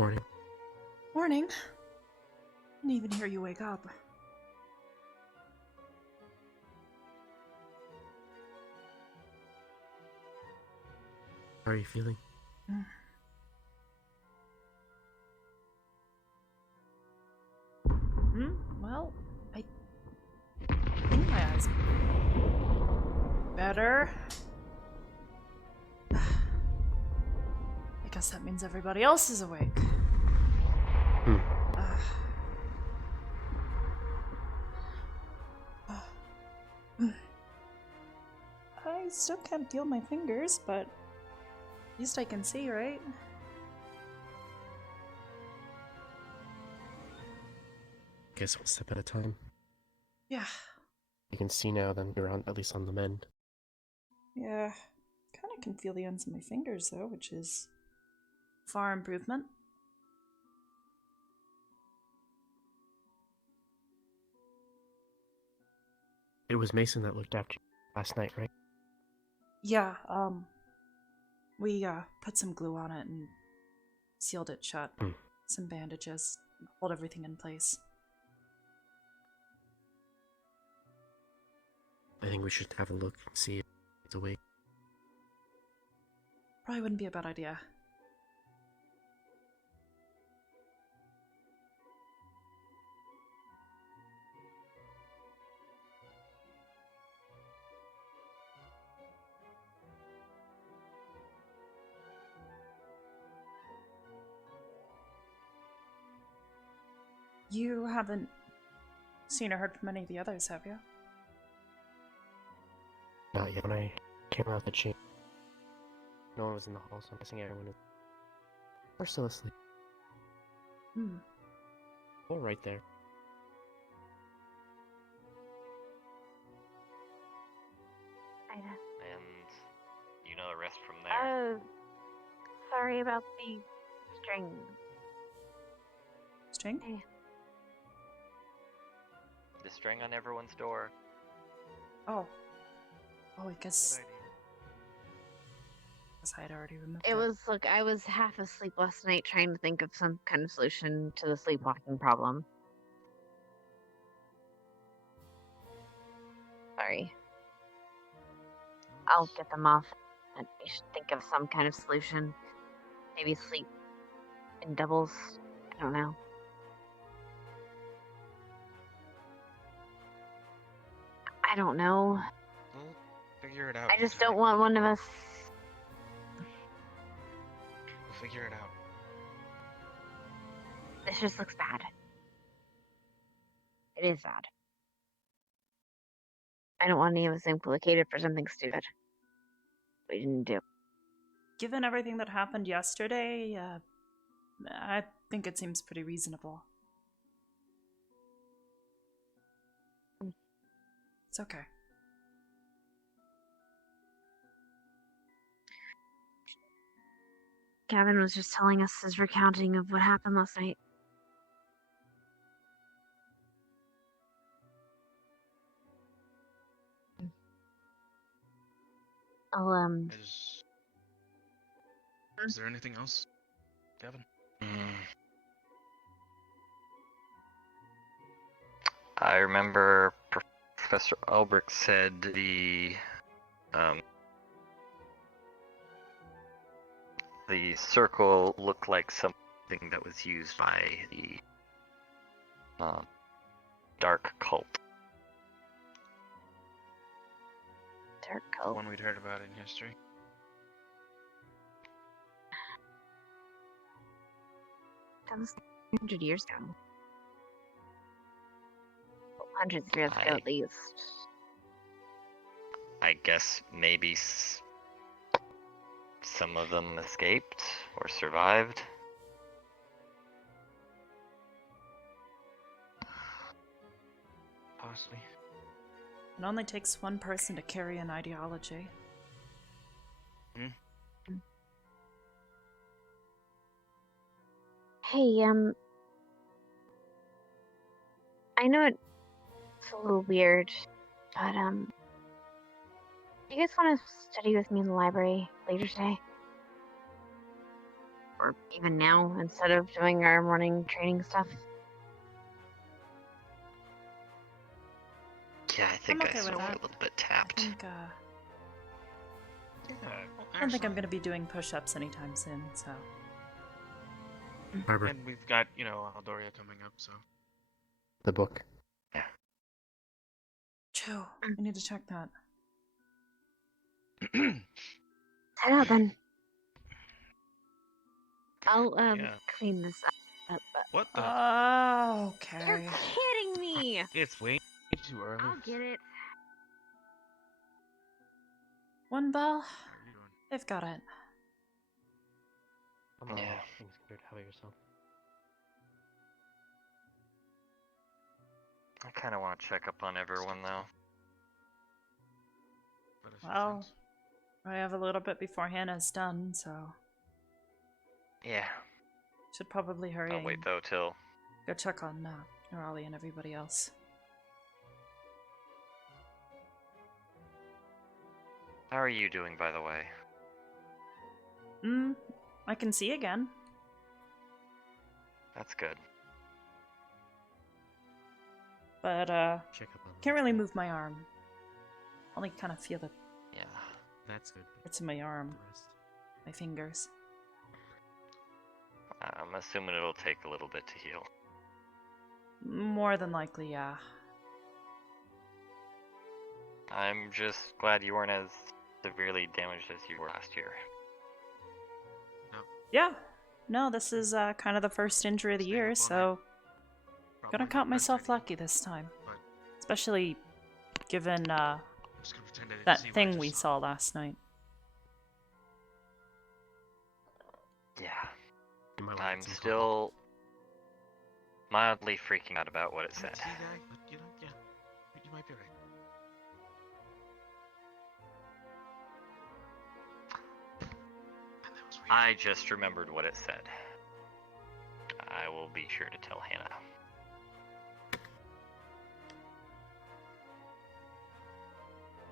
Morning. Morning. Didn't even hear you wake up. How are you feeling? Well, I think my eyes better. I guess that means everybody else is awake. I still can't feel my fingers, but at least I can see, right? Guess one step at a time. Yeah. You can see now that you're at least on the mend. Yeah. Kind of can feel the ends of my fingers, though, which is far improvement. It was Mason that looked after you last night, right? Yeah, we put some glue on it and sealed it shut. Some bandages, hold everything in place. I think we should have a look and see if it's awake. Probably wouldn't be a bad idea. You haven't seen or heard from any of the others, have you? Not yet. When I came out the chain, no one was in the hall, so I'm guessing everyone is... We're still asleep. We're right there. And you know the rest from there. Sorry about the string. String? Hey. The string on everyone's door. Oh, I guess I had already removed it. It was, look, I was half asleep last night trying to think of some kind of solution to the sleepwalking problem. Sorry. I'll get them off and we should think of some kind of solution. Maybe sleep in doubles. I don't know. I don't know. We'll figure it out. I just don't want one of us. We'll figure it out. This just looks bad. It is bad. I don't want any of us implicated for something stupid we didn't do. Given everything that happened yesterday, I think it seems pretty reasonable. It's okay. Gavin was just telling us his recounting of what happened last night. I'll, Is there anything else, Gavin? I remember Professor Albrecht said the circle looked like something that was used by the dark cult. Dark cult. One we'd heard about in history. That was 100 years ago. Hundreds of years ago, at least. I guess maybe some of them escaped or survived. Possibly. It only takes one person to carry an ideology. Hey, I know it's a little weird, but, do you guys want to study with me in the library later today? or even now, instead of doing our morning training stuff. Yeah, I think okay I with saw that. a little bit I tapped. think, Yeah, well, I don't think I'm actually- gonna be doing push-ups anytime soon, so. Arbor, And we've got, Aldoria coming up, so. the book. True. I need to check that. Head out then. I'll Yeah. clean this up. What the? Oh, You're okay. kidding me! It's way too early. I'll get it. One bell. How are you doing? They've got it. I'm Yeah. things good. How about yourself? I kind of want to check up on everyone, though. But a few Well, things. I have a little bit before Hannah's done, so Yeah. should probably hurry I'll wait, and though, till... go check on Raleigh and everybody else. How are you doing, by the way? I can see again. That's good. But, Check up on can't really move my arm. Only kind of feel the Yeah. That's good. But parts of my arm, the rest. my fingers. I'm assuming it'll take a little bit to heal. More than likely, yeah. I'm just glad you weren't as severely damaged as you were last year. Yeah. No, this is kind of the first injury of the Stay year, up all so Probably gonna not count bad myself training, lucky this time. But Especially given I'm just gonna pretend I didn't that see what I thing just we saw last night. Yeah. You might wanna I'm get some coffee. still mildly freaking out about what it I'm said. not a tea guy, but yeah, you might be right. And that was weird. I just remembered what it said. I will be sure to tell Hannah.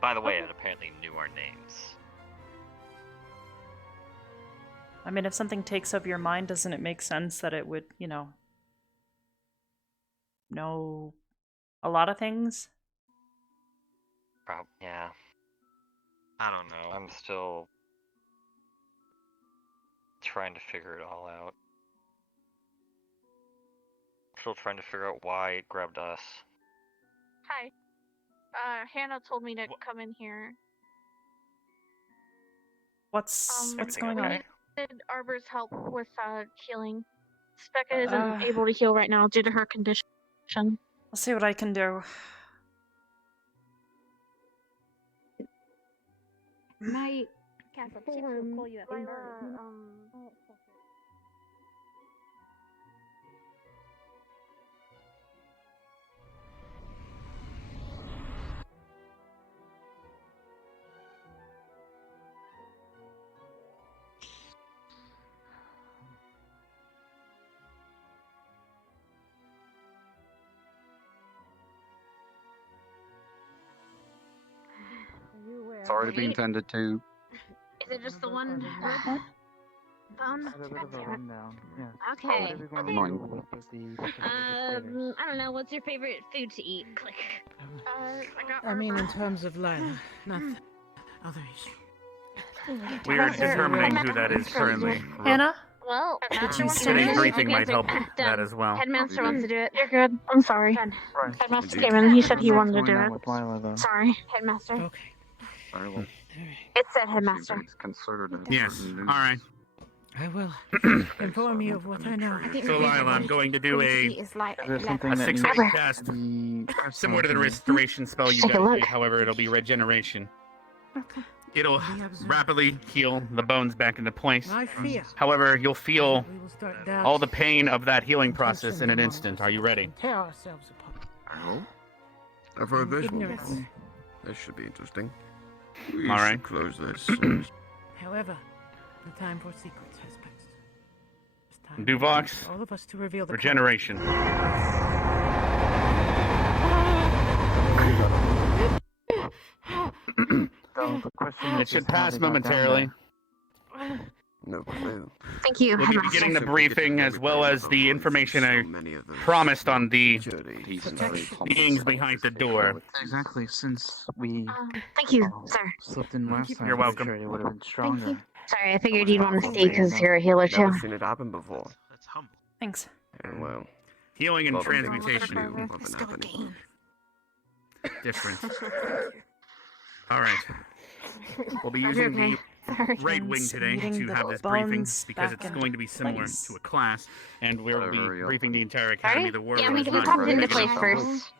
By the way, it apparently knew our names. I mean, if something takes over your mind, doesn't it make sense that it would, know a lot of things? Yeah. I don't know. I'm still trying to figure it all out. Still trying to figure out why it grabbed us. Hi. Hannah told me to Wha- come in here. What's Everything going on? okay? Needed Arbor's help with healing. Specca isn't Uh. able to heal right now due to her condition. I'll see what I can do. My It's already been tended to. Is it just the one bone? Okay. Mine. I don't know. What's your favorite food to eat? Click. I mean, in terms of Lila, not the other issue. We are Professor, determining Master who that is currently. Hannah? Well, Headmaster wants to Today's do Today's it. briefing Okay, might so- help done. that as well. Headmaster wants to do it. you're good. I'm sorry. Done. Headmaster Indeed. came in. He said he wanted to do Going on it. with Lila, though. Sorry. Headmaster. Okay. Very well. All right. It said Seems headmaster. that he's considered a Yes. certain All news. right. I will inform you of what I know. So Lila, I'm going to do a Is there something a that 6 needs week to test, be similar to the restoration spell you Take a guys look. do. However, it'll be regeneration. Okay. It'll Be observed. rapidly heal the bones back into place. I fear. However, you'll feel we will start doubts all the pain of that healing process in intentionally an among instant. us Are you ready? and tear ourselves apart. Oh, I've heard this one Ignorance. before. This should be interesting. We All should right. close this. However, the time for secrets has passed. It's time Duvox, for all of us to reveal the regeneration. So the question It is should how pass they got down momentarily. there. No clue. Thank you, We'll be Headmaster. getting the briefing as well as the information I many of those promised on the protection beings behind the door. Exactly, since we Thank you, sir. slipped in last time. You're welcome. Sure, it would have been stronger. Sorry, I figured you'd want to see because you're a healer too. Never seen it happen before. That's humble. Thanks. And well, Healing and lot of things transmutation. new of an happening. Different. Alright. We'll be using the right wing today Meeting to the have this briefing bones because back it's into going to be similar place. to a class, and we'll be Hurry up. briefing the entire academy. Sorry? The word Yeah, is we not popped very into big place enough. first.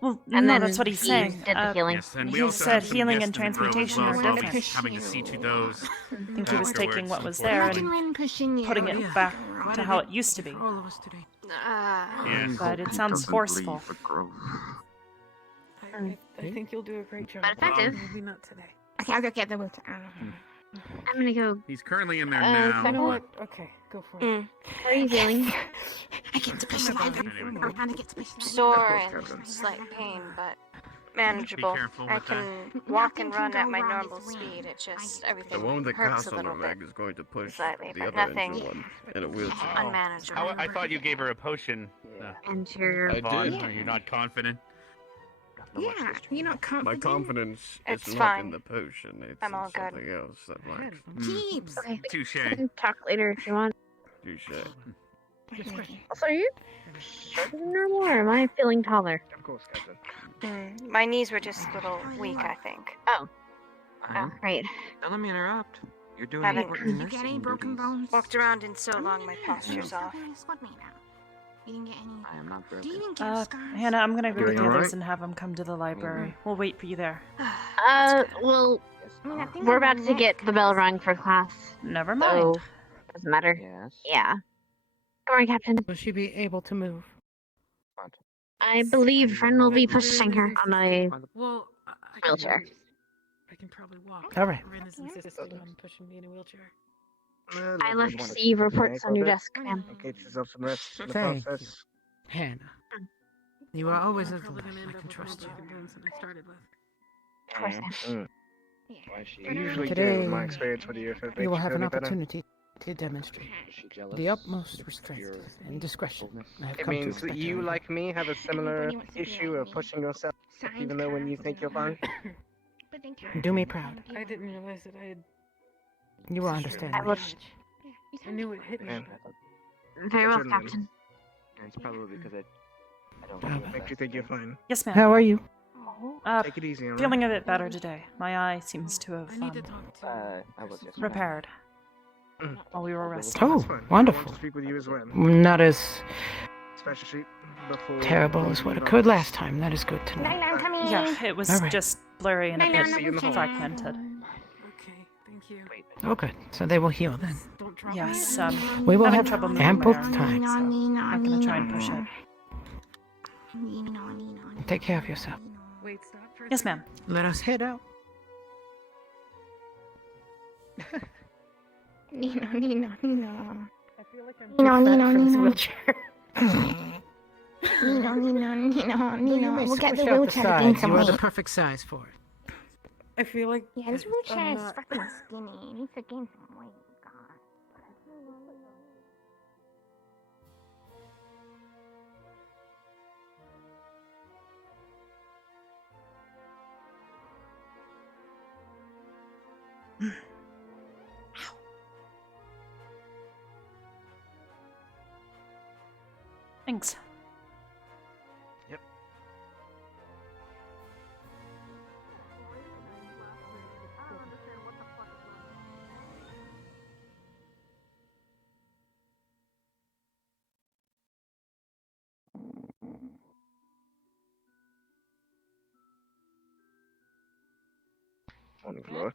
Well, And no, then that's what he's he saying. did the healing. Yes, and we He also said have some healing guests and in the room as transmutation well, are so I'll be different. having to see to those. I think he was taking what was there and pushing putting it back Why to did how they it used to be. for all of us today? Yes. But it He sounds doesn't forceful. believe for growth. I think you'll do a great job. But effective. Maybe not today. Okay, then we'll. I'm gonna go. He's currently in there Uh, now. You know but- what? Okay, go for it. How are you feeling? I get to push the Anyway. I'm trying to get to push the Sore Of course, and Captain. slight pain, but Be manageable. careful I with that. can walk and run at my normal speed. It just The everything one that hurts casts a on her little bit. leg is going to push Slightly, the but other nothing injured one in a wheelchair. Oh. unmanageable. I thought you gave her a potion. And you're. I Vaughn, did. are you not confident? Yeah, you're not confident. My confidence It's is not fine. in the potion. It's I'm all in good. something else that lacks. Jeeps. Okay. Touche. We can talk later if you want. Touche. Also, are you shorter than normal, or am I feeling taller? Of course, Captain. My knees were just a little weak, I think. Oh, Uh-huh. right. Don't let me interrupt. You're doing Haven't- important Did you get any nursing broken duties. bones? Walked around in so long, my posture's Stop off. doing this with me now. You didn't get any. I am not Do you broken. even get scars? Hannah, I'm gonna go Doing with the others alright? and have them come to the library. We'll wait for you there. Well, I mean, I think we're my about to neck get the bell hurts. rung for class. Never So, mind. doesn't matter. Yes. Yeah. Good morning, Captain. Will she be able to move? I believe Ren will be pushing her on a Well, wheelchair. I can probably walk. All right. Ren is insisting on pushing me in a wheelchair. I left the reports on your desk, ma'am. Get yourself some rest in the Thank process. Hannah, you are always of the life. I can trust you. Of course, ma'am. Why she usually Today, do, my experience with you, if it You will makes have you an feel any better. opportunity to demonstrate the utmost restraint and discretion. I have It come to means expect you, of like me, have a similar issue of pushing yourself, even though when you think you're fine. Do me proud. I didn't realize that I had. You will understand. I will. I knew it hit me. Very well, Certainly. Captain. It's probably because I don't feel Makes you think you're fine. Yes, ma'am. How are you? Take it easy, alright? Feeling a bit better today. My eye seems to have talk to. I was just repaired Mm. while we were resting. Oh, That's fine. I want wonderful. to speak with you as well. Not as Especially before terrible as what occurred last time. That is good to know. I'm coming. Yeah, it was All right. just blurry and a Nyla, bit see you in the hall. fragmented. Okay, thank you. Wait. Oh, good. So they will heal then. Don't drop Yes, We will having have trouble moving ample my arm, time. so I'm gonna try and push it. Take care of yourself. Wait, stop for a Yes, second. ma'am. Let us head out. Nino. I feel like I'm Nino. wheelchair. Nino. may We'll get squish the out wheelchair sides. to gain You some are the weight. perfect size for it. I feel like Yeah, this I'm wheelchair is not- fucking skinny. It needs to gain some weight. God. Thanks. Morning, Flora.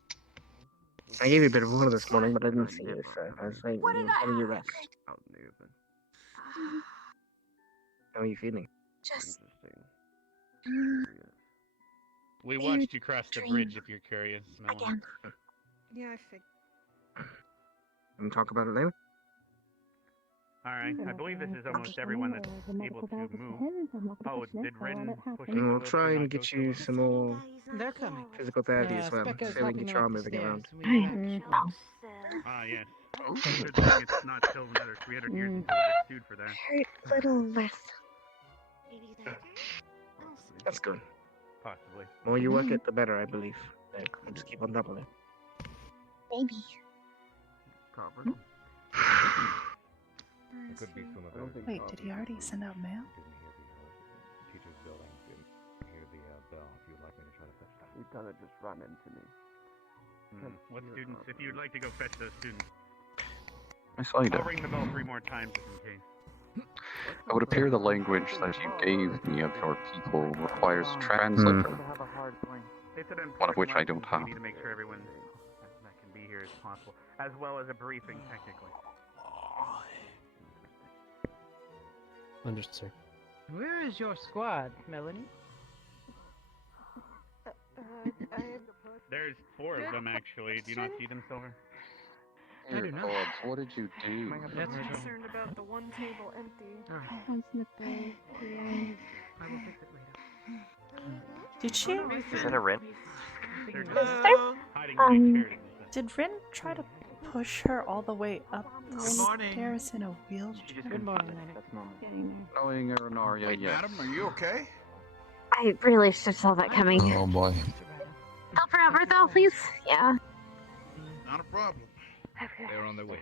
I gave you a bit of water this morning, but I didn't see you, so I was saying, having you rest. Out in the open. How are you feeling? Just Interesting. We watched you cross the bridge if you're curious, Melanie. Again. Yeah, I think. And talk about it later? Alright, I believe this is almost everyone that's able to move. Oh, did Ren push you? And we'll try and get you some more They're coming. physical therapy Yeah, as well, Becca's so we can helping get your arm her up the moving around. stairs. We will have Oh. Ah, yes. Good thing it's not till another 300 years until we get sued for that. Hurt little less. That's good. Possibly. The more you work it, the better, I believe. Yeah, I'll just keep on doubling. Maybe. Copper. Could be some of those. Wait, did he already send out mail? Teacher's building. Didn't hear the bell. If you'd like me to try to fetch that. You kind of just run into me. What students? If you'd like to go fetch those students, I saw you I'll there. ring the bell 3 more times just in case. It would appear the language that you gave me of your people requires a translator, It's an one of which I important don't one. have. We need to make sure everyone that can be here is possible, as well as a briefing, technically. Understood, sir. Where is your squad, Melanie? There's 4 of them, actually. Do you not see them, Silver? I do not. Gods, what did you do? That's concerned about the one table empty. I will fix it later. Did she? Is that a Rin? They're just Sister? hiding behind chairs. Did Rin try to push her all the way up the Good morning. stairs in a wheelchair? Good morning, That's normal. Knowing Arenaria, yes. Madam, are you okay? I really should have saw that coming. Oh boy. Help her out, though, please. Yeah. Not a problem. They're on their way.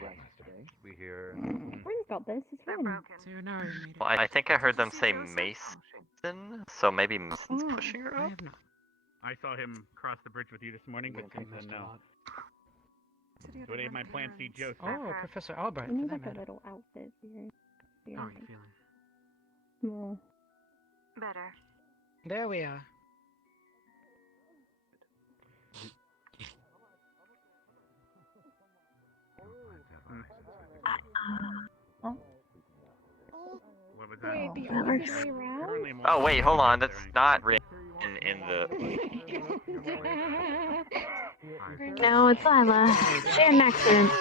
We hear. Rin got this. It's fine. So you're not made it. Well, I think I heard them say Mason, so maybe Mason's pushing her I up? have not. I saw him cross the bridge with you this morning, but since then, no. So it ain't my plan to see Joseph. Oh, Professor Albright, You for need that like a matter. little outfit here. How are you feeling? Well, Better. There we are. What was that? wait, the Oh, opposite way around? Currently I'm Oh, wait, hold on. That's Sorry. not Rin in the. No, it's Lila. She had an accident.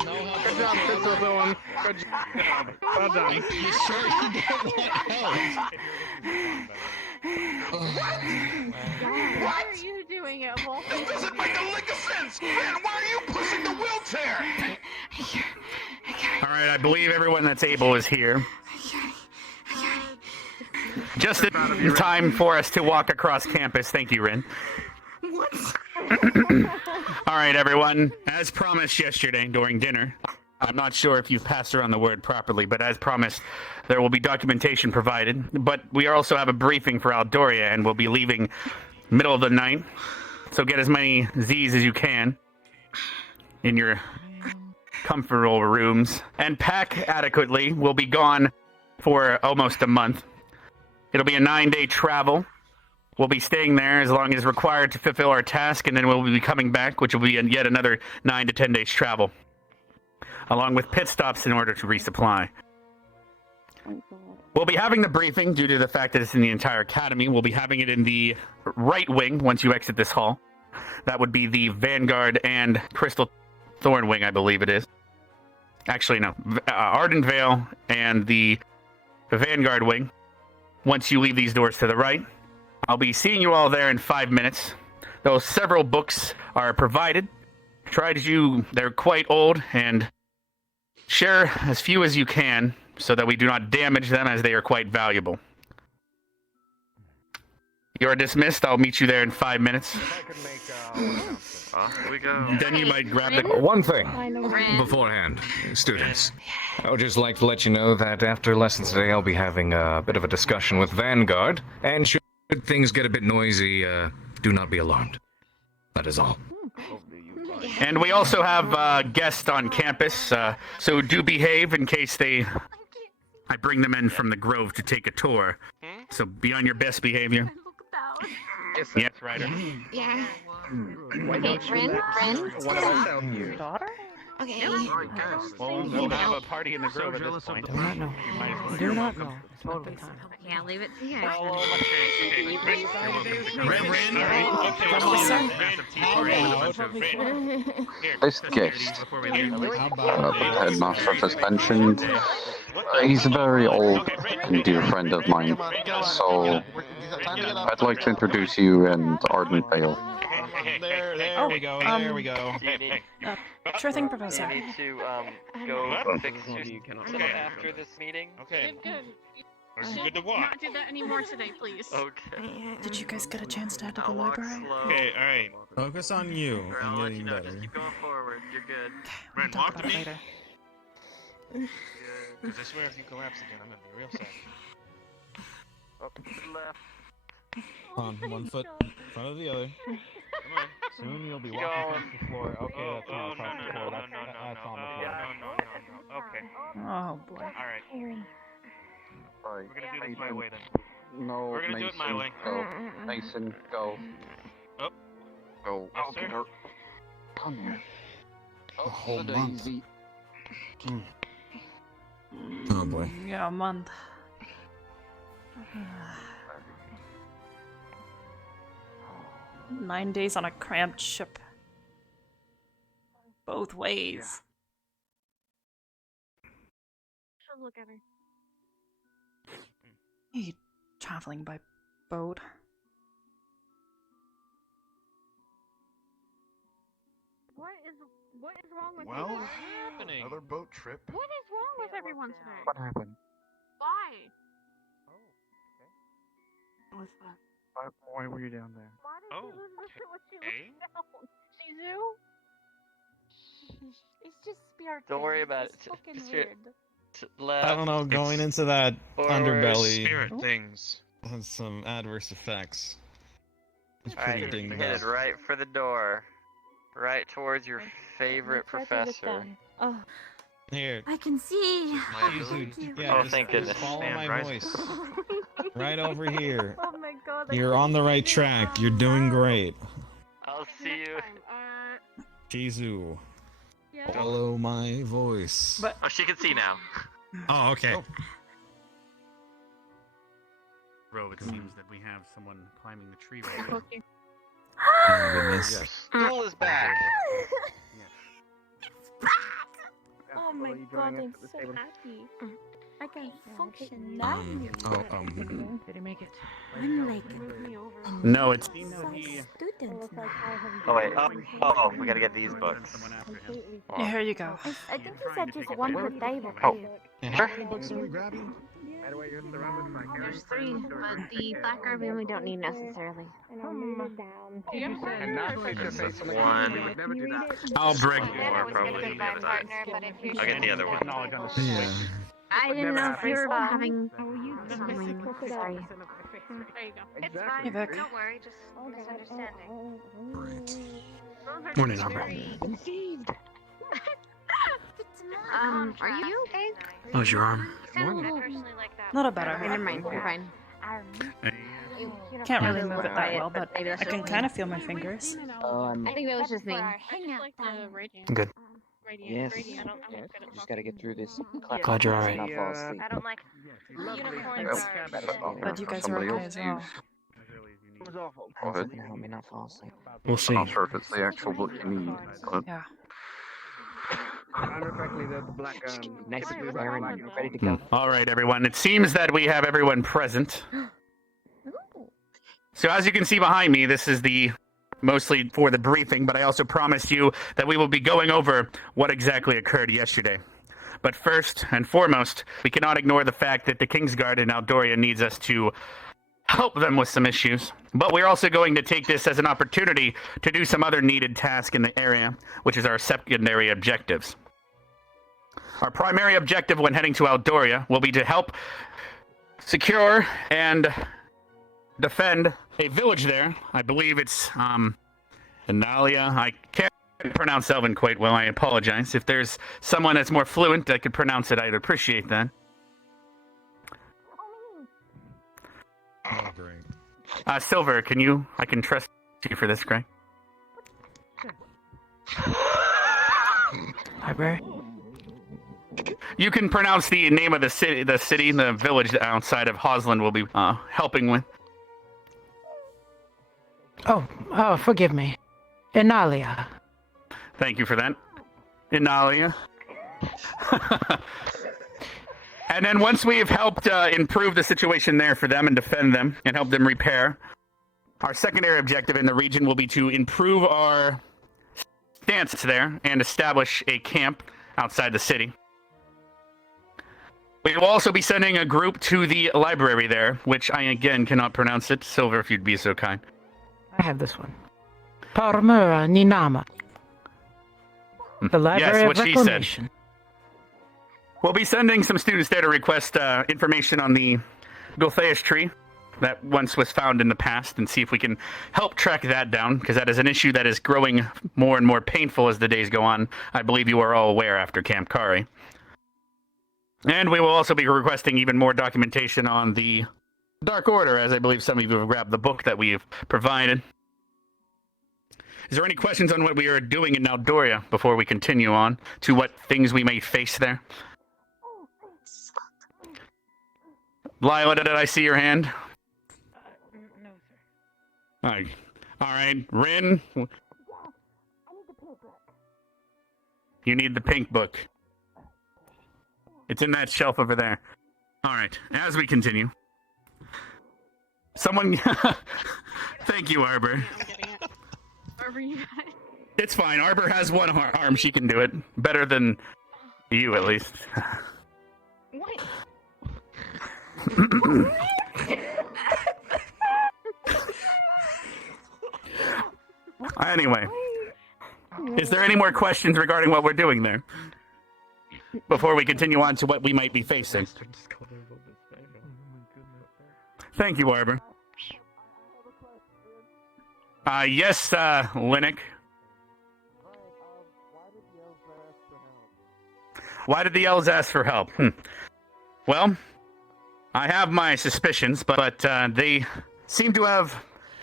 Good job, Crystal Thorn. Good job. Well done. You sure you don't Why are you doing it? Well, This doesn't make a lick of sense! Man, why are you pushing the wheelchair? All right, I believe everyone that's able is here. Just in time for us to walk across campus. Thank you, Rin. what? All right, everyone. As promised yesterday during dinner, I'm not sure if you've passed around the word properly, but as promised, there will be documentation provided. But we also have a briefing for Aldoria, and we'll be leaving middle of the night. So get as many Z's as you can in your comfortable rooms, and pack adequately. We'll be gone for almost a month. It'll be a 9-day travel. We'll be staying there as long as required to fulfill our task, and then we'll be coming back, which will be yet another 9 to 10 days travel, along with pit stops in order to resupply. We'll be having the briefing due to the fact that it's in the entire academy. We'll be having it in the right wing once you exit this hall. That would be the Vanguard and Crystal Thorn wing, I believe it is. Actually, no. Ardent Vale and the Vanguard wing. Once you leave these doors to the right, I'll be seeing you all there in 5 minutes. Though several books are provided. They're quite old, and share as few as you can so that we do not damage them, as they are quite valuable. You are dismissed. I'll meet you there in 5 minutes. Off we go. Then you might grab the... One thing I know. beforehand, students. I would just like to let you know that after lessons today, I'll be having a bit of a discussion with Vanguard, and should things get a bit noisy, do not be alarmed. That is all. And we also have guests on campus, so do behave in case I bring them in from the Grove to take a tour. So be on your best behavior. Yes, Ryder. Yeah. Hey, Rin? Daughter? Okay. Well, we'll have a party in the Grove at this point. Do not know. You might as well. Do not know. It's not the time. Okay, I'll leave it to you. This guest, the headmaster of Ascension, he's a very old and dear friend of mine, so I'd like to introduce you and Ardent Vale. There we go. There we go. Sure thing, Professor. You need to go fix your stuff after this meeting. Okay. Good. Are you good to walk? Not do that anymore today, please. Okay. Did you guys get a chance to head to the Walk library? slow. Okay, alright. Focus on you Or and I'll let getting you know. better. Just keep going forward. You're good. Ren, Talk walk about to it me. later. Because I swear if you collapse again, I'm gonna be real sad. Up to the left. On one foot in front of the other. Come on. Soon you'll be Keep walking going. across the floor. Okay, Oh, that's not across the floor. That's on the floor. no. Okay. Oh boy. Alright. Right. We're gonna do this my way then. No, We're gonna do Mason, it my way. Go. Mason, go. Oh. Go. Yes, sir. Get her. Come here. A whole the month. daisy. Oh boy. Yeah, a month. 9 days on a cramped ship. Both ways. Should look at her. Hey, traveling by boat. What is wrong with Well, you? what's happening? Another boat trip. What is wrong with everyone today? What happened? Why? What's that? Why were you down there? Why did Oh, you listen to what she okay. looked down? Shizu? It's just spirit. Don't worry about it. It's fucking Just weird. left. I don't know, going into that Forward. underbelly Spirit things. has some adverse effects. It's Alright, pretty you're dinged headed up. right for the door. Right towards your favorite professor. Oh, Here. I can see. My Shizu, ability to yeah, Oh, just thank goodness. follow Man, my rise. voice. Right over here. Oh my god. You're on the right track. You're doing great. I'll see you. Shizu, Yeah. follow my voice. But Oh, she can see now. Oh, okay. Bro, it seems that we have someone climbing the tree right now. Okay. Oh my goodness. Your stool is back. Oh my god, I'm so happy. I can function now. Did he make it? I'm like No, it a seems that he. student now. Oh wait. Oh, we gotta get these books. Someone after him. yeah, here you go. I think he said just one per table. Oh. And how many books are we grabbing? By the way, you're surrounded by There's 3, but the black Arbor we don't need necessarily. And not face to face on the One. You would never do that. I'll bring I More was gonna probably be my never partner, but if you I'll get the other one. Knowledge on the Yeah. situation. I didn't know if you were Respawn. having There something. Sorry. you go. It's Hey, fine. Vic. Don't worry, just misunderstanding. Morning, Arbor. Are you okay? How's your arm? I personally like that. Not a better. Okay, never mind. You're fine. Can't really Yeah, move it right, that well, but maybe that's I can just kind of feel my fingers. I think that was just me. I just like the radiant. Good. Radiant. Yes. Radiant. I'm Yes. not good at Just gotta get through this. Glad you're alright. Not fall asleep. I don't like Thanks. unicorns. But you guys are Somebody okay else as well. It was awful. Go ahead. Can help me not fall asleep. We'll see. I'm not sure if it's the actual book you need, but Yeah. If I remember correctly, the black Nice the to meet black you, Aaron. flag You're is- ready to go. All right, everyone. It seems that we have everyone present. So as you can see behind me, this is the mostly for the briefing, but I also promised you that we will be going over what exactly occurred yesterday. But first and foremost, we cannot ignore the fact that the Kingsguard in Aldoria needs us to help them with some issues. But we're also going to take this as an opportunity to do some other needed task in the area, which is our secondary objectives. Our primary objective when heading to Aldoria will be to help secure and defend a village there. I believe it's Analia. I can't pronounce Elven quite well. I apologize. If there's someone that's more fluent that could pronounce it, I'd appreciate that. Oh, great. Silver, I can trust you for this, Greg. Library? You can pronounce the name of the the village outside of Hosland will be helping with. Oh, forgive me. Inalia. Thank you for that. Inalia. And then once we've helped improve the situation there for them and defend them and help them repair, Our secondary objective in the region will be to improve our stance there and establish a camp outside the city. We will also be sending a group to the library there, which I again cannot pronounce it. Silver, if you'd be so kind. I have this one. Parmura Ninama. The Library yes, of what she Reclamation. said. We'll be sending some students there to request information on the Gultheus tree that once was found in the past and see if we can help track that down, because that is an issue that is growing more and more painful as the days go on. I believe you are all aware after Camp Kari. And we will also be requesting even more documentation on the Dark Order, as I believe some of you have grabbed the book that we've provided. Is there any questions on what we are doing in Naldoria before we continue on to what things we may face there? Lila, did I see your hand? No, sir. All right. Rin? You need the pink book. It's in that shelf over there. All right. As we continue. Someone... Thank you, Arbor. Arbor, you got it. It's fine. Arbor has one arm. She can do it. Better than you, at least. What? Anyway. Is there any more questions regarding what we're doing there? Before we continue on to what we might be facing. Thank you, Arbor. Yes, Linux. Why did the elves ask for help? Well, I have my suspicions, but they seem to have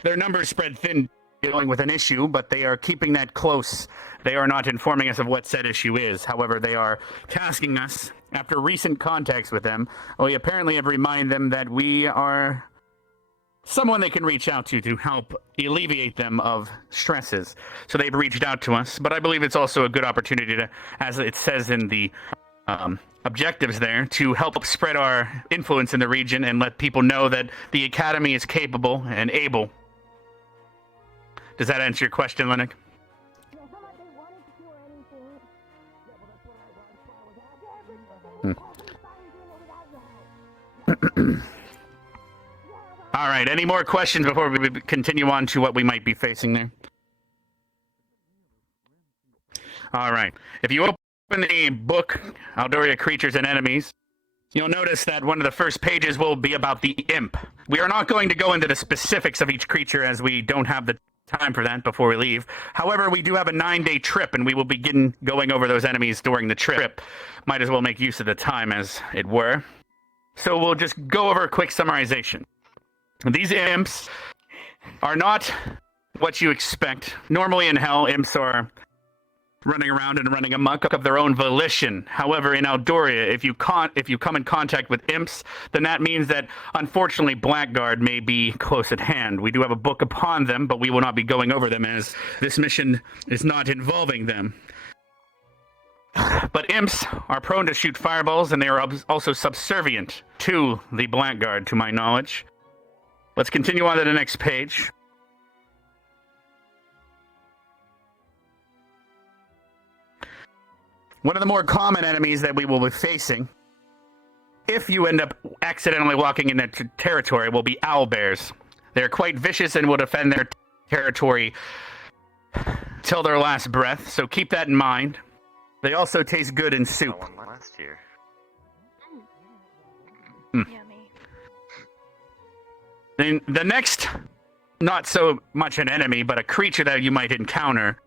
their numbers spread thin dealing with an issue, but they are keeping that close. They are not informing us of what said issue is. However, they are tasking us, after recent contacts with them, we apparently have reminded them that we are someone they can reach out to help alleviate them of stresses. So they've reached out to us, but I believe it's also a good opportunity to, as it says in the objectives there, to help spread our influence in the region and let people know that the Academy is capable and able. Does that answer your question, Linux? All right, any more questions before we continue on to what we might be facing there? All right. If you open the book, Aldoria Creatures and Enemies, you'll notice that one of the first pages will be about the imp. We are not going to go into the specifics of each creature as we don't have the time for that before we leave. However, we do have a 9-day trip, and we will begin going over those enemies during the trip. Might as well make use of the time, as it were. So we'll just go over a quick summarization. These imps are not what you expect. Normally in Hell, imps are running around and running amok of their own volition. However, in Aldoria, if you come in contact with imps, then that means that, unfortunately, Blackguard may be close at hand. We do have a book upon them, but we will not be going over them as this mission is not involving them. But imps are prone to shoot fireballs, and they are also subservient to the Blackguard, to my knowledge. Let's continue on to the next page. One of the more common enemies that we will be facing, if you end up accidentally walking in their territory, will be owlbears. They're quite vicious and will defend their territory till their last breath, so keep that in mind. They also taste good in soup. One last year. Yummy. Then the next, not so much an enemy, but a creature that you might encounter,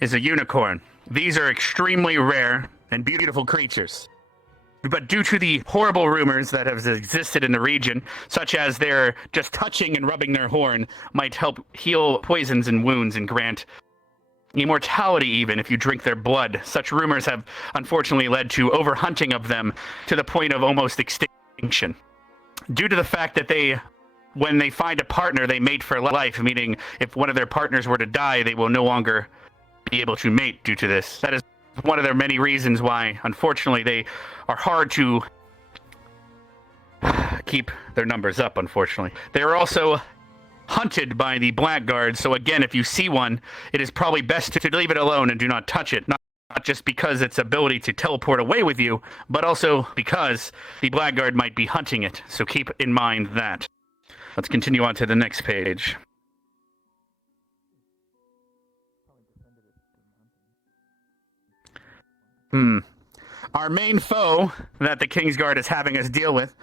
is a unicorn. These are extremely rare and beautiful creatures. But due to the horrible rumors that have existed in the region, such as their just touching and rubbing their horn might help heal poisons and wounds and grant immortality even if you drink their blood, such rumors have unfortunately led to overhunting of them to the point of almost extinction. Due to the fact that when they find a partner, they mate for life, meaning if one of their partners were to die, they will no longer be able to mate due to this. That is one of their many reasons why, unfortunately, they are hard to keep their numbers up, unfortunately. They are also hunted by the blackguard. So again, if you see one, it is probably best to leave it alone and do not touch it. Not just because its ability to teleport away with you, but also because the blackguard might be hunting it. So keep in mind that. Let's continue on to the next page. Our main foe that the Kingsguard is having us deal with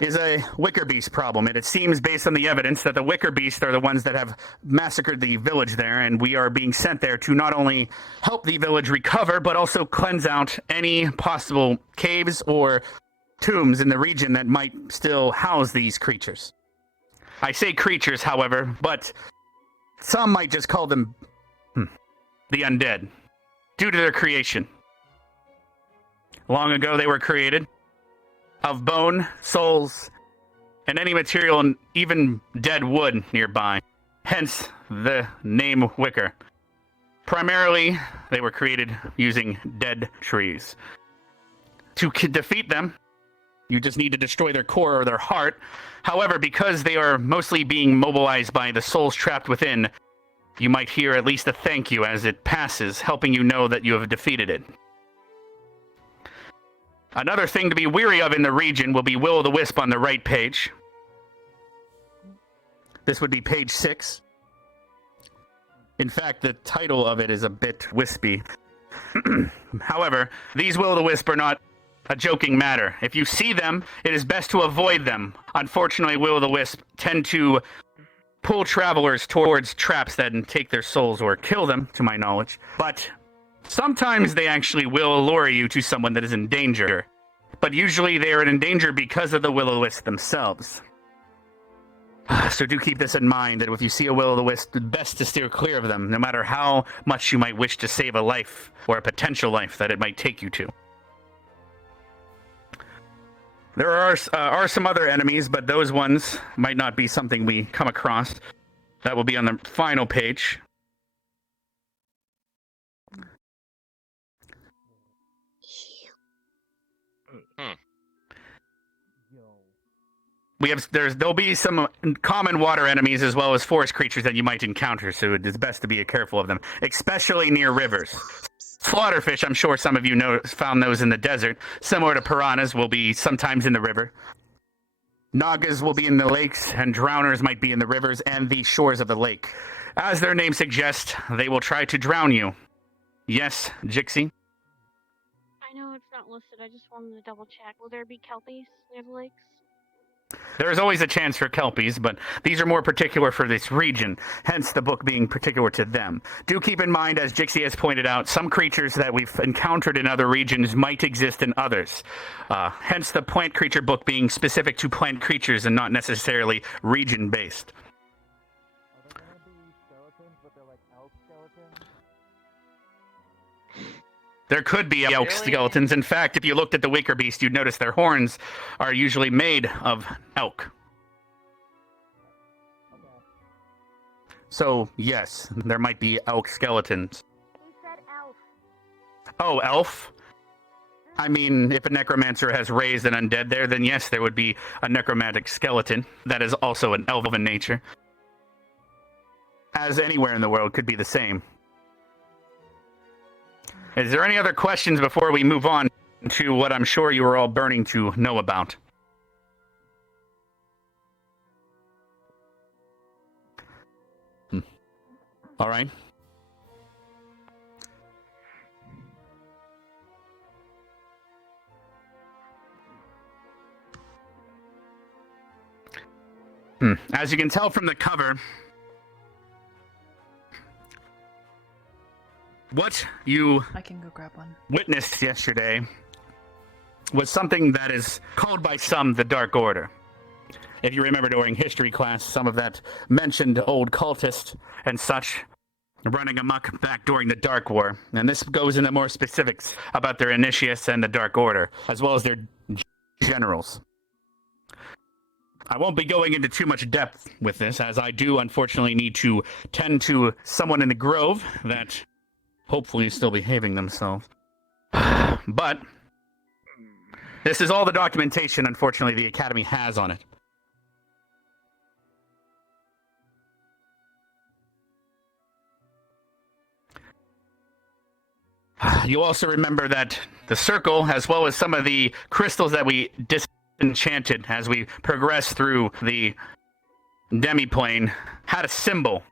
is a Wicker Beast problem. And it seems, based on the evidence, that the Wicker Beast are the ones that have massacred the village there, and we are being sent there to not only help the village recover, but also cleanse out any possible caves or tombs in the region that might still house these creatures. I say creatures, however, but some might just call them the undead, due to their creation. Long ago they were created of bone, souls, and any material, and even dead wood nearby. Hence the name Wicker. Primarily, they were created using dead trees. To defeat them, you just need to destroy their core or their heart. However, because they are mostly being mobilized by the souls trapped within, you might hear at least a thank you as it passes, helping you know that you have defeated it. Another thing to be wary of in the region will be Will-o'-the-Wisp on the right page. This would be page 6. In fact, the title of it is a bit wispy. However, these Will-o'-the-Wisp are not a joking matter. If you see them, it is best to avoid them. Unfortunately, Will-o'-the-Wisp tend to pull travelers towards traps that take their souls or kill them, to my knowledge. But sometimes they actually will lure you to someone that is in danger. But usually they are in danger because of the Will-o'-the-Wisp themselves. So do keep this in mind, that if you see a Will-o'-the-Wisp, it's best to steer clear of them, no matter how much you might wish to save a life, or a potential life that it might take you to. There are some other enemies, but those ones might not be something we come across. That will be on the final page. There'll be some common water enemies as well as forest creatures that you might encounter, so it is best to be careful of them, especially near rivers. Slaughterfish, I'm sure some of you found those in the desert. Similar to piranhas, will be sometimes in the river. Nagas will be in the lakes, and drowners might be in the rivers and the shores of the lake. As their name suggests, they will try to drown you. Yes, Jixie? I know it's not listed, I just wanted to double check. Will there be kelpies near the lakes? There is always a chance for kelpies, but these are more particular for this region, hence the book being particular to them. Do keep in mind, as Jixie has pointed out, some creatures that we've encountered in other regions might exist in others. Hence the plant creature book being specific to plant creatures and not necessarily region-based. There could be elk skeletons. In fact, if you looked at the Wicker Beast, you'd notice their horns are usually made of elk. So, yes, there might be elk skeletons. He said elf. Oh, elf? I mean, if a necromancer has raised an undead there, then yes, there would be a necromantic skeleton that is also an elven nature. As anywhere in the world could be the same. Is there any other questions before we move on to what I'm sure you are all burning to know about? All right. As you can tell from the cover, what you I can go grab one. Witnessed yesterday was something that is called by some the Dark Order. If you remember during history class, some of that mentioned old cultists and such running amok back during the Dark War. And this goes into more specifics about their initiates and the Dark Order, as well as their generals. I won't be going into too much depth with this, as I do unfortunately need to tend to someone in the grove that hopefully is still behaving themselves. But this is all the documentation, unfortunately, the Academy has on it. you also remember that the circle, as well as some of the crystals that we disenchanted as we progressed through the demiplane, had a symbol.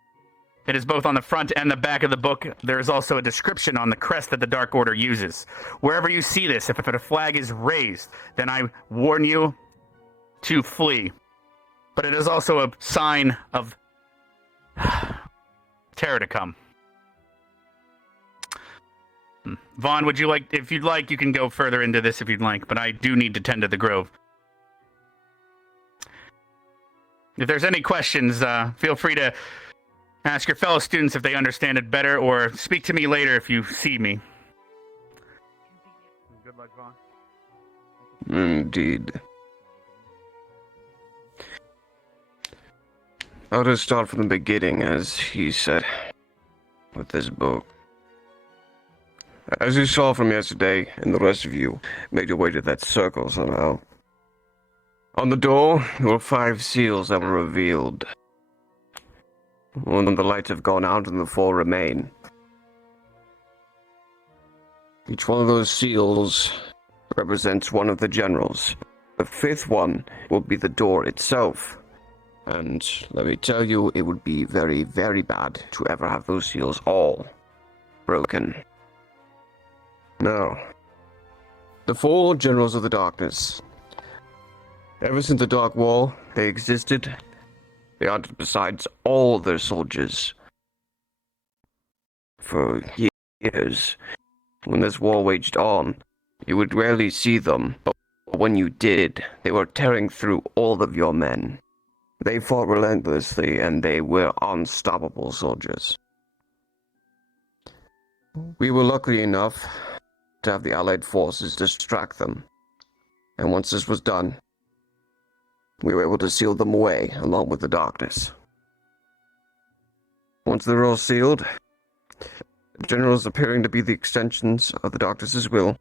It is both on the front and the back of the book. There is also a description on the crest that the Dark Order uses. Wherever you see this, if a flag is raised, then I warn you to flee. But it is also a sign of terror to come. Vaughn, would you like, if you'd like, you can go further into this if you'd like, but I do need to tend to the grove. If there's any questions, feel free to ask your fellow students if they understand it better, or speak to me later if you see me. Good luck, Vaughn. Indeed. I'll just start from the beginning, as he said, with this book. As you saw from yesterday, and the rest of you made your way to that circle somehow. On the door, there were 5 seals that were revealed. One of the lights have gone out and the 4 remain. Each one of those seals represents one of the generals. The 5th one will be the door itself. And let me tell you, it would be very, very bad to ever have those seals all broken. Now, the 4 generals of the darkness. Ever since the Dark Wall, they existed. They hunted besides all their soldiers for years. When this war waged on, you would rarely see them, but when you did, they were tearing through all of your men. They fought relentlessly, and they were unstoppable soldiers. We were lucky enough to have the Allied forces distract them, and once this was done, we were able to seal them away along with the darkness. Once they're all sealed, the generals appearing to be the extensions of the darkness's will,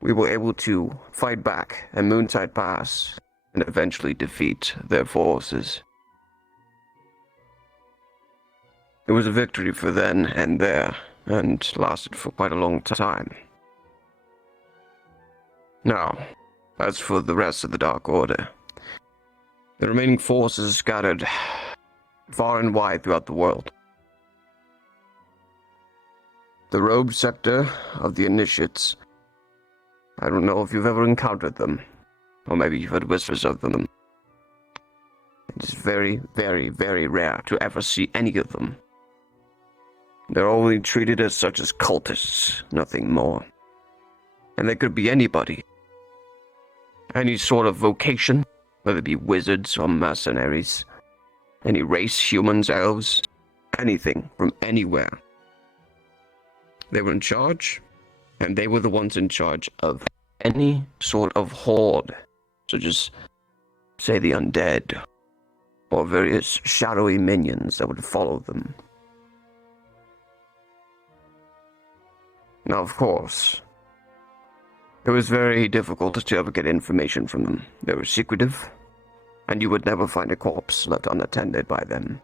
we were able to fight back at Moonside Pass and eventually defeat their forces. It was a victory for then and there, and lasted for quite a long time. Now, as for the rest of the Dark Order, the remaining forces scattered far and wide throughout the world. The rogue sector of the Initiates, I don't know if you've ever encountered them, or maybe you've heard whispers of them. It is very, very, very rare to ever see any of them. They're only treated as such as cultists, nothing more. And they could be anybody. Any sort of vocation, whether it be wizards or mercenaries. Any race, humans, elves, anything from anywhere. They were in charge, and they were the ones in charge of any sort of horde, such as, say, the undead, or various shadowy minions that would follow them. Now, of course, it was very difficult to ever get information from them. They were secretive, and you would never find a corpse left unattended by them.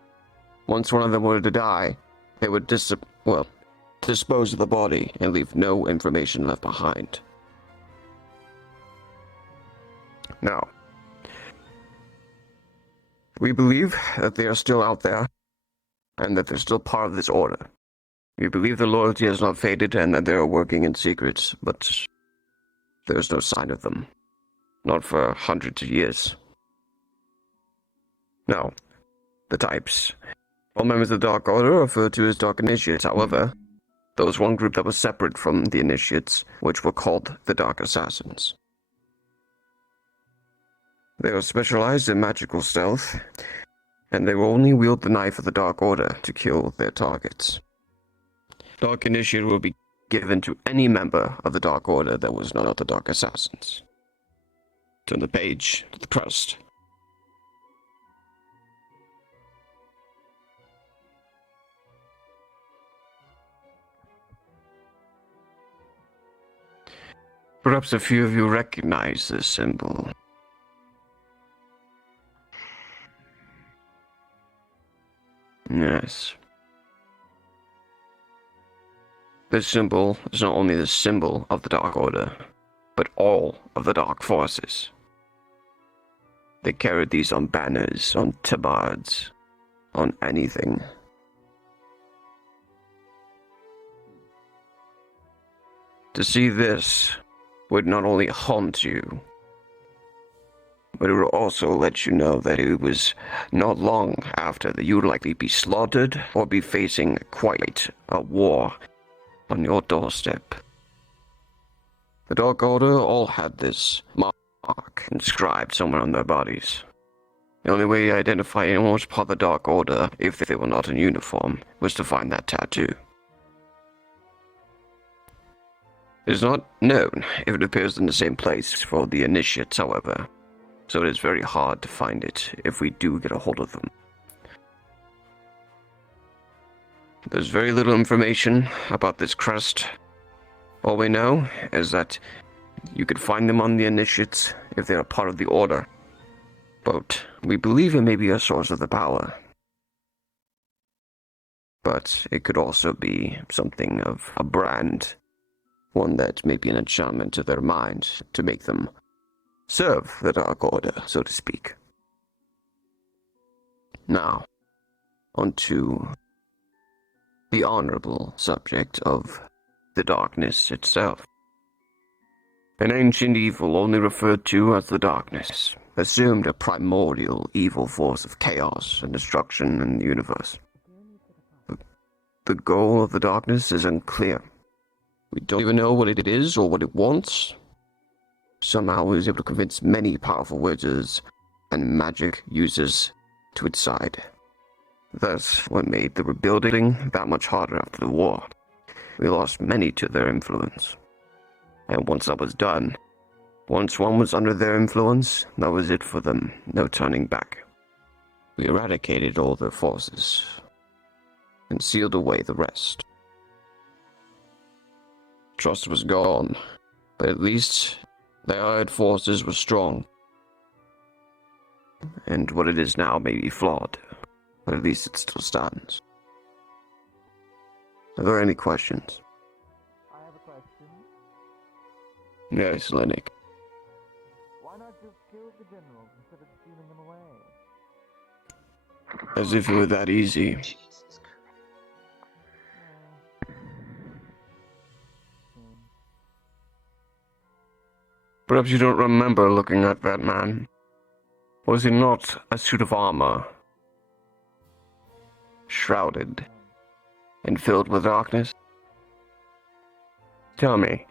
Once one of them were to die, they would dispose of the body and leave no information left behind. Now, we believe that they are still out there, and that they're still part of this order. We believe their loyalty has not faded, and that they are working in secret, but there's no sign of them. Not for hundreds of years. Now, the types. All members of the Dark Order are referred to as Dark Initiates. However, there was one group that was separate from the Initiates, which were called the Dark Assassins. They are specialized in magical stealth, and they will only wield the knife of the Dark Order to kill their targets. Dark Initiate will be given to any member of the Dark Order that was not the Dark Assassins. Turn the page to the crest. Perhaps a few of you recognize this symbol. Yes. This symbol is not only the symbol of the Dark Order, but all of the Dark Forces. They carried these on banners, on tabards, on anything. To see this would not only haunt you, but it would also let you know that it was not long after that you would likely be slaughtered or be facing quite a war on your doorstep. The Dark Order all had this mark inscribed somewhere on their bodies. The only way to identify anyone was part of the Dark Order, if they were not in uniform, was to find that tattoo. It is not known if it appears in the same place for the initiates, however, so it is very hard to find it if we do get a hold of them. There's very little information about this crest. All we know is that you could find them on the initiates if they are part of the Order, but we believe it may be a source of the power. But it could also be something of a brand, one that may be an enchantment to their mind to make them serve the Dark Order, so to speak. Now, onto the honorable subject of the darkness itself. An ancient evil only referred to as the darkness, assumed a primordial evil force of chaos and destruction in the universe. The goal of the darkness is unclear. We don't even know what it is or what it wants. Somehow it was able to convince many powerful wizards and magic users to its side. That's what made the rebuilding that much harder after the war. We lost many to their influence. And once that was done, once one was under their influence, that was it for them, no turning back. We eradicated all their forces and sealed away the rest. Trust was gone, but at least the Allied forces were strong. And what it is now may be flawed, but at least it still stands. Are there any questions? I have a question. Yes, Lennox. Why not just kill the generals instead of stealing them away? As if it were that easy. Perhaps you don't remember looking at that man. Was he not a suit of armor? Shrouded and filled with darkness? Tell me,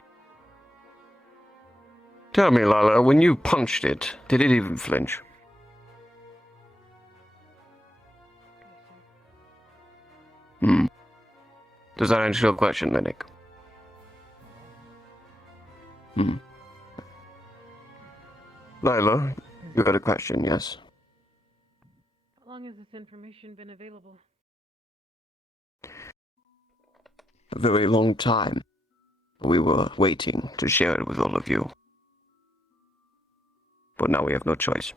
Lila, when you punched it, did it even flinch? Does that answer your question, Lennox? Lila, you got a question, yes? How long has this information been available? A very long time. We were waiting to share it with all of you. But now we have no choice.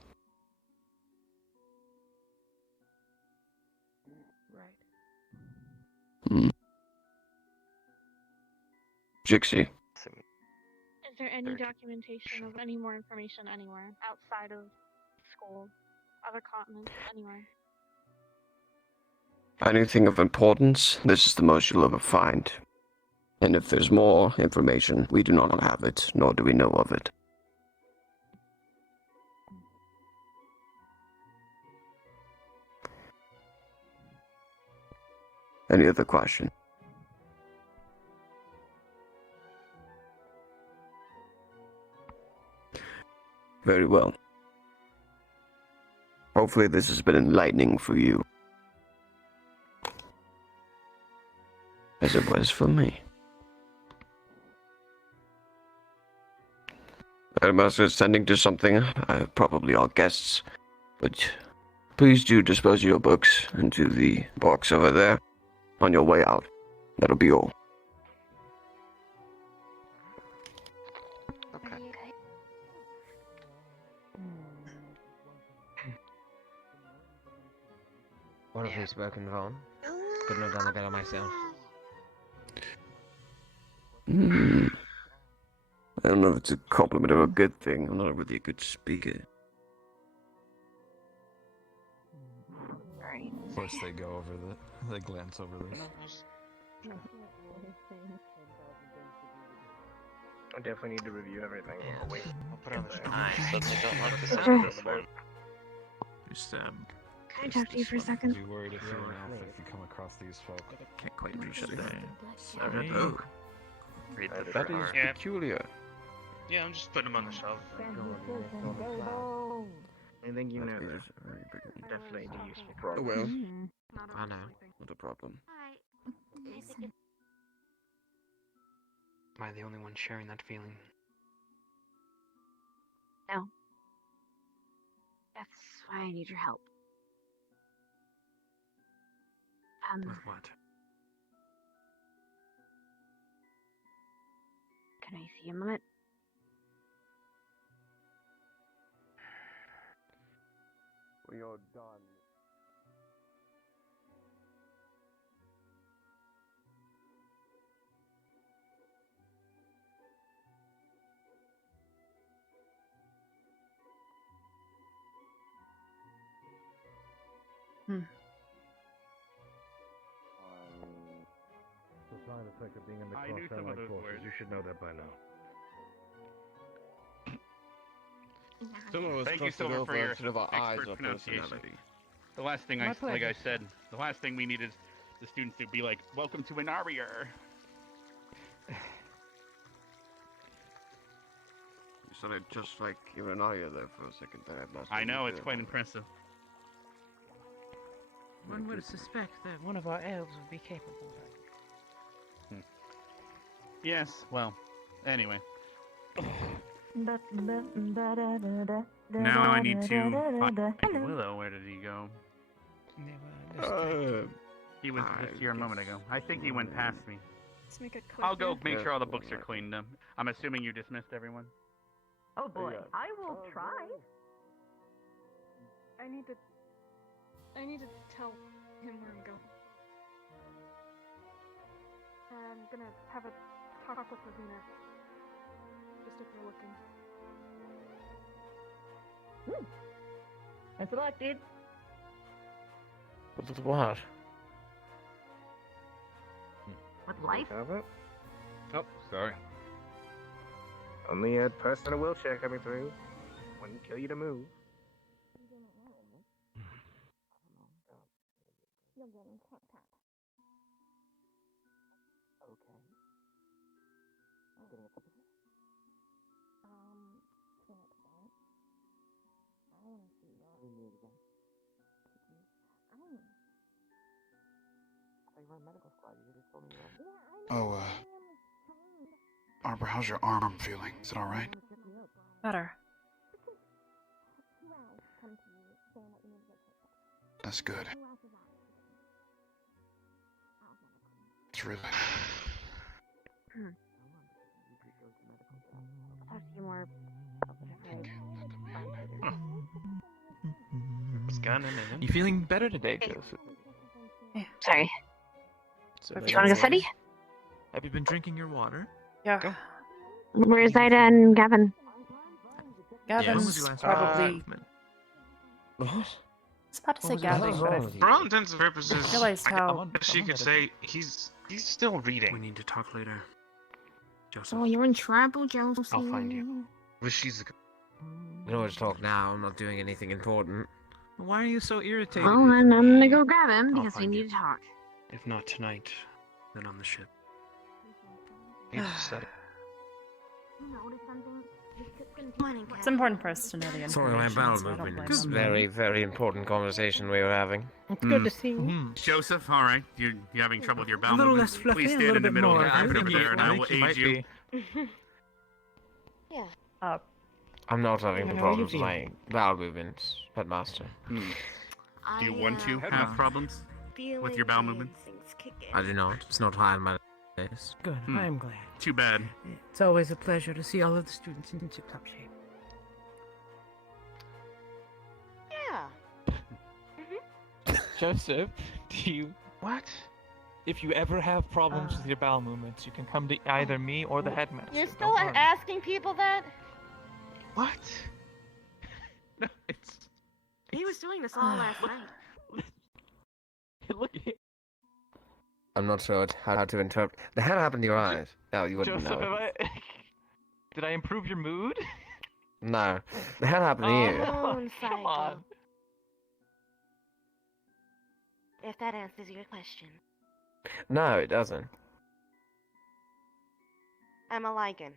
Right. Jixie. Is there any documentation of any more information anywhere outside of school, other continents, anywhere? Anything of importance, this is the most you'll ever find. And if there's more information, we do not have it, nor do we know of it. Any other question? Very well. Hopefully this has been enlightening for you. As it was for me. The headmaster is tending to something, probably our guests, but please do dispose of your books into the box over there on your way out. That'll be all. Okay. What have we spoken, Vaughn? Couldn't have done it better myself. Hmm. I don't know if it's a compliment or a good thing. I'm not really a good speaker. Right. First they go over they glance over this. I definitely need to review everything. Oh wait, I'll put it on the show. I Suddenly don't like the Sure. sound of this one. Just Can I talk to you for a second? Be worried if you come across these folk. Can't quite reach it. Sorry. Oh, Read the that is flower. peculiar. Yeah, I'm just putting them on the shelf. I think you know That that. is very big. Definitely the useful Oh problem. well, I know. not a problem. Am I the only one sharing that feeling? No. That's why I need your help. With what? Can I see a moment? We are done. The side effect of being in the I knew some of those words. You should know that by now. Some of us Thank you, crossed it Silver, for over your instead of our eyes expert or pronunciation. personality. The last thing My like I pleasure. said, the last thing we need is the students to be like, "Welcome to an Arbor." You sounded just like you were an Arya there for a second there, Master. I know, it's Yeah. quite impressive. One would suspect that one of our elves would be capable of it. Yes, well, anyway. Now Now I need to find Willow. Where did he go? He was just here a moment ago. I think he went past me. Let's make it clear. I'll go make sure all the books are cleaned up. I'm assuming you dismissed everyone? Oh boy, I will try. I need to tell him where I'm going. I'm gonna have a talk with Ravina. Just if you're looking. That's a luck, dude. With what? With life? Oh, sorry. Only a person in a wheelchair coming through. Wouldn't kill you to move. You'll get him tap tap. Okay. I'm getting a cup of tea. To an extent. I want to see your. We need again. I don't. I thought you were in medical squad. You just told me you were. Yeah, I know. Oh, I am trained. Arbor, how's your arm feeling? Is it alright? Better. Who else come to you saying that you need to get checked out? That's good. Who else is that? It's really. I'll talk to you more. You feeling better today, Joseph? Sorry. You want to go study? Have you been drinking your water? Yeah. Go. Where's Ida and Gavin? Gavin's probably. What? I was about to say Gavin, but I For all intents and purposes, realized how. I guess you could say he's still reading. We need to talk later. Joseph. Oh, you're in trouble, Joseph. I'll find you. But she's. You know what to talk now. I'm not doing anything important. Why are you so irritated? Well, I'm gonna go grab him I'll because we find need you. to talk. If not tonight, then on the ship. Need to study. It's important for us to know the information. Sorry, my bowel so I don't movement. blame It's a them. very, very important conversation we were having. It's good to see you. Joseph, all right. You're having trouble with your bowel A little movements? less fluffy, Please a stand little in the bit middle of more. the I carpet think over there, and I will you might aid you. Yeah. I'm not having How are problems you with my bowel movements, Headmaster. Do you want to have problems with your bowel movements? I do not. It's not high on my list. Good, I am glad. Too bad. It's always a pleasure to see all of the students in tip-top shape. Yeah. Joseph, do you... What? if you ever have problems with your bowel movements, you can come to either me or the headmaster. You're Don't still worry. asking people that? What? No, it's. He was doing this all last night. Look, I'm not sure how to interpret. The hell happened to your eyes? No, you wouldn't Joseph, know. did I improve your mood? No. The hell happened to you? Moon cycle. Come on. If that answers your question. No, it doesn't. I'm a lichen.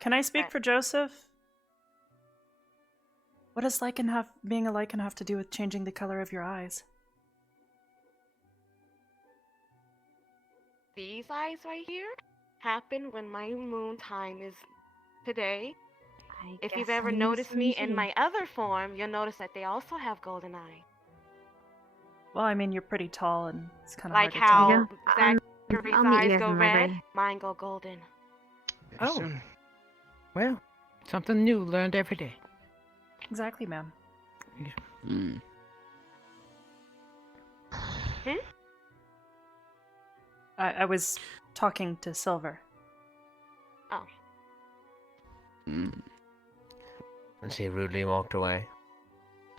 Can I speak for Joseph? What does being a lichen have to do with changing the color of your eyes? These eyes right here happen when my moon time is today. If you've ever noticed me in my other form, you'll notice that they also have golden eyes. Well, I mean, you're pretty tall and it's kind of Like hard to tell. how Zachary's I'll meet you eyes guys go in the red, library. mine go golden. Oh. Well, something new learned every day. Exactly, ma'am. Hmm. I was talking to Silver. Oh. Hmm. And she rudely walked away.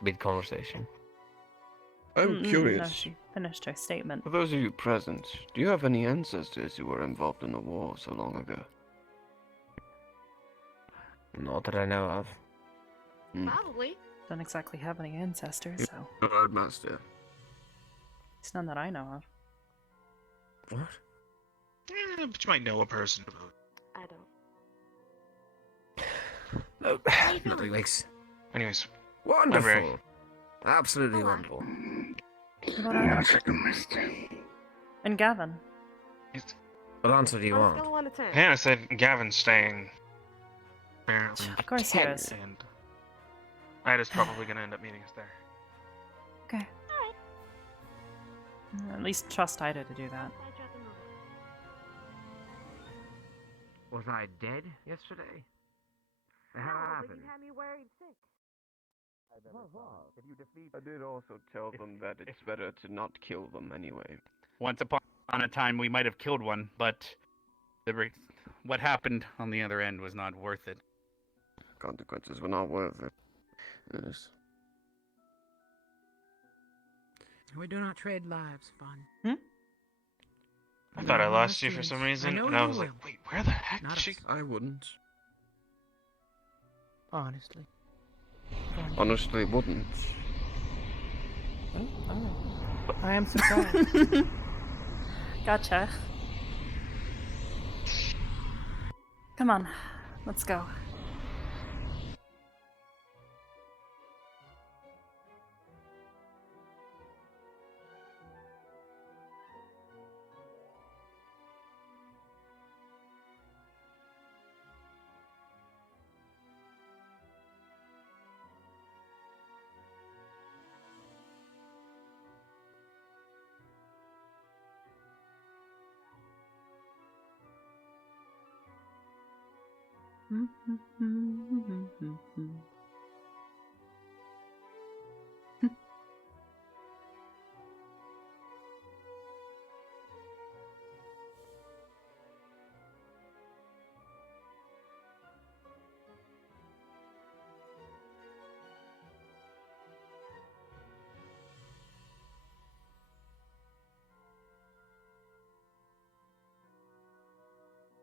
Mid-conversation. I'm No, curious. she finished her statement. For those of you present, do you have any ancestors who were involved in the war so long ago? Not that I know of. Probably. Don't exactly have any ancestors, so Roadmaster. it's none that I know of. What? But you might know a person about. I don't. Nothing makes. Anyways. Wonderful. Library. Absolutely wonderful. What about And Gavin? What answer do you On a want? scale of 1 to 10. Hannah said Gavin's staying. Apparently. Of course he is. And Ida's probably gonna end up meeting us there. Okay. At least trust Ida to do that. Was I dead yesterday? How happened? had me worried sick. I did also tell them that it's better to not kill them anyway. Once upon a time, we might have killed one, but what happened on the other end was not worth it. Consequences were not worth it. Yes. We do not trade lives, Fun. I thought I lost you for some reason, know and I you was like, will. wait, where the heck Not is she? I wouldn't. Honestly. Honestly, wouldn't. Oh, alright. I am surprised. Gotcha. Come on, let's go.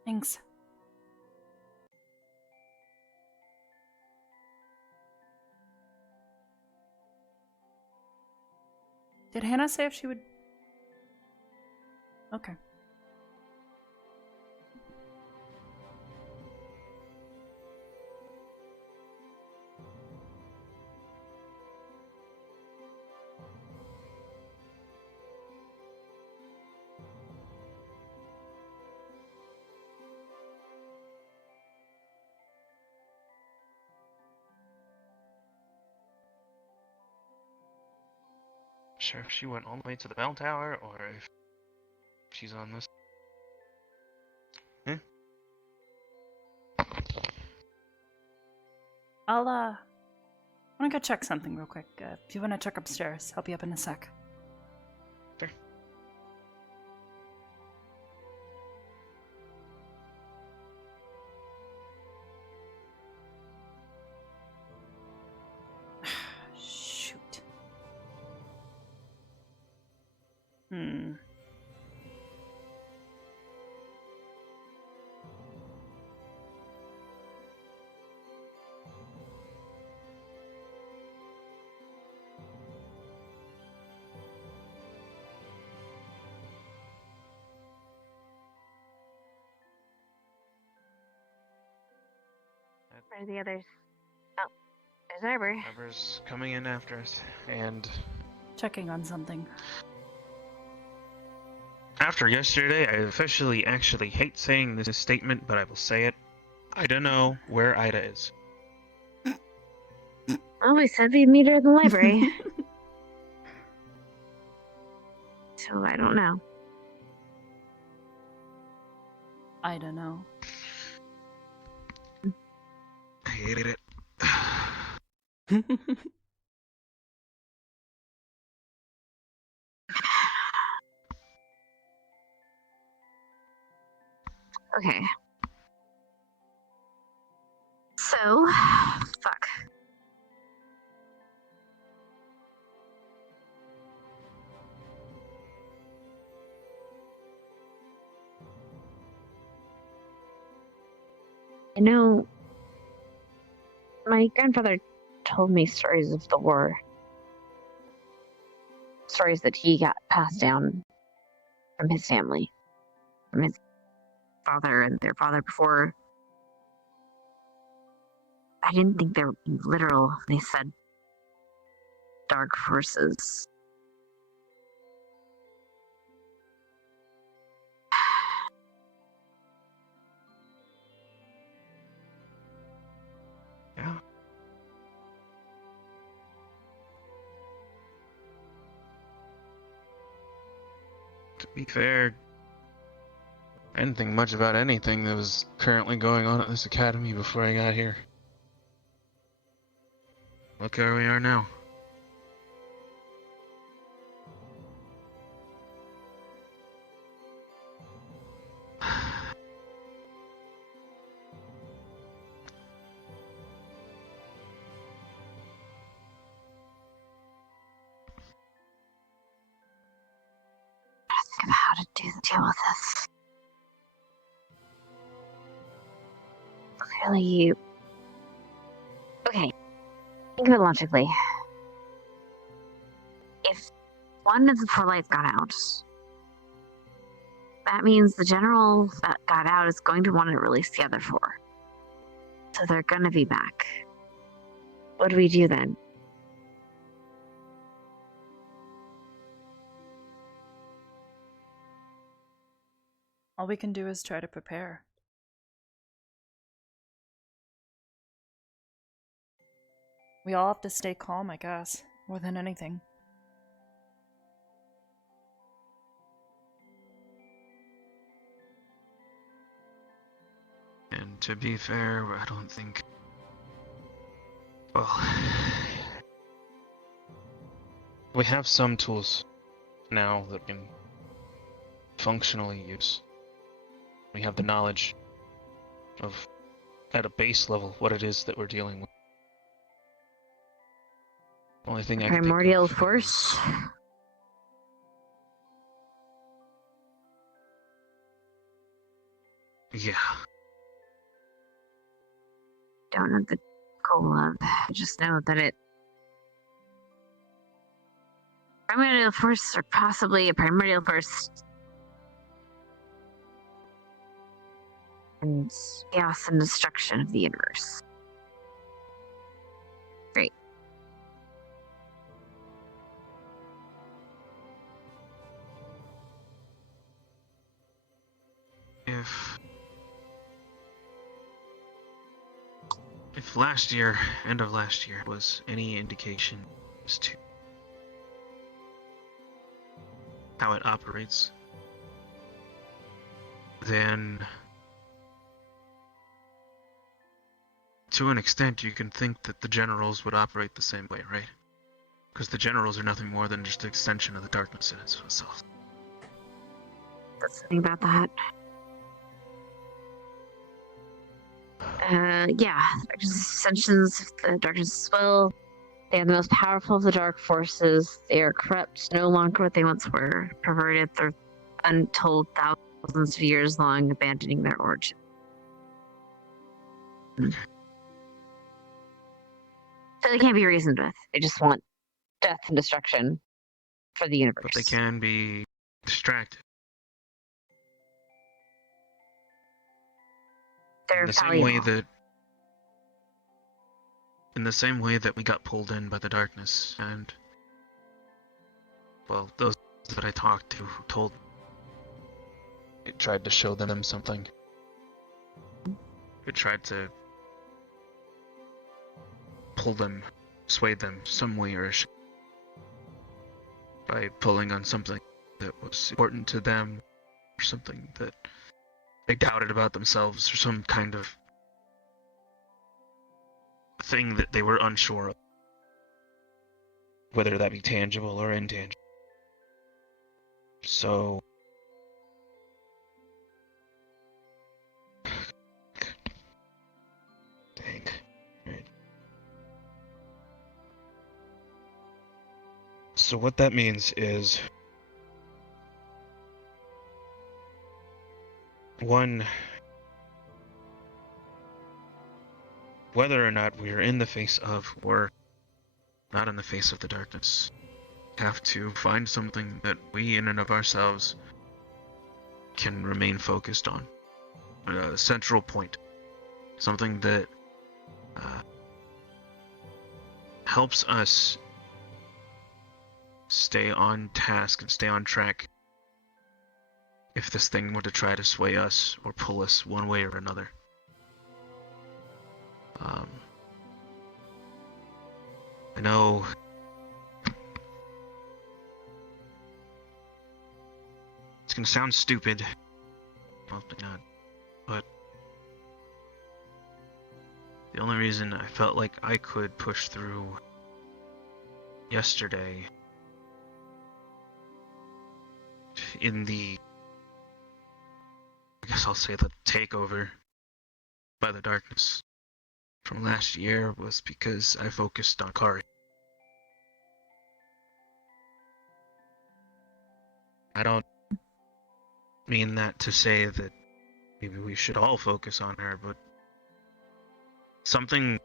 Thanks. Did Hannah say if she would? Okay. Sure if she went all the way to the bell tower, or if she's on this. I want to go check something real quick. If you want to check upstairs, I'll be up in a sec. Sure. Shoot. Where are the others? Oh, there's Arbor. Arbor's coming in after us, and Checking on something. after yesterday, I officially actually hate saying this statement, but I will say it. I don't know where Ida is. Well, we said we'd meet her at the library. So I don't know. I don't know. I hated it. Okay. So, fuck. You know, my grandfather told me stories of the war. Stories that he got passed down from his family, from his father and their father before. I didn't think they were literal. They said dark forces. Yeah. To be fair, I didn't think much about anything that was currently going on at this academy before I got here. Look where we are now. Think of how to deal with this. Clearly, you. Okay, think of it logically. If one of the 4 lights got out, that means the general that got out is going to want to release the other 4. So they're going to be back. What do we do then? All we can do is try to prepare. We all have to stay calm, I guess, more than anything. And to be fair, I don't think... Well... We have some tools now that we can functionally use. We have the knowledge of, at a base level, what it is that we're dealing with. Only thing I can think Primordial of force? Yeah. Don't know the goal of. I just know that it. Primordial force, or possibly a primordial force. And chaos and destruction of the universe. Great. If last year, end of last year, was any indication as to how it operates, then to an extent, you can think that the generals would operate the same way, right? Because the generals are nothing more than just an extension of the darkness in itself. Think about that. Yeah, Ascensions of the Darkness will. They are the most powerful of the dark forces. They are corrupt, no longer what they once were, perverted through untold thousands of years long, abandoning their origin. So they can't be reasoned with. They just want death and destruction for the universe. But they can be distracted. They're in the same way that we got pulled in by the darkness, and well, those that I talked to who told me it tried to show them something. It tried to pull them, sway them some way or by pulling on something that was important to them, or something that they doubted about themselves, or some kind of thing that they were unsure of, whether that be tangible or intangible. So dang. Right. So what that means is, one, whether or not we are in the face of or not in the face of the darkness, we have to find something that we in and of ourselves can remain focused on. A central point. Something that helps us stay on task and stay on track if this thing were to try to sway us or pull us one way or another. I know it's gonna sound stupid, probably not, but the only reason I felt like I could push through yesterday in the, I guess I'll say, the takeover by the darkness from last year was because I focused on Kari. I don't mean that to say that maybe we should all focus on her, but something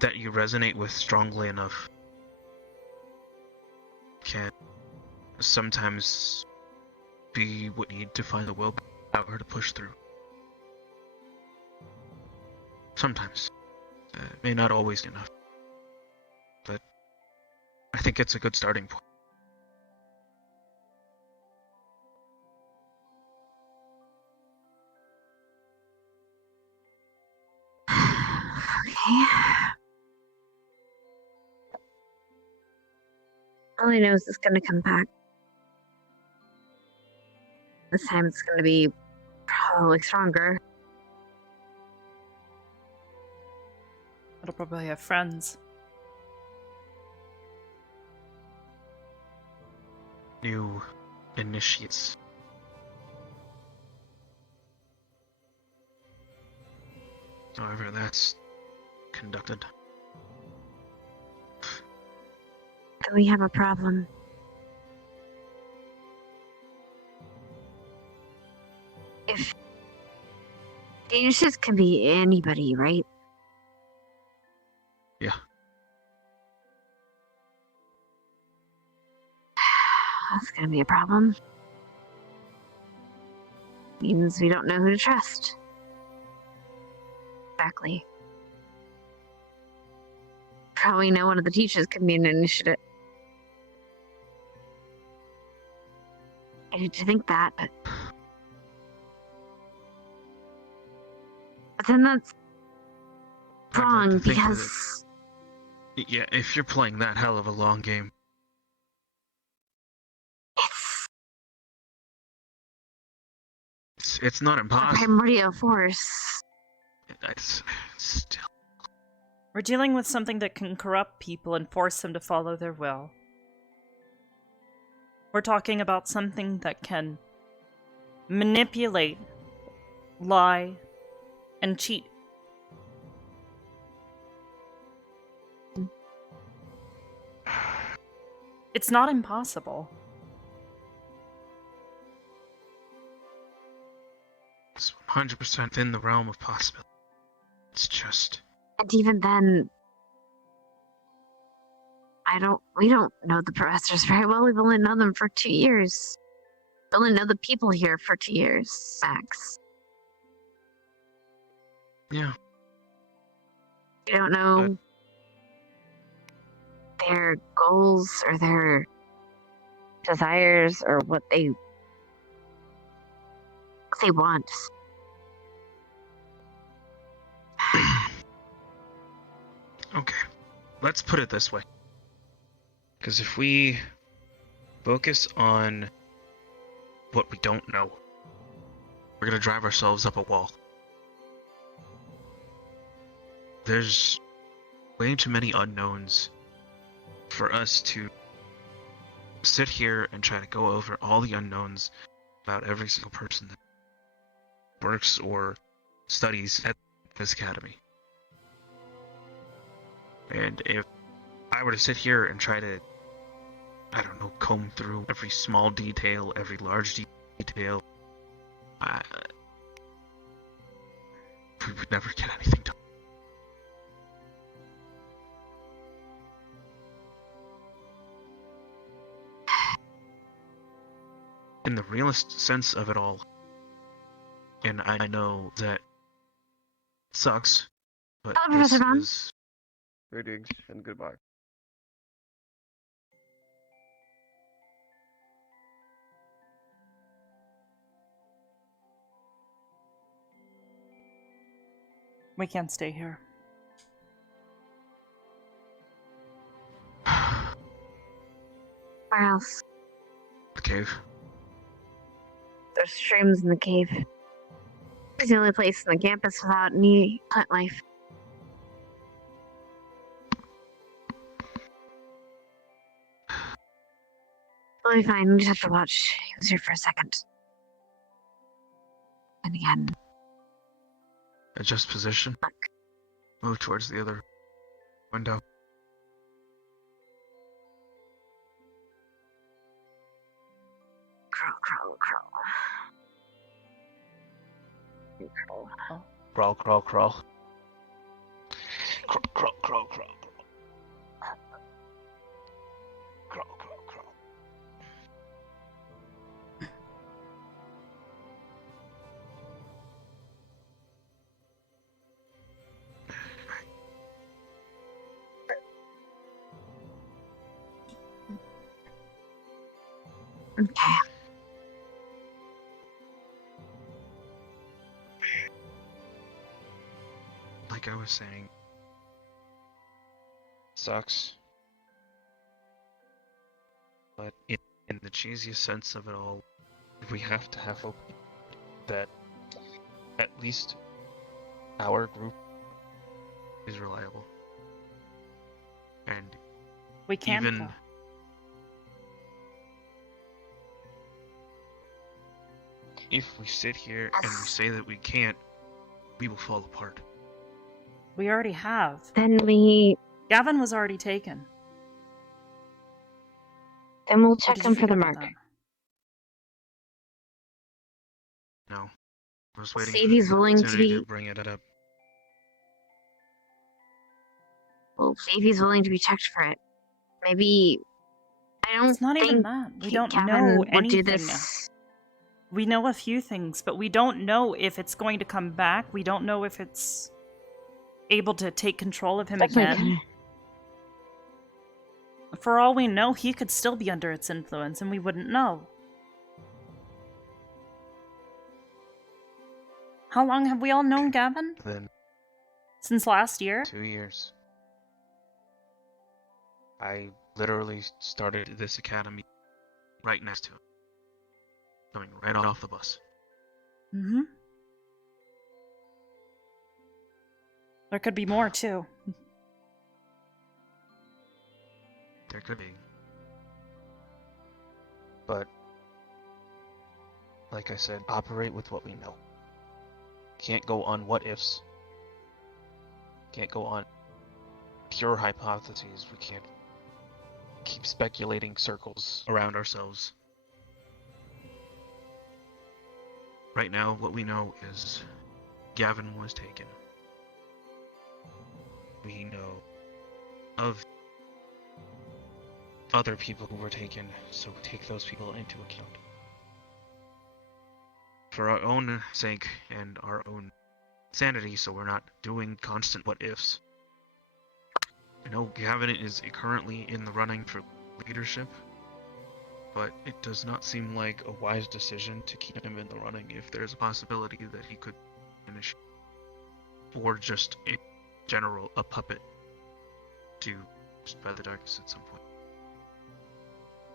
that you resonate with strongly enough can sometimes be what you need to find the willpower to push through. Sometimes. It may not always be enough. But I think it's a good starting point. Okay. All I know is it's going to come back. This time it's going to be probably stronger. It'll probably have friends. New initiates. However that's conducted. Then we have a problem. If the initiates can be anybody, right? Yeah. That's gonna be a problem. Means we don't know who to trust. Exactly. Probably know one of the teachers can be an initiate. I hate to think that, but then that's wrong because yeah, if you're playing that hell of a long game, it's not impossible. A primordial force. It's still We're dealing with something that can corrupt people and force them to follow their will. We're talking about something that can manipulate, lie, and cheat. It's not impossible. It's 100% within the realm of possibility. It's just... And even then, we don't know the professors very well. We've only known them for 2 years. We only know the people here for 2 years, max. Yeah. We don't know their goals or their desires or what they want. Okay, let's put it this way. Because if we focus on what we don't know, we're going to drive ourselves up a wall. There's way too many unknowns for us to sit here and try to go over all the unknowns about every single person that works or studies at this academy. And if I were to sit here and try to, I don't know, comb through every small detail, every large detail, we would never get anything done. In the realist sense of it all, and I know that sucks, but this is... Greetings and goodbye. We can't stay here. Where else? The cave. There's shrooms in the cave. It's the only place on the campus without any plant life. We'll be fine. We just have to watch. He was here for a second. And again. Adjust position. Look. Move towards the other window. Crawl, crawl, crawl. Crawl. Crawl, crawl, crawl. Crawl, crawl, crawl, crawl. Crawl, crawl, crawl. Okay. Like I was saying, sucks. But in the cheesiest sense of it all, we have to have hope that at least our group is reliable. And we can't. Even if we sit here and we say that we can't, we will fall apart. We already have. Then Gavin was already taken. Then we'll check him for the mark. No. I was waiting See if he's willing to be... bring it up. We'll see if he's willing to be checked for it. Maybe... I don't It's not think even that. We don't Gavin know would do anything. this. We know a few things, but we don't know if it's going to come back. We don't know if it's able to take control of him again. For all we know, he could still be under its influence, and we wouldn't know. How long have we all known Gavin? Then Since last year? 2 years. I literally started this academy right next to him. Coming right off the bus. Mm-hmm. There could be more, too. There could be. But, like I said, operate with what we know. Can't go on what ifs. Can't go on pure hypotheses. We can't keep speculating circles around ourselves. Right now, what we know is Gavin was taken. We know of other people who were taken, so take those people into account. For our own sake and our own sanity, so we're not doing constant what ifs. I know Gavin is currently in the running for leadership, but it does not seem like a wise decision to keep him in the running if there's a possibility that he could finish, or just in general a puppet to by the darkness at some point.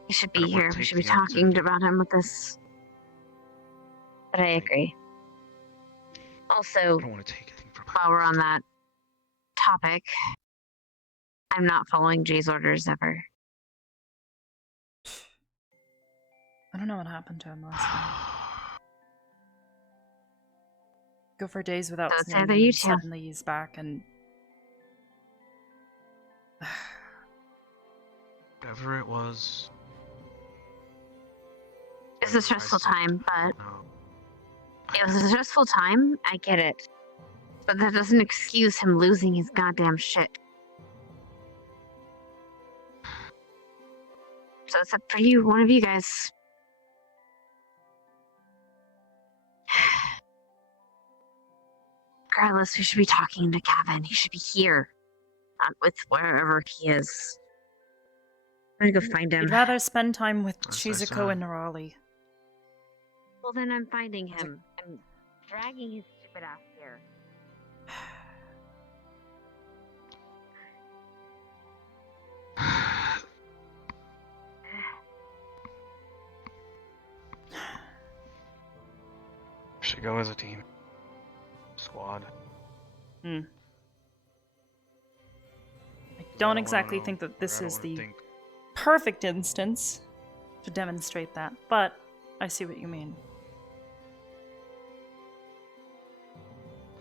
He should be here. We should be talking about him with this. But I agree. Also, while we're on that topic, I'm not following Jay's orders ever. I don't know what happened to him last night. Go for days without So it's seeing him, either you and two. suddenly he's back, and Whatever it was. It's a stressful time, but it was a stressful time. I get it, but that doesn't excuse him losing his goddamn shit. So it's up for you, one of you guys. Regardless, we should be talking to Gavin. He should be here, not with wherever he is. I'm gonna go find him. I'd rather spend time with That's what I Shizuko saw. and Raleigh. Well, then I'm finding him. I'm dragging his stupid ass here. Should go as a team. Squad. I don't exactly think that this is the perfect instance to demonstrate that, but I see what you mean.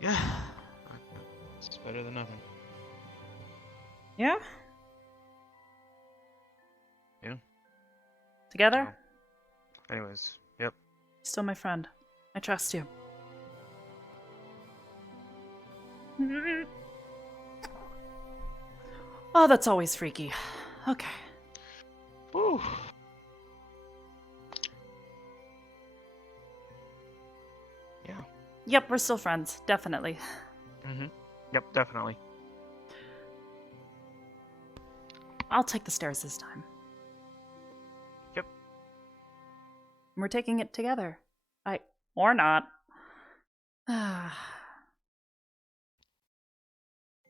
Yeah. It's better than nothing. Yeah? Yeah. Together? Anyways, yep. Still my friend. I trust you. Oh, that's always freaky. Okay. Woo. Yeah. Yep, we're still friends. Definitely. Yep, definitely. I'll take the stairs this time. Yep. We're taking it together. Or not. I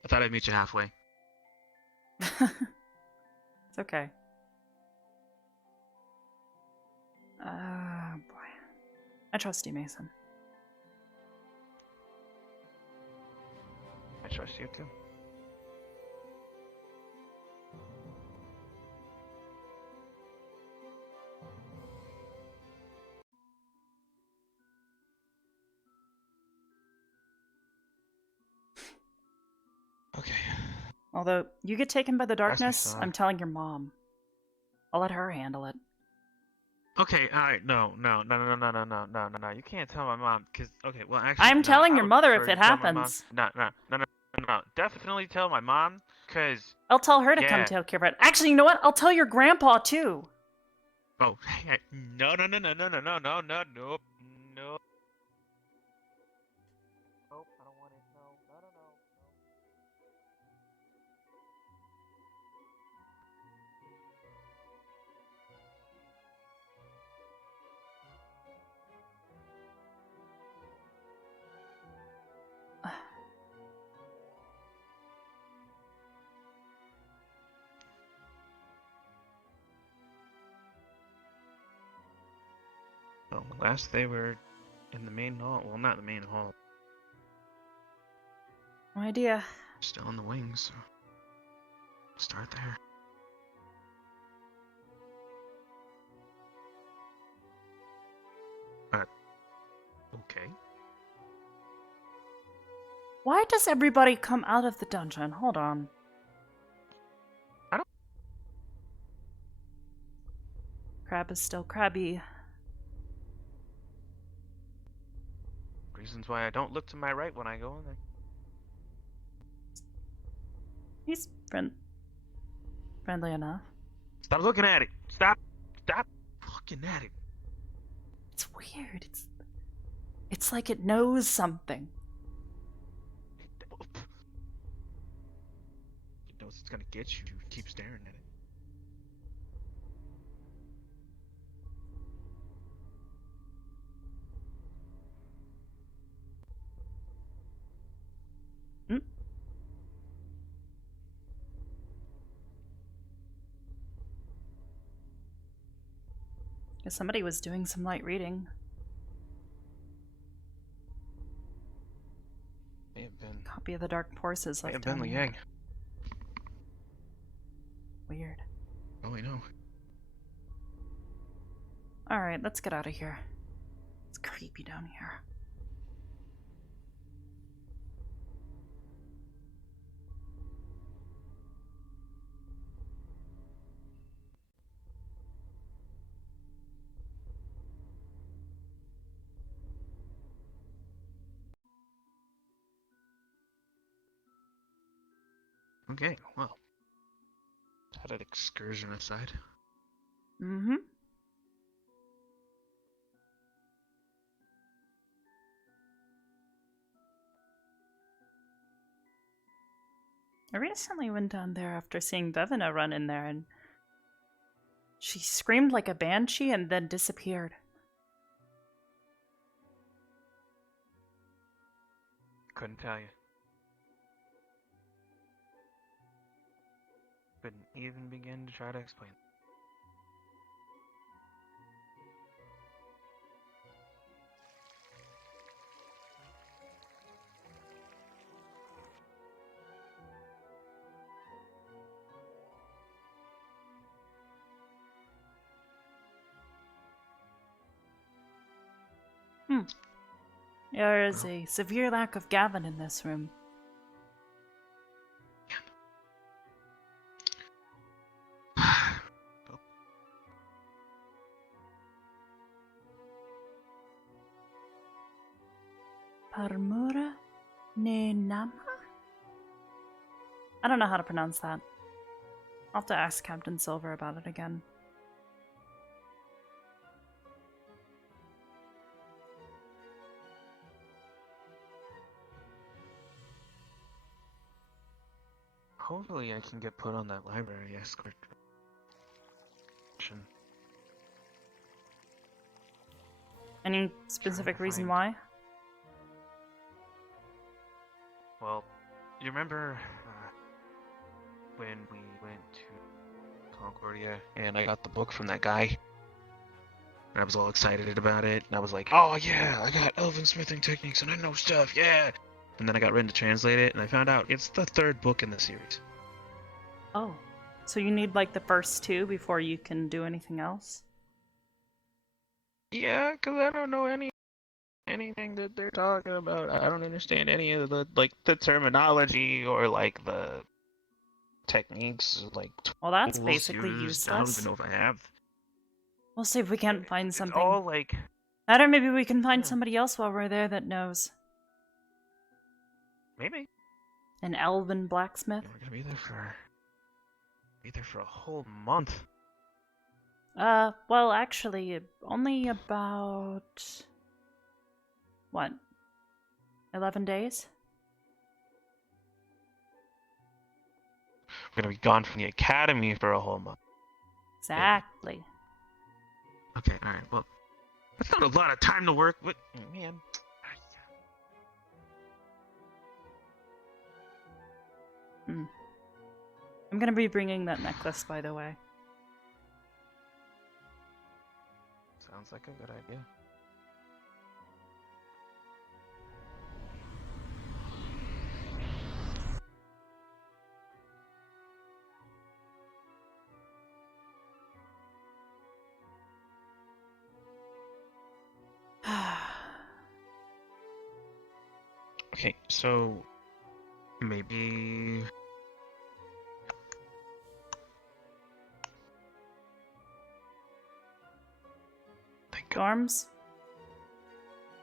thought I'd meet you halfway. It's okay. Boy. I trust you, Mason. I trust you too. Okay. Although, you get taken by the darkness, son. I'm telling your mom. I'll let her handle it. Okay, alright, no. You can't tell my mom, because, okay, well, actually. I'm no, telling I your would mother prefer if it you tell my mom. happens. No. Definitely tell my mom, because. I'll tell her to yeah. come take care of it. Actually, you know what? I'll tell your grandpa, too. Oh, no. Nope. No. Nope, I don't want it. No. Well, last they were in the main hall. Well, not the main hall. No idea. Still in the wings, so start there. Why does everybody come out of the dungeon? Hold on. I don't... Crab is still crabby. Reasons why I don't look to my right when I go in there. He's friendly enough. Stop looking at it. Stop looking at it. It's weird. It's like it knows something. It knows it's gonna get you. Keep staring at it. Guess somebody was doing some light reading. May have been. Copy of the Dark Forces May left have been down Liang. Weird. Oh, I know. Alright, let's get out of here. It's creepy down here. Okay, well. Had an excursion aside. Mm-hmm. I recently went down there after seeing Bevina run in there, and she screamed like a banshee and then disappeared. Couldn't tell you. Couldn't even begin to try to explain. There is a severe lack of Gavin in this room. Parmura ne Nama? I don't know how to pronounce that. I'll have to ask Captain Silver about it again. Hopefully I can get put on that library escort. Any specific reason why? Well, you remember when we went to Concordia and I got the book from that guy? And I was all excited about it, and I was like, oh yeah, I got elven smithing techniques and I know stuff, yeah! And then I got written to translate it, and I found out it's the third book in the series. Oh. So you need like the first two before you can do anything else? Yeah, because I don't know anything that they're talking about. I don't understand any of the terminology or like the techniques, like Well, that's tools basically used. I don't useless. even know if I have. We'll see if we can't find It's something. all like, That or maybe we can find somebody else while we're there that knows. maybe. An elven blacksmith? We're gonna be there for a whole month. Well, actually, only about... what? 11 days? We're gonna be gone from the academy for a whole month. Exactly. Okay, alright, well, that's not a lot of time to work with, man. I'm gonna be bringing that necklace, by the way. Sounds like a good idea. Okay, so Maybe. Dorms?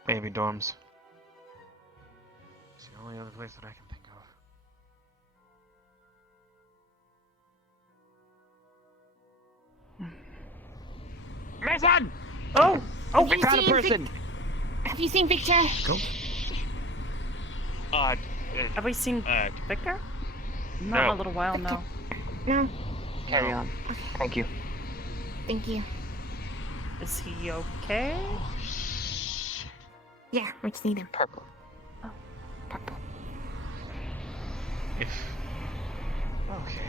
Maybe dorms. It's the only other place that I can think of. Mason! Oh! Oh! We found a person! Have you seen Victor? Go. Have we seen Victor? Not in No. a little while, no. No. Carry on. Thank you. Thank you. Is he okay? Yeah, we just need him. Purple. Oh. Purple. If. Okay.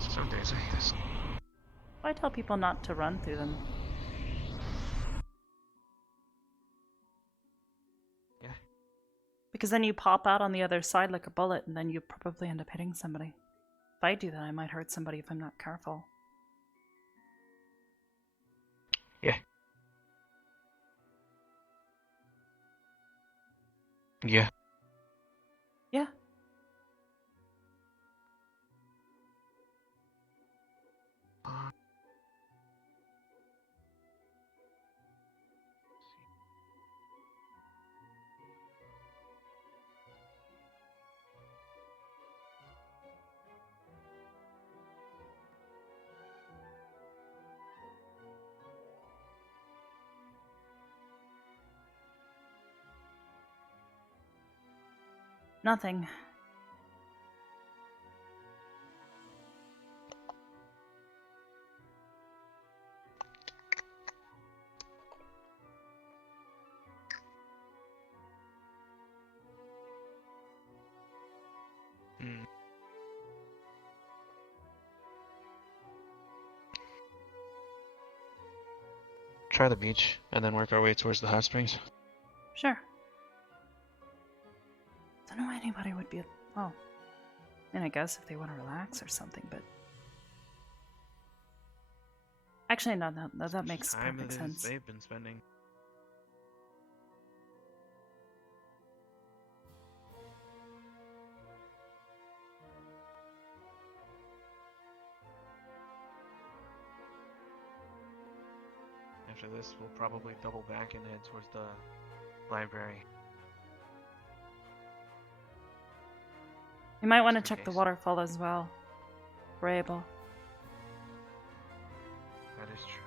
Some days I hate this. I tell people not to run through them. Yeah. Because then you pop out on the other side like a bullet, and then you probably end up hitting somebody. If I do that, I might hurt somebody if I'm not careful. Yeah. Yeah. Yeah. Nothing. Hmm. Try the beach, and then work our way towards the hot springs. Sure. Don't know why anybody would be. Well, I mean, I guess if they want to relax or something, but. Actually, no, that makes Time perfect that is sense. they've been spending. After this, we'll probably double back and head towards the library. You might want to check the waterfall as well. We're able. That is true.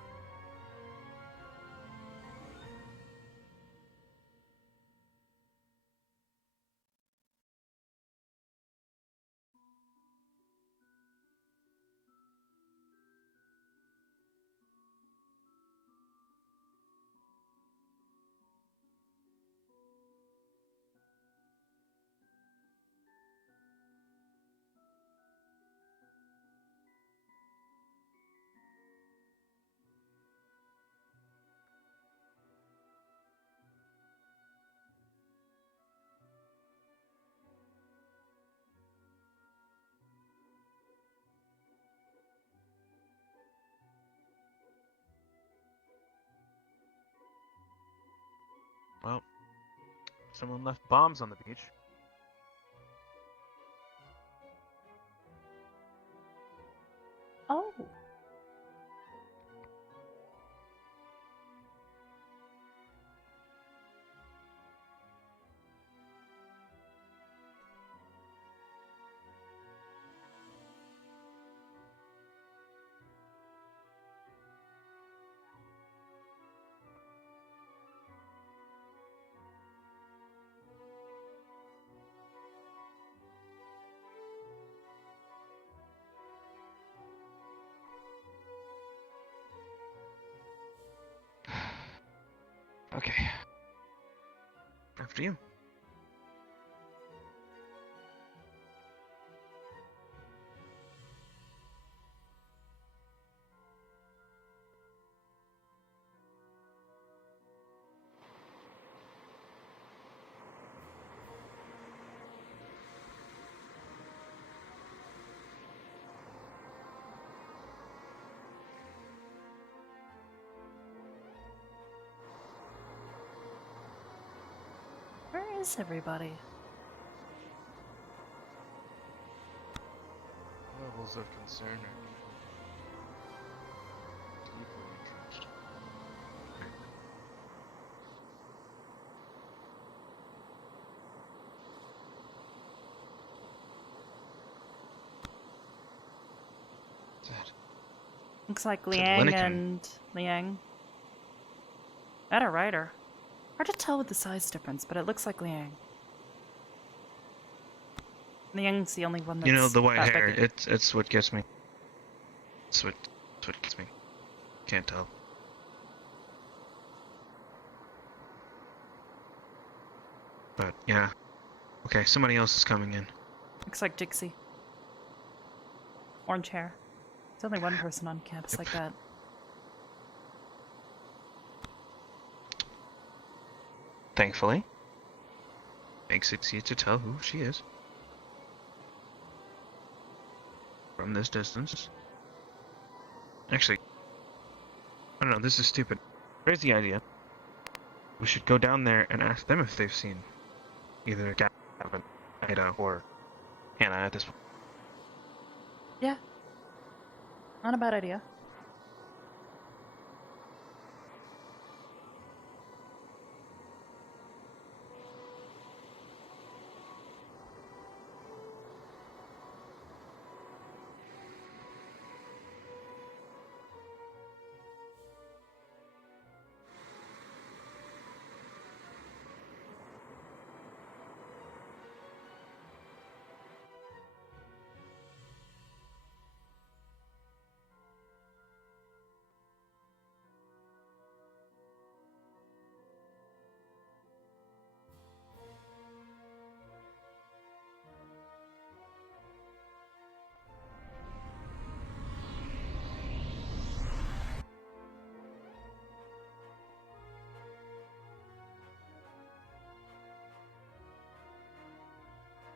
Well, someone left bombs on the beach. Oh. Okay. After you. is everybody? Levels of concern are deeply entrenched. That. Looks like Said Liang Lincoln. and Liang. Better rider. Hard to tell with the size difference, but it looks like Liang. Liang's the only one that's You know, the white that hair, big. it's what gets me. It's what gets me. Can't tell. But, yeah. Okay, somebody else is coming in. Looks like Dixie. Orange hair. There's only one person on campus like that. Thankfully. Makes it easy to tell who she is. From this distance. Actually, I don't know, this is stupid. Here's the idea. We should go down there and ask them if they've seen either Gavin, Ida, or Hannah at this point. Yeah. Not a bad idea.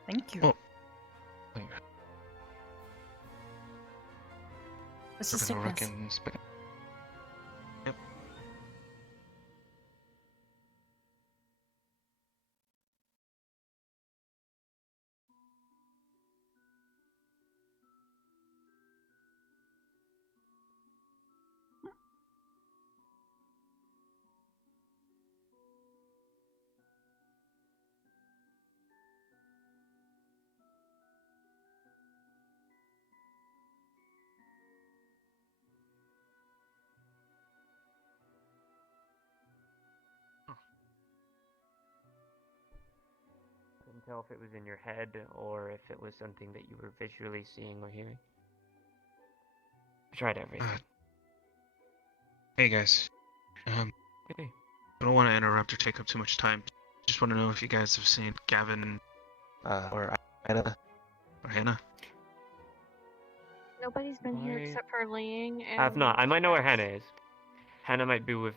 Thank you. Well, This is sickness. Yep. Couldn't tell if it was in your head or if it was something that you were visually seeing or hearing. I tried everything. Hey guys. Hey. I don't want to interrupt or take up too much time. Just want to know if you guys have seen Gavin, or Ida, or Hannah. Nobody's been here except for Liang and... I have not. I might know where Hannah is. Hannah might be with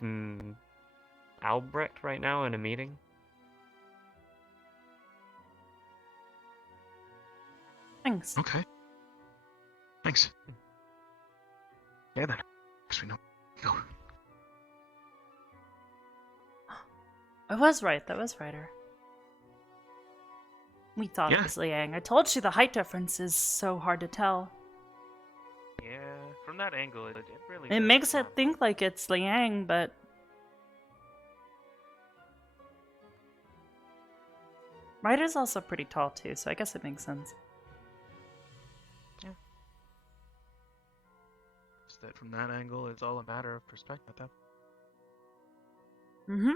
Albrecht right now in a meeting. Thanks. Okay. Thanks. Yeah then. Guess we know. Go. I was right. That was Ryder. We thought it was Liang. I told you the height difference is so hard to tell. Yeah, from that angle, it really It makes it think like it's Liang, but... Ryder's also pretty tall too, so I guess it makes sense. Yeah. Just that from that angle, it's all a matter of perspective. Mm-hmm.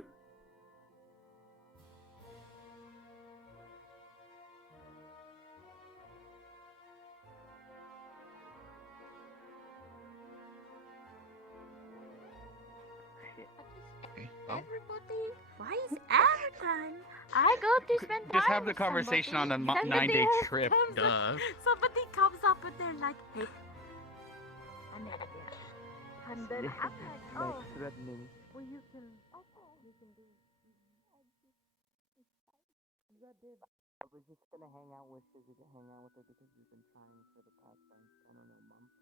Everybody, why is every time I go to spend time Just have the with conversation on somebody, the somebody 9-day else trip. comes Duh. up- Somebody comes up and they're like, hey, I made a deal. And then I'm like, oh, threatening. well you can, okay, you can do it. I was just gonna hang out with her to hang out with her because we've been trying for the past, I don't know, month.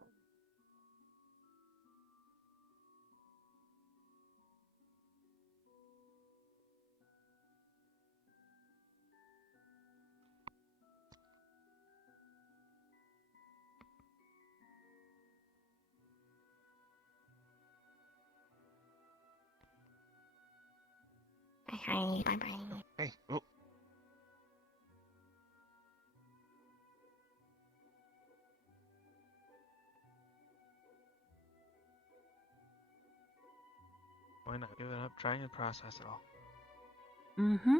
Hi. Bye bye. Hey. Oh. Why not give it up? Try and process it all. Mm-hmm.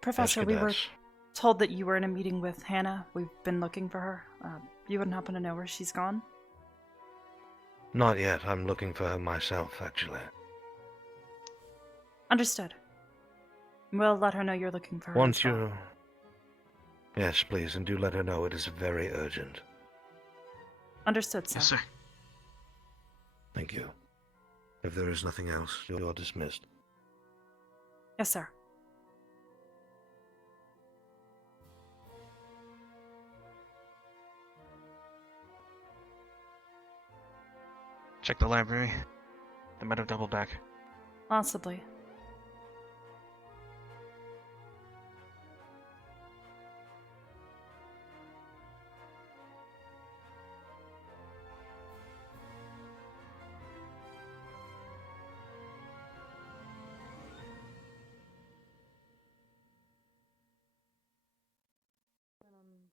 Professor, we were Escadash. told that you were in a meeting with Hannah. We've been looking for her. You wouldn't happen to know where she's gone? Not yet. I'm looking for her myself, actually. Understood. We'll let her know you're looking for her. Once as well. you... Yes, please, and do let her know it is very urgent. Understood, sir. Yes, sir. Thank you. If there is nothing else, you're dismissed. Yes, sir. Check the library. They might have doubled back. Possibly.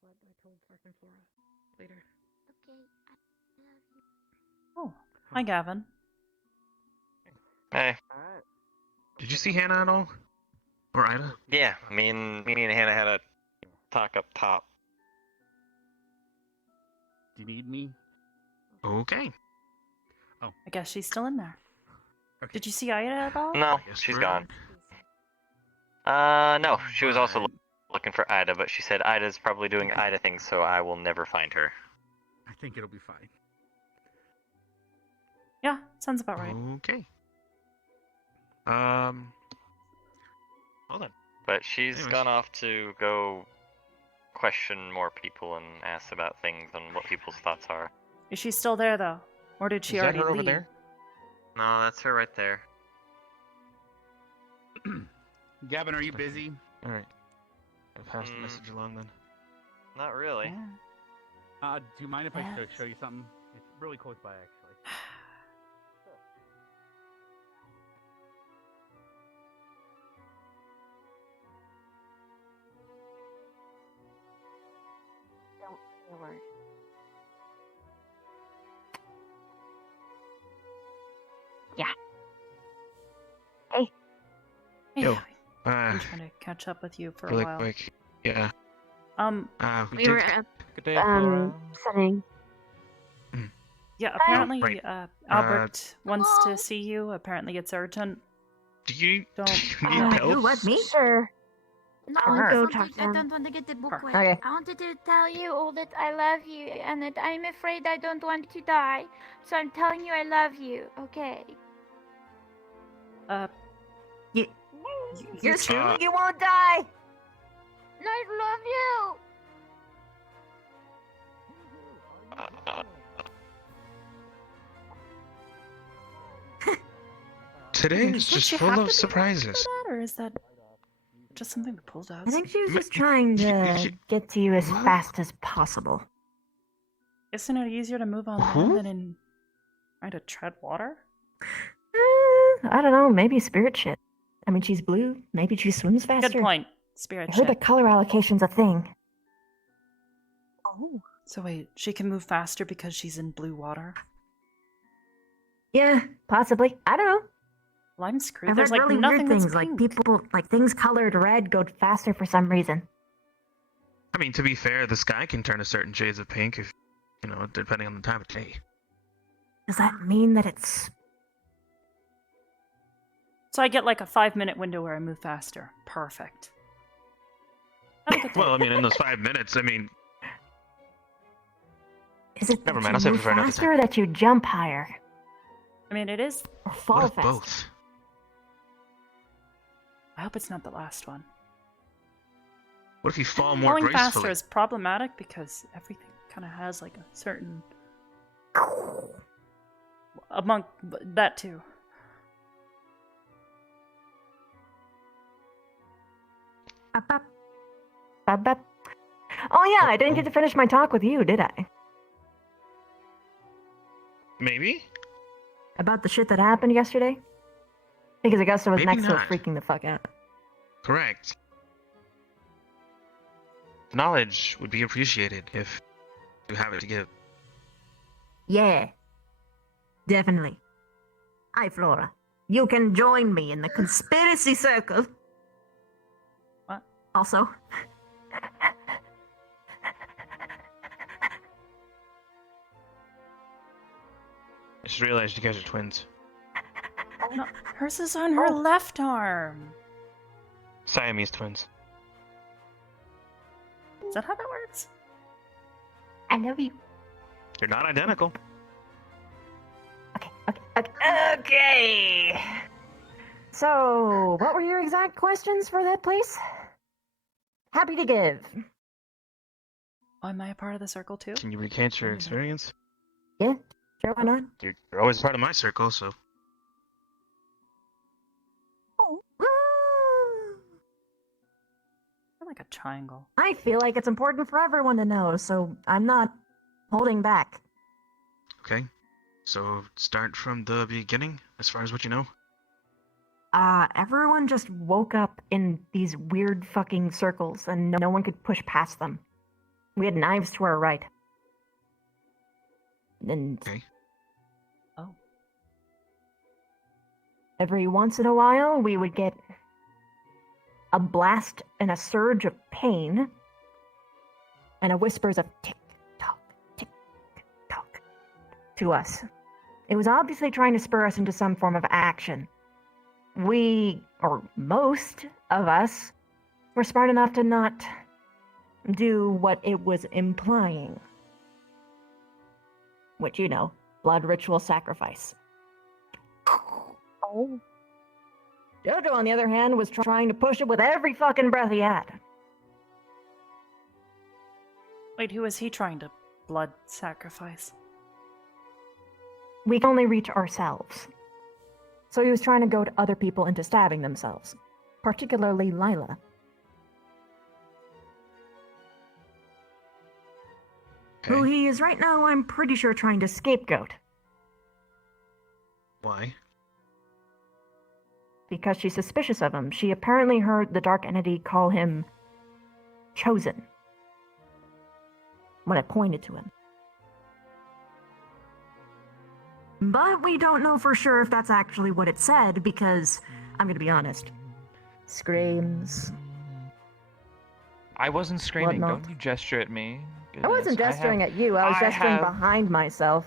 What I told Sergeant Flora later. Okay. Oh, hi, Gavin. Hey. Did you see Hannah at all? Or Ida? Yeah, me and Hannah had a talk up top. Do you need me? Okay. I guess she's still in there. Did you see Ida at all? No, she's gone. No, she was also looking for Ida, but she said Ida's probably doing Ida things, so I will never find her. I think it'll be fine. Yeah, sounds about right. Okay. Hold on. But she's Anyways. gone off to go question more people and ask about things and what people's thoughts are. Is she still there, though? Or did she Is that already her leave? over there? No, that's her right there. Gavin, are you busy? Alright. I'll pass the message along then. Not really. Yeah. Do you mind if I show you something? It's really close by, actually. Don't say a word. Yeah. Hey. Hey, Yo. I've been trying to catch up with you for really a while. quick. Yeah. We were at Good day, Flora. setting. Yeah, apparently right. Albert wants to see you. Apparently it's urgent. Do you Don't need help? What, me? Sure. No, I'll it's go something talk to I him. don't want to get the book wet. Okay. I wanted to tell you all that I love you and that I'm afraid I don't want to die. So I'm telling you I love you, okay? You you too? You won't die! I love you! Today is Did just she full have of to be surprises. for that, or is that just something the pool does? I think she was just trying to get to you as fast as possible. Isn't it easier to move on land than in trying to tread water? I don't know, maybe spirit shit. I mean, she's blue. Maybe she swims faster. Good point. Spirit I heard the shit. color allocation's a thing. Oh. So wait, she can move faster because she's in blue water? Yeah, possibly. I don't know. Well, I'm screwed. I've There's heard like really nothing weird that's things, like pink. people, like things colored red go faster for some reason. I mean, to be fair, the sky can turn a certain shades of pink if, depending on the time of day. Does that mean that it's... So I get like a 5-minute window where I move faster. Perfect. Well, I mean, in those 5 minutes, I mean... Is it Never that mind, you I'll save move it for another faster time. or that you jump higher? I mean, it is. Or fall What if faster? both? I hope it's not the last one. What if you fall more Falling gracefully? faster is problematic because everything kind of has like a certain among that too. Oh yeah, I didn't get to finish my talk with you, did I? Maybe? About the shit that happened yesterday? Because Augusta was Maybe next to not. her freaking the fuck out. Correct. Knowledge would be appreciated if you have it to give. Yeah. Definitely. Hi, Flora. You can join me in the conspiracy circle. What? Also. I just realized you guys are twins. No, hers is on her left arm. Siamese twins. Is that how that works? I love you. You're not identical. Okay. So, what were your exact questions for that place? Happy to give. Oh, am I a part of the circle too? Can you recant your experience? Yeah, sure, why not? You're always part of my circle, so. I like a triangle. I feel like it's important for everyone to know, so I'm not holding back. Okay. So, start from the beginning, as far as what you know. Everyone just woke up in these weird fucking circles, and no one could push past them. We had knives to our right. And okay. Oh. Every once in a while, we would get a blast and a surge of pain, and a whispers of tick-tock to us. It was obviously trying to spur us into some form of action. We, or most of us, were smart enough to not do what it was implying. Which, you know, blood ritual sacrifice. Oh. Jojo, on the other hand, was trying to push it with every fucking breath he had. Wait, who is he trying to blood sacrifice? We can only reach ourselves. So he was trying to goad other people into stabbing themselves, particularly Lila. Okay. Who he is right now, I'm pretty sure, trying to scapegoat. Why? Because she's suspicious of him. She apparently heard the Dark Entity call him chosen when I pointed to him. But we don't know for sure if that's actually what it said, because, I'm gonna be honest, screams. I wasn't screaming. Whatnot. Don't you gesture at me. I wasn't gesturing at you, I was gesturing behind myself.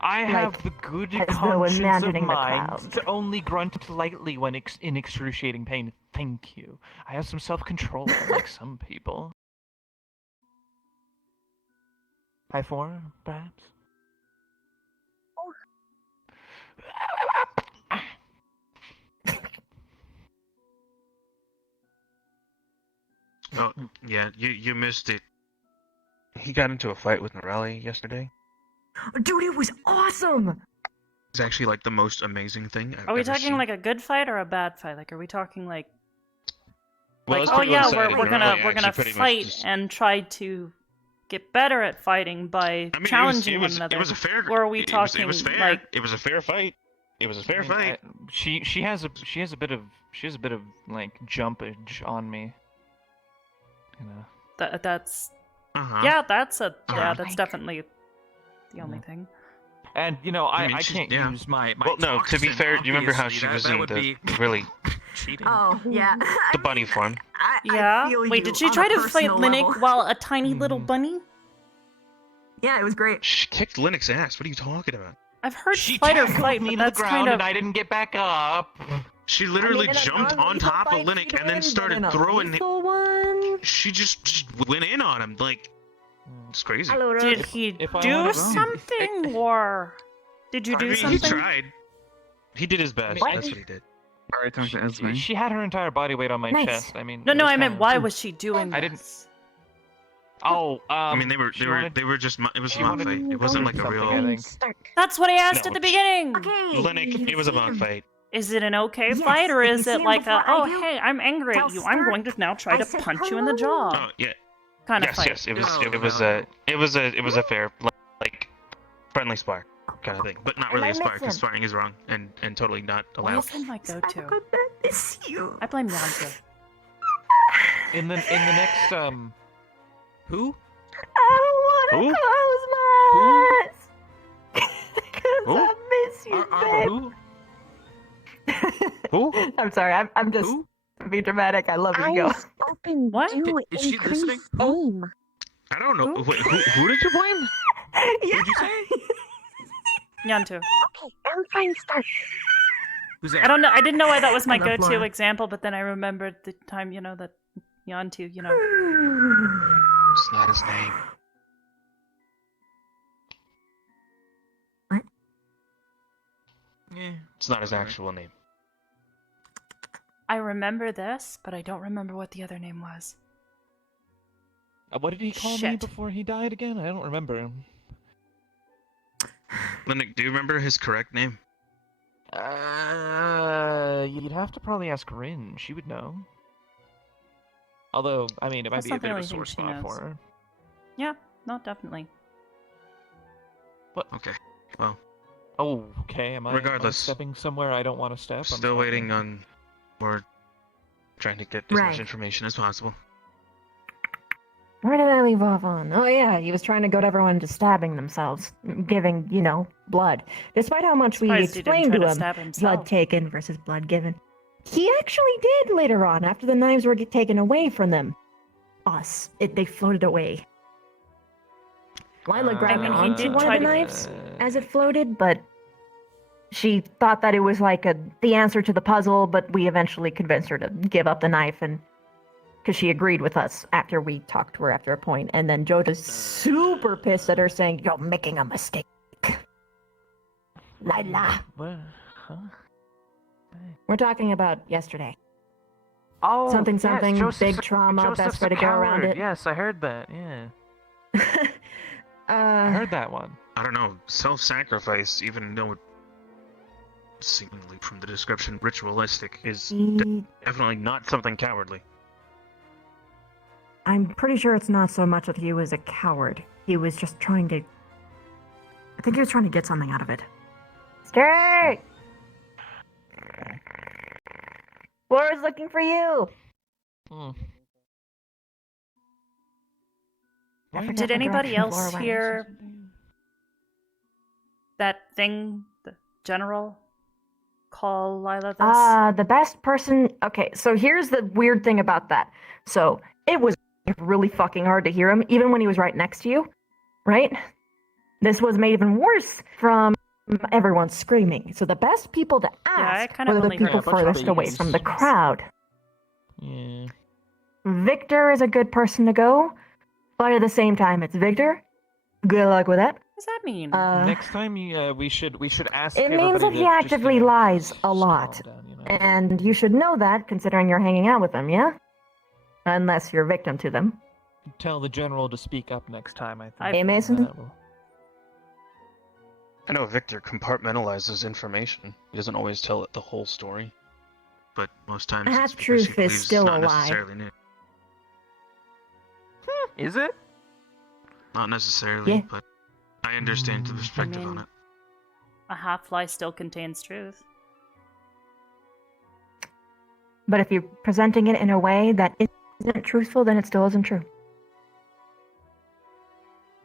I have like, the good as though conscience of imagining the mind clouds. to only grunt lightly when in excruciating pain. Thank you. I have some self-control, like some people. High four, perhaps? Oh, yeah, you missed it. He got into a fight with Norelli yesterday. Dude, it was awesome! It's actually like the most amazing thing I've Are we ever talking seen. like a good fight or a bad fight? Like, are we talking like, Well, it's oh pretty yeah, one-sided. we're Norelli gonna actually pretty much fight just- and try to get better at fighting by I mean, challenging one another? It was a fair. Or are we it talking was fair. like? It was a fair fight. It was a fair fight. She has a bit of like jumpage on me. You know. That's Uh-huh. yeah, that's a yeah, Uh-huh. that's definitely the only thing. And you know, I mean, she's- can't yeah. use my Well, no. To be toxin, fair, you remember how she obviously. was That in would the be really cheating. Oh, yeah. the bunny form? Yeah. feel Wait, you did she on try a to fight personal Linux level. while a tiny little bunny? Yeah, it was great. She kicked Linux ass. What are you talking about? I've heard She fight or tackled flight, me but to the that's ground kind of. and I didn't get back up. She literally in a jumped on non-lethal top of fight, Linux she and then did, but started in a throwing. lethal one? She just went in on him like it's crazy. Did he if I do wanna- something, or did you I do mean, something? he tried. He did his best. I mean, That's what he did. Alright, talk to Esme. She had her entire body weight on my Nice. chest. I mean, No, it no, was I meant kinda- why was she doing I this? Oh, I mean, they she were wanted- they were just it was a she mock wanted fight. It wasn't like a something, real. I think. That's what I asked No, at the beginning. Lennox, it was a mock fight. Is it an okay Yes, fight, or if you is see it him like a, before I oh, do, hey, I'm angry tell at you, I'm Stark going to now try I to said punch you in the hello. jaw? Oh yeah. Kind of Yes, fight. yes. It was. No, It was no. a. It was a. It was a fair, like, friendly spar kind of thing, but not Am really I a spar because missing? sparring is wrong and totally not Why allowed. is that my go-to? I miss you. I blame Yanto. In the next who? I don't want to close my eyes. Because Who? I miss you, babe. Who? I'm sorry. I'm just being dramatic. I love you. Go. Eyes open. What? Do Is she increase listening? aim. I don't know. Wait, who did you blame? Yeah. Who'd you say? Yanto. Okay, I'm fine. Start. Who's I that? don't know. I didn't know why that was my I love go-to Laura. example, but then I remembered the time, that Yanto, It's not his name. What? Yeah. It's not his actual name. I remember this, but I don't remember what the other name was. What did he call me Shit. before he died again? I don't remember. Lennox, do you remember his correct name? You'd have to probably ask Rin. She would know. Although, I mean, it might That's be a not the bit of a only thing sore she spot knows. for her. Yeah, no, definitely. Okay. Well, Oh, okay. Am I Regardless. stepping somewhere I don't want to step? I'm still sorry. waiting on. We're trying to get as Right. much information as possible. Where did I leave off on? Oh yeah, he was trying to goad everyone into stabbing themselves, giving, blood. Despite how much we Surprised he didn't explained try to to him, stab himself. blood taken versus blood given. He actually did later on, after the knives were taken away from them. They floated away. Lila grabbed I mean, he onto did one try of the to- knives as it floated, but she thought that it was like the answer to the puzzle, but we eventually convinced her to give up the knife, and because she agreed with us after we talked to her after a point, and then Jota's super pissed at her, saying, "You're making a mistake, Lila." What? Huh? We're talking about yesterday. Oh, Something, yes, something, Joseph's big a- trauma, Joseph's best way a to go around coward. it. Yes, I heard that. Yeah, I heard that one. I don't know. Self-sacrifice, even though it seemingly from the description ritualistic, is definitely not something cowardly. I'm pretty sure it's not so much that he was a coward. He was just trying to. I think he was trying to get something out of it. Skirt! Laura's looking for you! Hmm. I forget Did what anybody direction else Laura went. hear that thing, the general call Lila this? The best person. Okay, so here's the weird thing about that. So it was really fucking hard to hear him, even when he was right next to you, right? This was made even worse from everyone screaming. So the best people to I ask kind of were the only heard people a bunch of furthest away babies. from the crowd. Yeah. Victor is a good person to go, but at the same time, it's Victor. Good luck with that. What does that mean? Next time, we should ask. It means that everybody he to just, actively lies a lot. And you should know that, considering you're hanging out with him, yeah? Unless you're a victim to them. tell the general to speak up next time. I think. Hey, Mason? That will- I know Victor compartmentalizes information. He doesn't always tell it the whole story, but most times it's because he Half-truth is believes still it's a not lie. necessarily new. Is it? Not necessarily, Yeah. but I understand the perspective on it. A half-lie still contains truth. But if you're presenting it in a way that isn't truthful, then it still isn't true.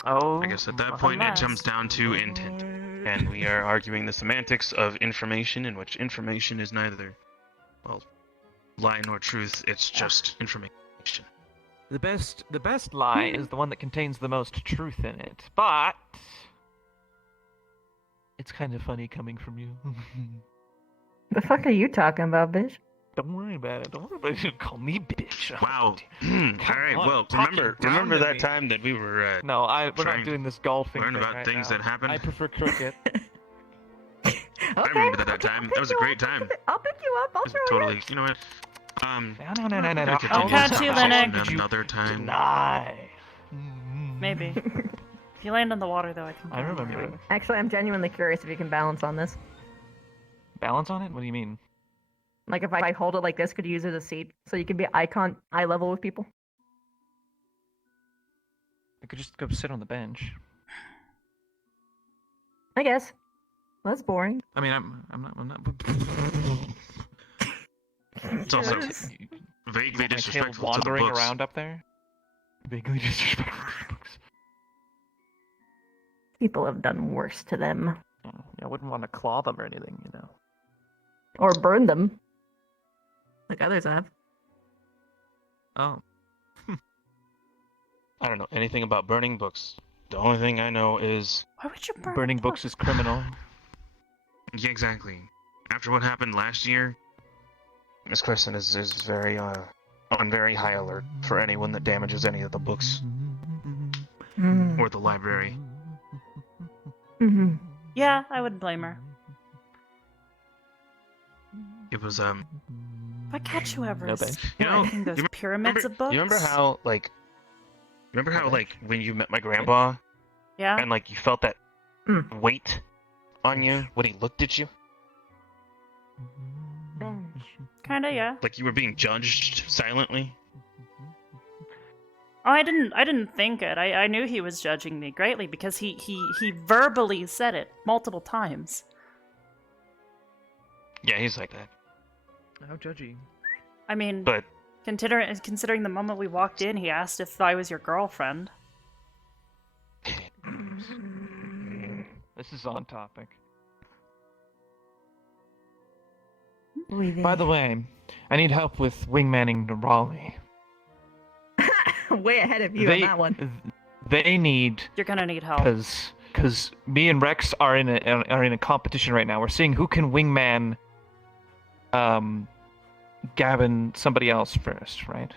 Oh. I guess at that point it comes down to intent, and we are arguing the semantics of information, in which information is neither, well, lie nor truth. It's just information. The best lie is the one that contains the most truth in it, but it's kind of funny coming from you. The fuck are you talking about, bitch? Don't worry about it. Don't worry about it. You call me bitch. Wow. All right. Well, remember that time that we were No, we're trying not doing this golfing learn thing about right things now. that happen? I prefer cricket. I remember that time. That was a great time. I'll pick you up. I'll It was throw you. totally, you know what? No. I'll catch you, Linux. Another time. Deny. Maybe. If you land on the water, though, I can. I remember. Actually, I'm genuinely curious if you can balance on this. Balance on it? What do you mean? Like if I hold it like this, could you use it as a seat so you can be eye level with people? I could just go sit on the bench. I guess. That's boring. I mean, I'm not. It's also Yes. vaguely My tail disrespectful to the wandering books. around up there. Vaguely disrespectful to the books. People have done worse to them. Yeah, I wouldn't want to claw them or anything, you know. Or burn them. Like others have. Oh. I don't know anything about burning books. The only thing I know is Why would you burn Burning books is criminal. yeah, exactly. After what happened last year, Miss Kristen is very on very high alert for anyone that damages any of the books or the library. Mm-hmm. Yeah, I wouldn't blame her. It was If I catch whoever No is thanks. You know, writing those pyramids of books. You remember how like when you met my grandpa Yeah. and like you felt that weight on you when he looked at you? Kinda, yeah. Like you were being judged silently? Oh, I didn't think it. I knew he was judging me greatly because he verbally said it multiple times. Yeah, he's like that. How judgy. I mean, But considering the moment we walked in, he asked if I was your girlfriend. This is on topic. Leaving. By the way, I need help with wingmanning to Raleigh. Way ahead of you on that one. They need. You're gonna need help. Because me and Rex are in a competition right now. We're seeing who can wingman. Gavin somebody else first, right?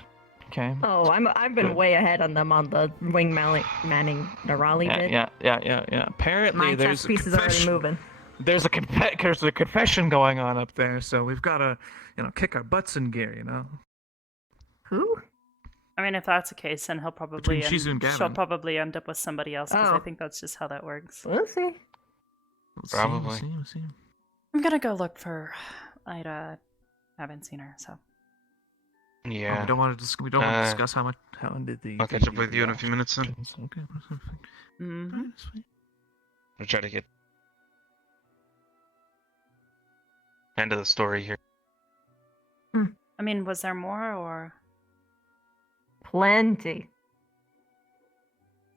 Okay. Oh, I've been way ahead on them on the manning the Raleigh bit. Yeah. Apparently, My there's chess piece is already moving. There's a confession going on up there, so we've got to, kick our butts in gear, Who? I mean, if that's the case, then she'll Between Shizu and Gavin. probably end up with somebody else because I think that's just how that works. We'll see. Probably. We'll see. I'm gonna go look for Ida. Haven't seen her, so. yeah. We don't want to discuss how did the. I'll catch up with you in a few minutes then. Okay. Mm-hmm. I'll try to get end of the story here. I mean, was there more or? Plenty.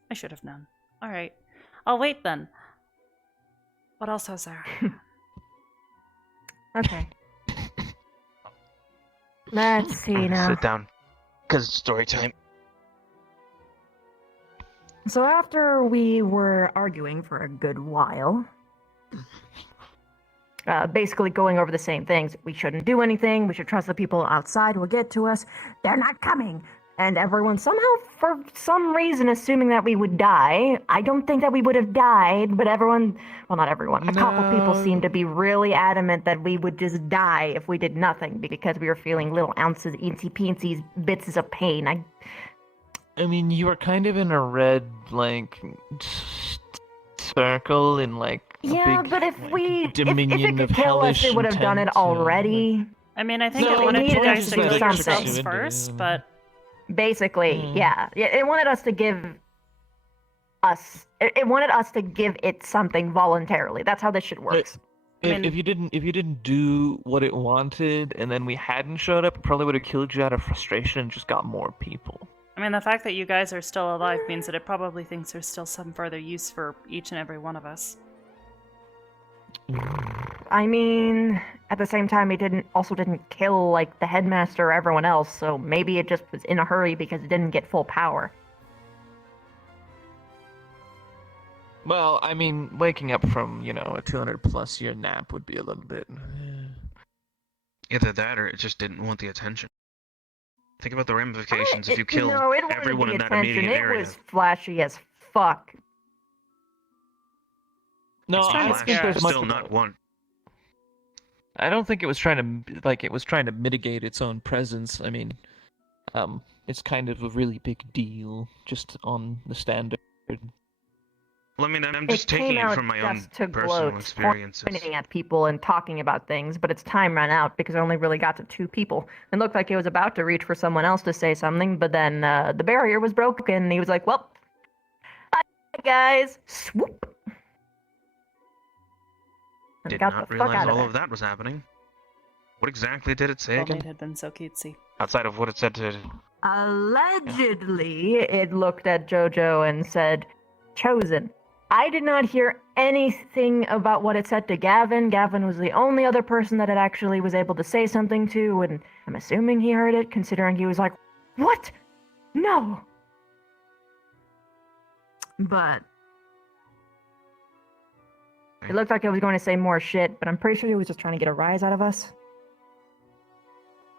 I should have known. All right, I'll wait then. What else was there? Okay. Let's see now. Sit down, cause it's story time. So after we were arguing for a good while, basically going over the same things, we shouldn't do anything, we should trust the people outside will get to us, they're not coming, and everyone somehow, for some reason, assuming that we would die. I don't think that we would have died, but everyone, well, not everyone, a couple people seemed to be really adamant that we would just die if we did nothing, because we were feeling little ounces, eensy-peensies, bits of pain. I mean, you were kind of in a red, circle in, a yeah, big, but if it dominion could of kill us, hellish it would have done it intent, already. I mean, I think No, it it wanted you needed guys to to do kill something. yourselves first, but Basically, yeah. It wanted us to give us. It wanted us to give it something voluntarily. That's how this shit works. If you didn't do what it wanted, and then we hadn't showed up, it probably would have killed you out of frustration and just got more people. I mean, the fact that you guys are still alive means that it probably thinks there's still some further use for each and every one of us. I mean, at the same time, it also didn't kill the headmaster or everyone else. So maybe it just was in a hurry because it didn't get full power. Well, I mean, waking up from, a 200+ year nap would be a little bit. Either that or it just didn't want the attention. Think about the ramifications if you kill No, it wanted everyone the in that attention. immediate It area. was flashy as fuck. No, It's I flash, think there's much still not one. I don't think it was trying to mitigate its own presence. I mean, it's kind of a really big deal just on the standard. Well, I mean, I'm just taking it from my own to personal gloat, experiences. pointing at people and talking about things, but its time ran out because it only really got to 2 people. It looked like it was about to reach for someone else to say something, but then the barrier was broken, and he was like, "Well, hi guys," swoop. And Did got not the fuck realize out of all there. of that was happening. What exactly did it say Soulmate again? had been so cutesy. Outside of what it said to... Allegedly, it looked at Jojo and said, "Chosen." I did not hear anything about what it said to Gavin. Gavin was the only other person that it actually was able to say something to, and I'm assuming he heard it, considering he was like, "What? No!" But it looked like it was going to say more shit, but I'm pretty sure he was just trying to get a rise out of us.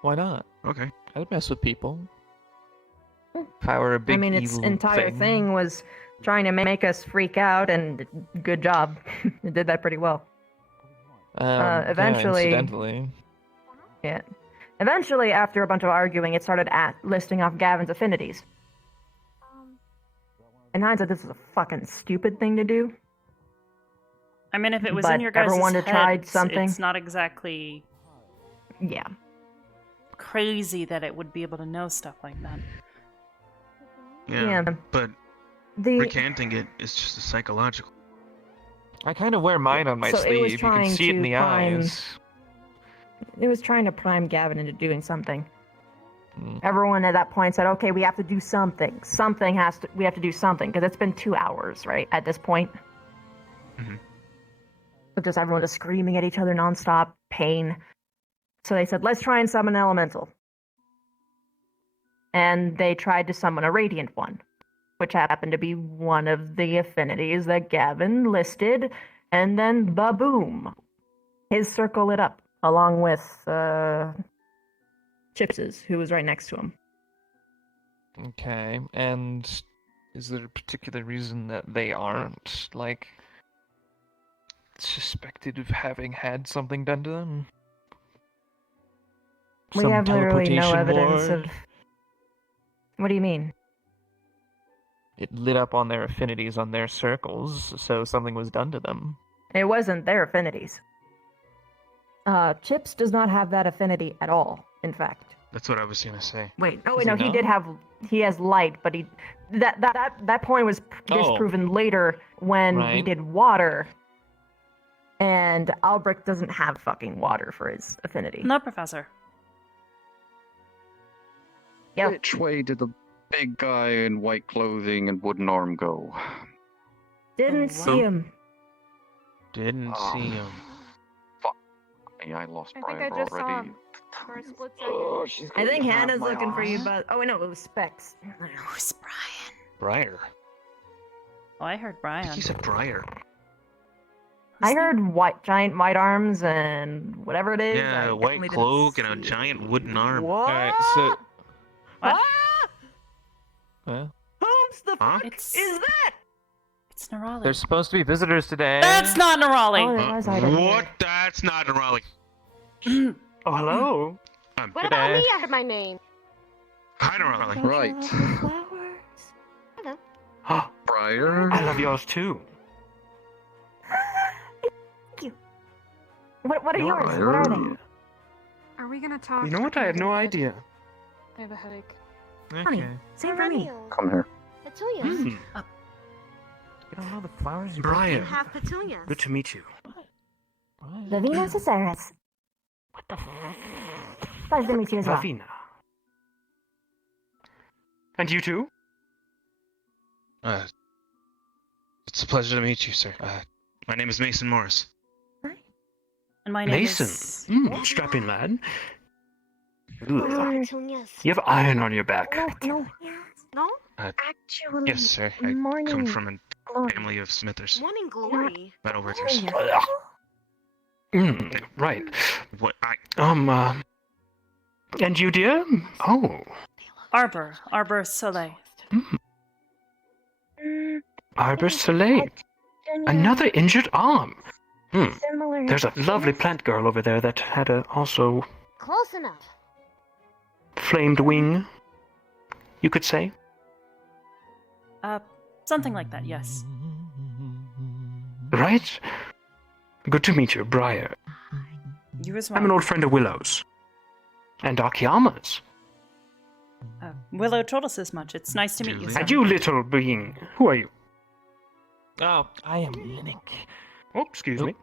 Why not? Okay. I'd mess with people. If I were a big I mean, its evil entire thing was trying to make us freak out, and good job. It did that pretty well. Eventually, incidentally. Yeah. Eventually, after a bunch of arguing, it started listing off Gavin's affinities. In hindsight, this is a fucking stupid thing to do. I mean, if it was But in your guys' everyone had tried heads, something. it's not exactly Yeah. crazy that it would be able to know stuff like that. Yeah, Yeah. but recanting it is just a psychological. I kind of wear mine on my So it was sleeve. You can trying see it in to the prime- eyes. It was trying to prime Gavin into doing something. Mm. Everyone at that point said, "Okay, we have to do something. We have to do something," because it's been 2 hours, right, at this point. Mhm. With just everyone just screaming at each other nonstop, pain. So they said, "Let's try and summon an elemental." And they tried to summon a radiant one, which happened to be one of the affinities that Gavin listed, and then ba-boom. His circle lit up, along with Chips's, who was right next to him. Okay, and is there a particular reason that they aren't, like, suspected of having had something done to them? We Some have literally no teleportation evidence ward? of... What do you mean? It lit up on their affinities on their circles, so something was done to them. It wasn't their affinities. Chips does not have that affinity at all, in fact. That's what I was gonna say. Wait, Does he he not? did have... He has light, but that point was disproven later when we Right. did water. And Albrecht doesn't have fucking water for his affinity. No, Professor. Yep. Which way did the big guy in white clothing and wooden arm go? Didn't see him. Didn't see him. Fuck. I lost I think Brian I just saw already. him for a split Oh, second. she's I think gonna have Hannah's my looking for you, arm. but... Oh, wait, no, it was Specs. Who's Brian? Briar. Oh, I heard I Brian. think he said Briar. I heard giant white arms and whatever it is. I Yeah, a definitely white didn't cloak and a see it. giant wooden arm. What? Alright, so... What? Huh? Whom's the Huh? fuck is that? It's Nerali. There's supposed to be visitors today. That's not Oh, Nerali. there was I didn't hear What? it. That's not Raleigh. Oh, hello. What Good about day. me? I heard my name. Hi, Raleigh. Right. Hello. Briar. I love yours too. Thank you. What are You're yours? right. What are they? Are we gonna talk? You know what? I have no idea. I have a headache. Honey, same for me. Come here. Petunias. You don't know the flowers you Brian. You have petunias. Good to meet you. Lavina Cesaris. What the Pleasure to meet you as well. Lavina. And you too? It's a pleasure to meet you, sir. My name is Mason Morris. And my name Mason. is... Strapping lad. Petunias. You have iron on your back. No. No? Actually, Yes, sir. I come morning from a glory. family of smithers. Morning glory. Metal workers. Oh, Right. What? And you, dear? Oh. Arbor Soleil. Arbor Soleil. Another injured arm. Similar. There's a lovely plant girl over there that had a also Close enough. flamed wing, you could say. Something like that, yes. Right? Good to meet you, Briar. You as well. I'm an old friend of Willow's. And Akiyama's. Willow told us as much. It's nice to meet you, sir. And you little being, who are you? Oh, I am Linux. Oh, excuse me.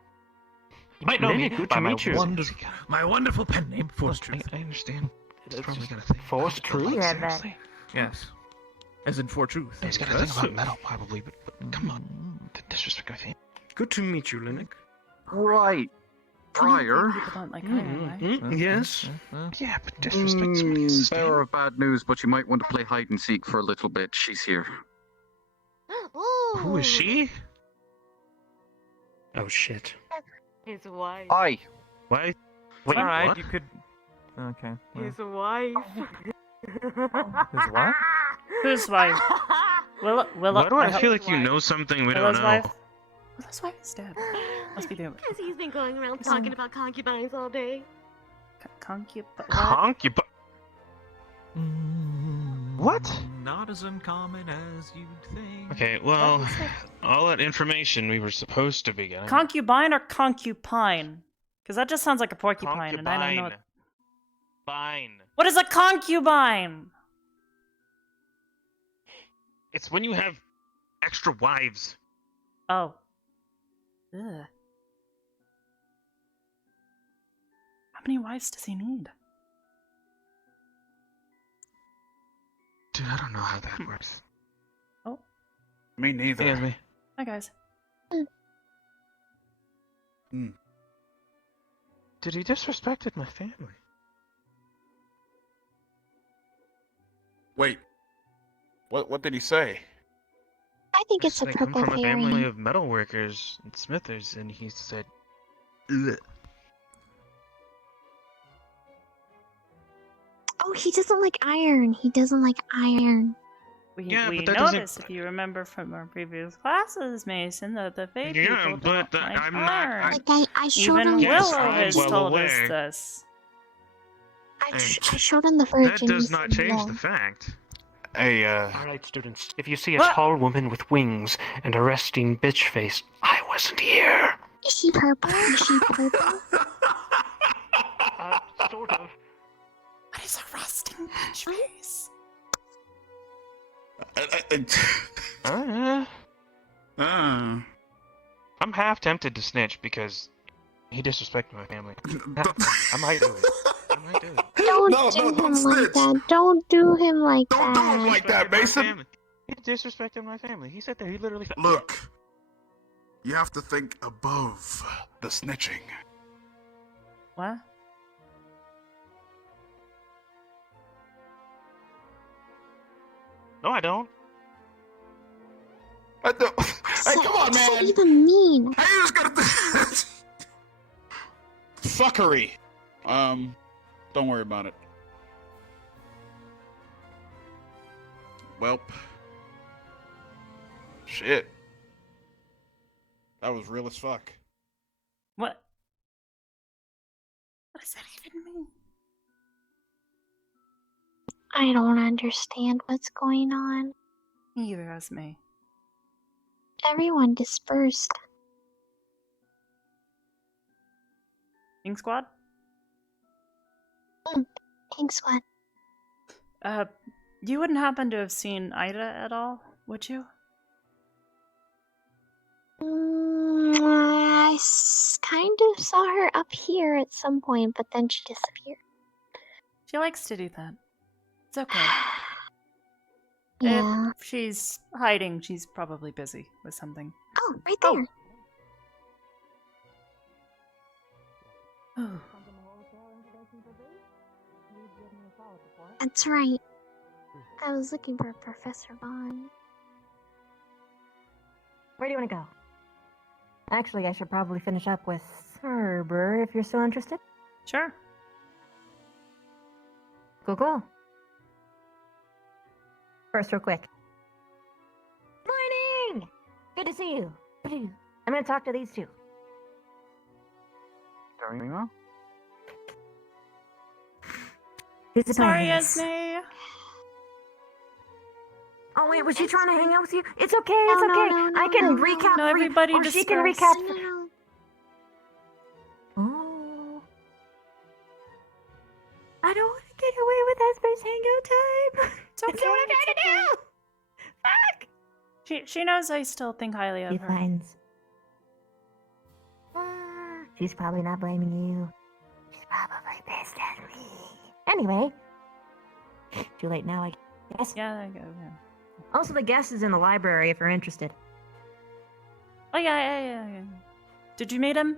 You might know me Linux, good by to my meet you. my wonderful pen name, Force Truth. I understand. It's probably got a thing. Force Truth? You had that. Yes. As in for truth. He's got a thing about metal, probably, but come on. The disrespect my family. Good to meet you, Linux. Right. Briar. People don't like iron, right? Yes. Yeah, but disrespect somebody's Bearer of bad news, but you might want to play hide and seek for a little bit. She's here. Who is she? Oh, shit. His wife. Aye. Why? Wait, all right, what? you could. Okay. well. His wife. His what? Whose wife? Willow. Why do I feel hope- like you know something we Willow's don't know? wife? Willow's wife is dead. Must be doing Because he's been going around talking about concubines all day. concubine. Concubine? What? Not as uncommon as you'd think. Okay, well, all that information we were supposed to be getting. Concubine or concupine? Because that just sounds like a porcupine, and I don't know. Concubine. Fine. What is a concubine? It's when you have extra wives. Oh. Ugh. How many wives does he need? Dude, I don't know how that works. Oh. Me neither. Hey, me. Hi, guys. Dude, he disrespected my family. Wait. What did he say? I think it's a I come purple from a family fairy. of metal workers and smithers, and he said, ugh. Oh, he doesn't like iron. He doesn't like iron. We Yeah, but that doesn't- noticed, if you remember from our previous classes, Mason, that the Fae Yeah, people but don't like I'm not- iron. Like I showed Even him. Yes, Willow I'm has well told aware. us this. I showed him the version. That does he not said change no. the fact. Hey, Alright, students. If you see a tall woman with wings and a resting bitch face, I wasn't here. Is she purple? Is she purple? Sort of. What is a resting bitch face? I'm half tempted to snitch because he disrespected my family. I might do it. I might do it. Don't No, do no, him don't like snitch. that. Don't do him like Don't do that. him like that, Mason. He disrespected my family. He said that he literally. Look, you have to think above the snitching. What? No, I don't. Hey, come on, What's that man. even mean? Hey, you just gotta fuckery. Don't worry about it. Welp. Shit. That was real as fuck. What? What does that even mean? I don't understand what's going on. Neither does me. Everyone dispersed. King Squad? King Squad. You wouldn't happen to have seen Ida at all, would you? I kind of saw her up here at some point, but then she disappeared. She likes to do that. It's okay. Yeah. If she's hiding, she's probably busy with something. Oh, right there. Oh. That's right. I was looking for Professor Bond. Where do you want to go? Actually, I should probably finish up with Arbor if you're still interested. Sure. Cool. First, real quick. Morning! Good to see you. I'm going to talk to these two. Karina? Sorry, Disappointments. Esme. Oh wait, was she trying to hang out with you? It's okay, it's okay. I can recap No, for you, everybody or she can disperse. recap. Oh. I don't want to get away with Esme's hangout time. It's okay. That's what I'm trying to do. Fuck. She knows I still think highly of She her. finds. She's probably not blaming you. She's probably pissed at me. Anyway. Too late now, I guess. Yeah, there you go. Yeah. Also, the guest is in the library if you're interested. Oh yeah. Did you meet him?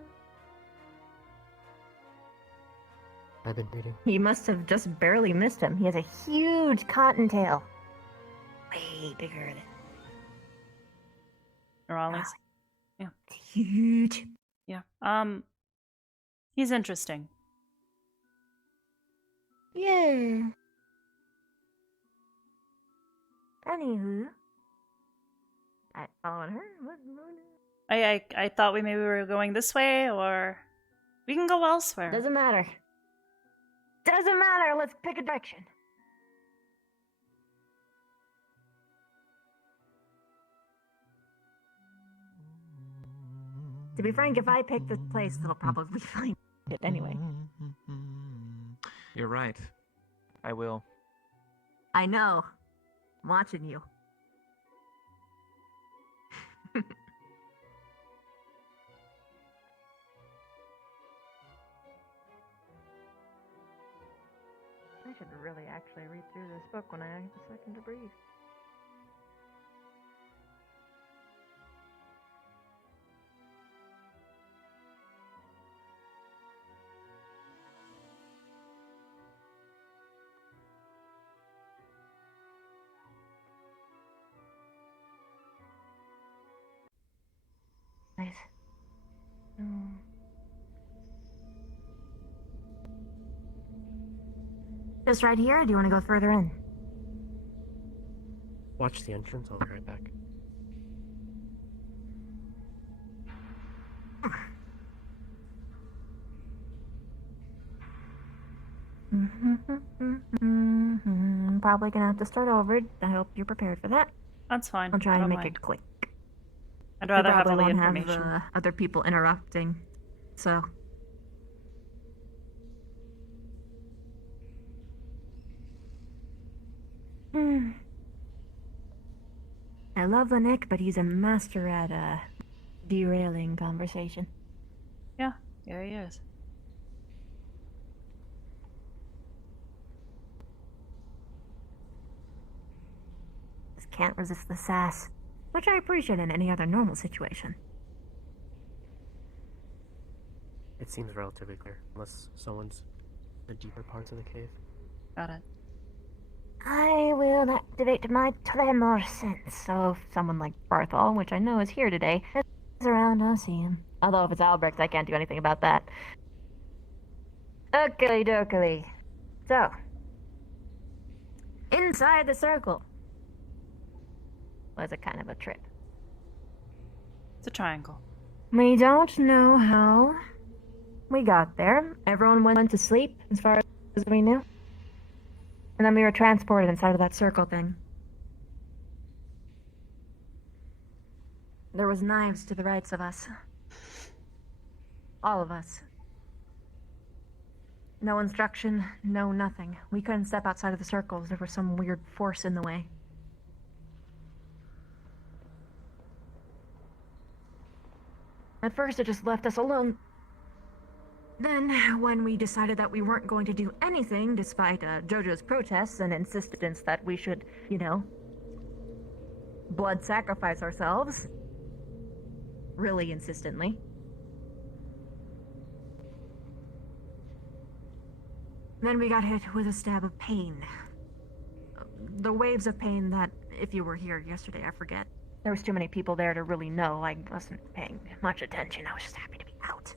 I've been reading. You must have just barely missed him. He has a huge cottontail. Way bigger than Raleigh's. Yeah. huge. Yeah. He's interesting. Yeah. Anywho. I following her? What? I thought we maybe were going this way, or we can go elsewhere. Doesn't matter. Doesn't matter. Let's pick a direction. To be frank, if I pick this place, they'll probably find it anyway. You're right. I will. I know. I'm watching you. I should really actually read through this book when I have a second to breathe. Nice. Just right here, or do you want to go further in? Watch the entrance, I'll be right back. Probably gonna have to start over. I hope you're prepared for that. That's fine. I'll try I to don't make mind. it quick. I'd rather We have probably all the won't information. have other people interrupting. So. I love Nick, but he's a master at derailing conversation. Yeah, he is. Just can't resist the sass, which I appreciate in any other normal situation. It seems relatively clear, unless someone's in the deeper parts of the cave. Got it. I will activate my tremor sense. So if someone like Barthol, which I know is here today, is around, I'll see him. Although if it's Albrecht, I can't do anything about that. Oakley dokley. So, inside the circle was a kind of a trip. It's a triangle. We don't know how we got there. Everyone went to sleep, as far as we knew. And then we were transported inside of that circle thing. There was knives to the rights of us. All of us. No instruction, no nothing. We couldn't step outside of the circles. There was some weird force in the way. At first, it just left us alone. Then, when we decided that we weren't going to do anything, despite Jojo's protests and insistence that we should, you know, blood sacrifice ourselves, really insistently, then we got hit with a stab of pain. The waves of pain that, if you were here yesterday, I forget. There was too many people there to really know. I wasn't paying much attention. I was just happy to be out.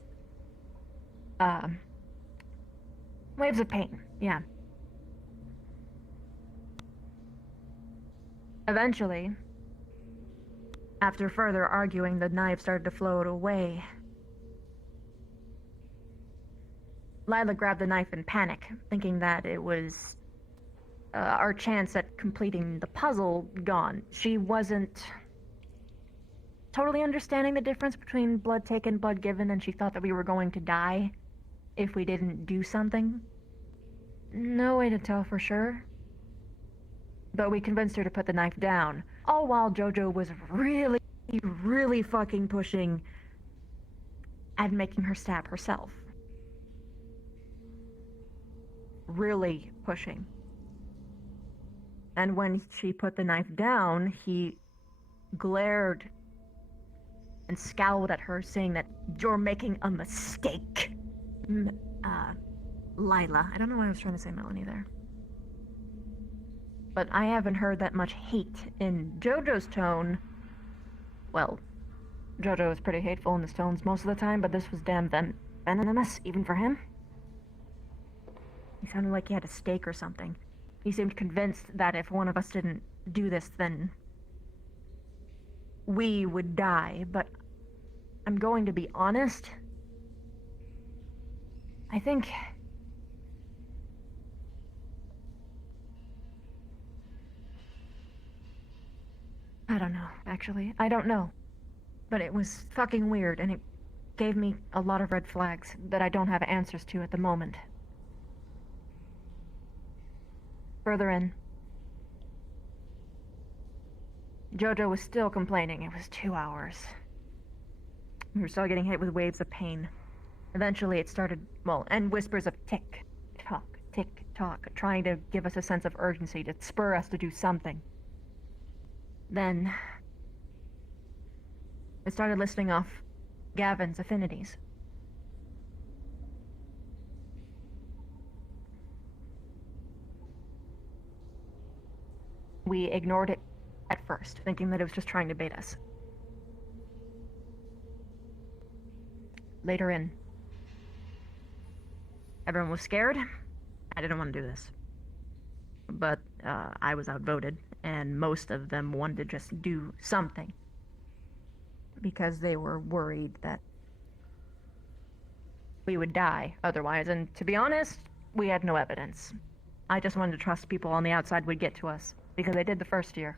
Waves of pain, yeah. Eventually, after further arguing, the knife started to float away. Lila grabbed the knife in panic, thinking that it was our chance at completing the puzzle gone. She wasn't totally understanding the difference between blood taken, blood given, and she thought that we were going to die if we didn't do something. No way to tell for sure. But we convinced her to put the knife down, all while Jojo was really fucking pushing and making her stab herself. Really pushing. And when she put the knife down, he glared and scowled at her, saying that you're making a mistake. Lila. I don't know why I was trying to say Melanie there. But I haven't heard that much hate in Jojo's tone. Well, Jojo was pretty hateful in his tones most of the time, but this was damn venomous, even for him. He sounded like he had a stake or something. He seemed convinced that if one of us didn't do this, then we would die. But I'm going to be honest. I think I don't know, actually. I don't know. But it was fucking weird, and it gave me a lot of red flags that I don't have answers to at the moment. Further in, Jojo was still complaining. It was 2 hours. We were still getting hit with waves of pain. Eventually it started, and whispers of tick-tock, tick-tock, trying to give us a sense of urgency, to spur us to do something. Then it started listing off Gavin's affinities. We ignored it at first, thinking that it was just trying to bait us. Later in, everyone was scared. I didn't want to do this. But I was outvoted, and most of them wanted to just do something. Because they were worried that we would die otherwise, and to be honest, we had no evidence. I just wanted to trust people on the outside would get to us, because they did the first year.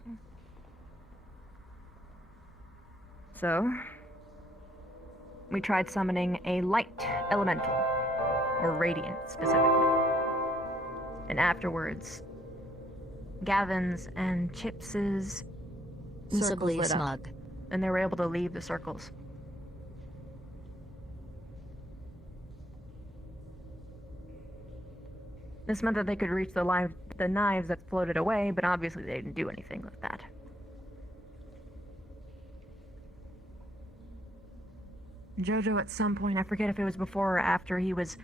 So, we tried summoning a light elemental, or radiant specifically. And afterwards, Gavin's and Chips's circles lit up, and they were able to leave the circles. This meant that they could reach the knives that floated away, but obviously they didn't do anything with that. Jojo, at some point, I forget if it was before or after, he was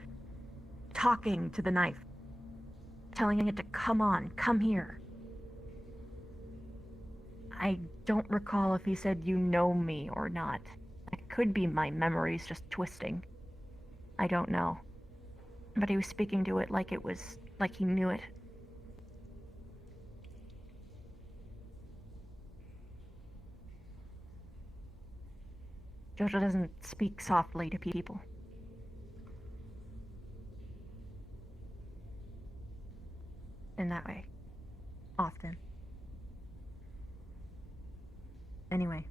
talking to the knife, telling it to come here. I don't recall if he said, "You know me," or not. It could be my memories just twisting. I don't know. But he was speaking to it like he knew it. Jojo doesn't speak softly to people. In that way. Often. Anyway.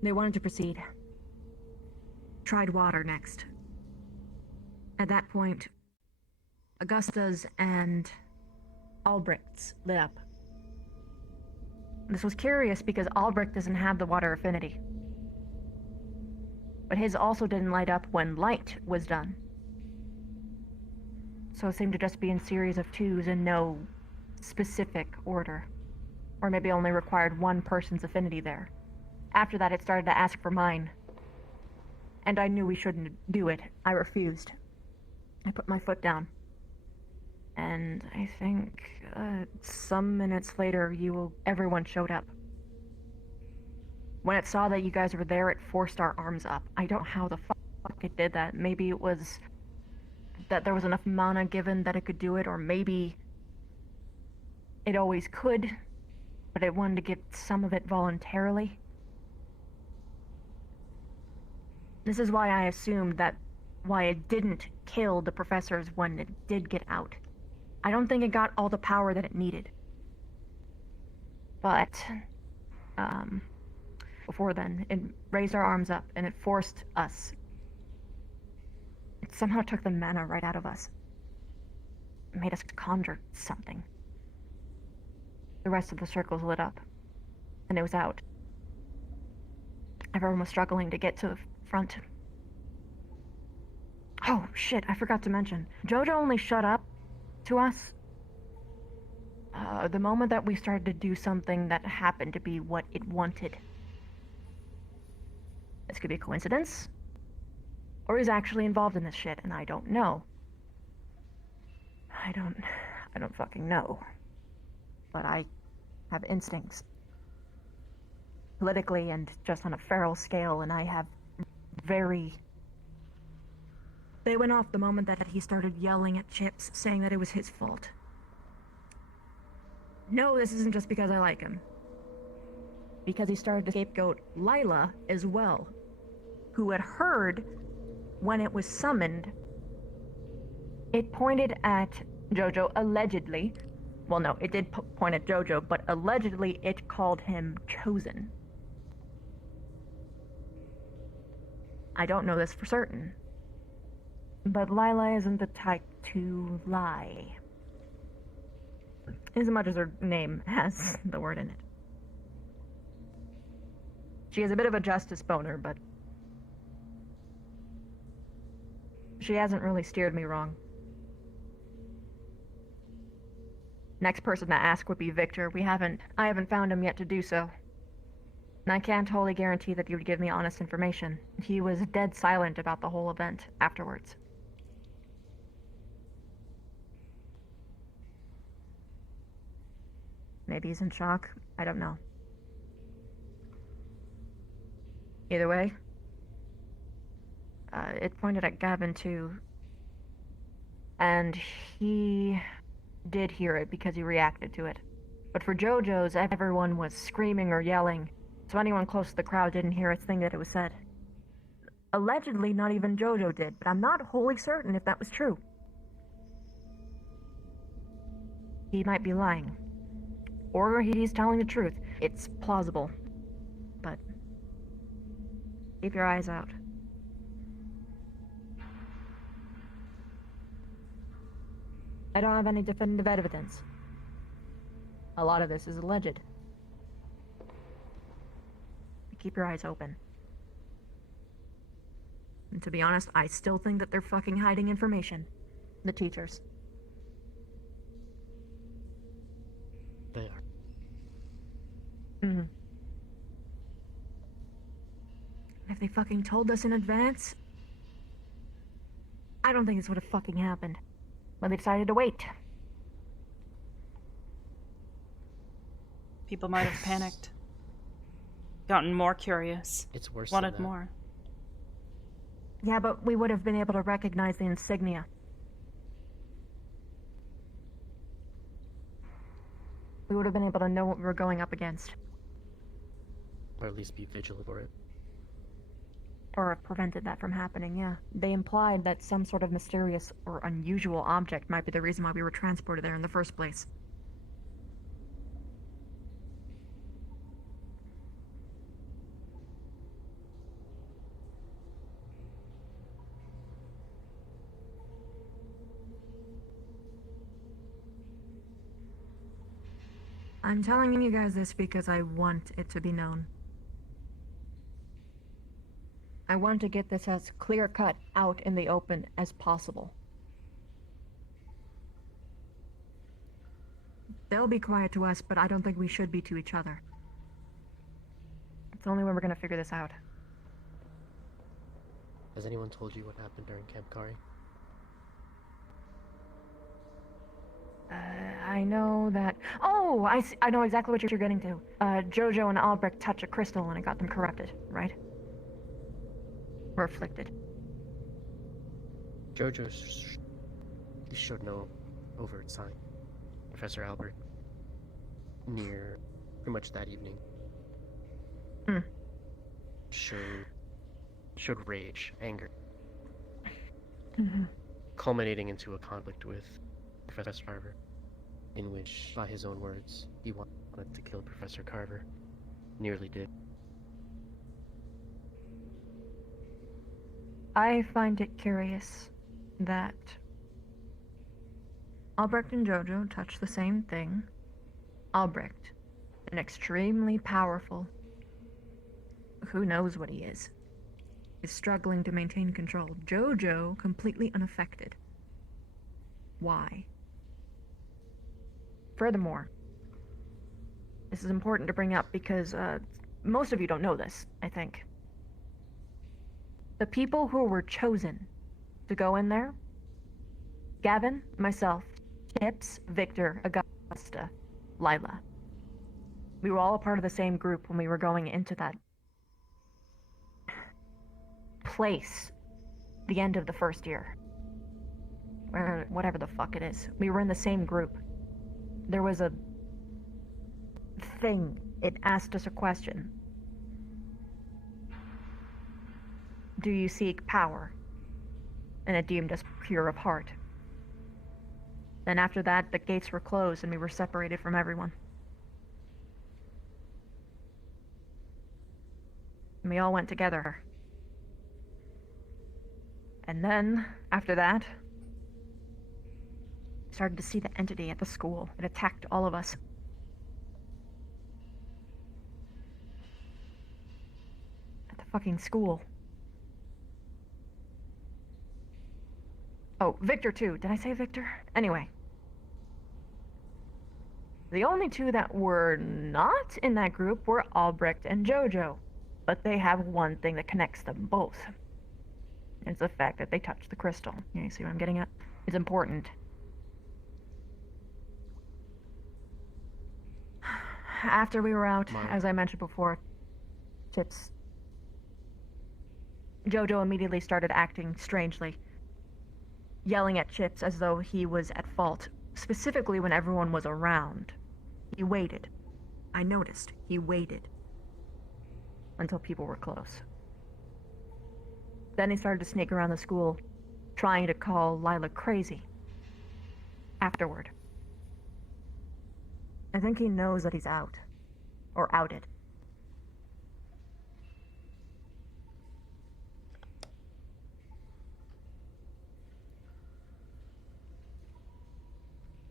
They wanted to proceed. Tried water next. At that point, Augusta's and Albrecht's lit up. This was curious because Albrecht doesn't have the water affinity. But his also didn't light up when light was done. So it seemed to just be in series of twos in no specific order. Or maybe only required one person's affinity there. After that, it started to ask for mine. And I knew we shouldn't do it. I refused. I put my foot down. And I think some minutes later, everyone showed up. When it saw that you guys were there, it forced our arms up. I don't know how the fuck it did that. Maybe it was that there was enough mana given that it could do it, or maybe it always could, but it wanted to get some of it voluntarily. This is why I assumed that why it didn't kill the professors when it did get out. I don't think it got all the power that it needed. But, before then, it raised our arms up and it forced us. It somehow took the mana right out of us. It made us conjure something. The rest of the circles lit up, and it was out. Everyone was struggling to get to the front. Oh, shit, I forgot to mention. Jojo only shut up to us the moment that we started to do something that happened to be what it wanted. This could be a coincidence, or he's actually involved in this shit, and I don't know. I don't fucking know. But I have instincts. Politically and just on a feral scale, and I have very... They went off the moment that he started yelling at Chips, saying that it was his fault. No, this isn't just because I like him. Because he started to scapegoat Lila as well, who had heard when it was summoned. It pointed at Jojo, allegedly. Well, no, it did point at Jojo, but allegedly it called him chosen. I don't know this for certain. But Lila isn't the type to lie. As much as her name has the word in it. She is a bit of a justice boner, but she hasn't really steered me wrong. Next person to ask would be Victor. I haven't found him yet to do so. And I can't wholly guarantee that he would give me honest information. He was dead silent about the whole event afterwards. Maybe he's in shock. I don't know. Either way, it pointed at Gavin too. And he did hear it because he reacted to it. But for JoJo's, everyone was screaming or yelling, so anyone close to the crowd didn't hear a thing that it was said. Allegedly, not even JoJo did, but I'm not wholly certain if that was true. He might be lying. Or he's telling the truth. It's plausible. But keep your eyes out. I don't have any definitive evidence. A lot of this is alleged. Keep your eyes open. And to be honest, I still think that they're fucking hiding information. The teachers. They are. Mm-hmm. If they fucking told us in advance, I don't think this would have fucking happened. But they decided to wait. People might have panicked. Gotten more curious. It's worse Wanted than that. more. Yeah, but we would have been able to recognize the insignia. We would have been able to know what we were going up against. Or at least be vigilant for it. Or have prevented that from happening, yeah. They implied that some sort of mysterious or unusual object might be the reason why we were transported there in the first place. I'm telling you guys this because I want it to be known. I want to get this as clear-cut out in the open as possible. They'll be quiet to us, but I don't think we should be to each other. It's the only way we're gonna figure this out. Has anyone told you what happened during Camp Kari? I know that... Oh! I know exactly what you're getting to. Jojo and Albrecht touched a crystal and it got them corrupted, right? Or afflicted. Jojo he showed no overt sign. Professor Albert, near pretty much that evening, showed rage, anger. culminating into a conflict with Professor Arbor, in which, by his own words, he wanted to kill Professor Carver. Nearly did. I find it curious that Albrecht and Jojo touch the same thing. Albrecht, an extremely powerful, who knows what he is struggling to maintain control. Jojo, completely unaffected. Why? Furthermore, this is important to bring up because most of you don't know this, I think. The people who were chosen to go in there, Gavin, myself, Chips, Victor, Augusta, Lila. We were all a part of the same group when we were going into that place, the end of the first year. Or whatever the fuck it is. We were in the same group. There was a thing. It asked us a question. Do you seek power? And it deemed us pure of heart. Then after that, the gates were closed and we were separated from everyone. And we all went together. And then, after that, we started to see the entity at the school. It attacked all of us. At the fucking school. Oh, Victor too. Did I say Victor? Anyway. The only two that were not in that group were Albrecht and Jojo. But they have one thing that connects them both. It's the fact that they touched the crystal. You see what I'm getting at? It's important. After we were out, as I mentioned before, Chips... Jojo immediately started acting strangely. Yelling at Chips as though he was at fault, specifically when everyone was around. He waited. I noticed. He waited. Until people were close. Then he started to sneak around the school, trying to call Lila crazy. Afterward. I think he knows that he's out. Or outed.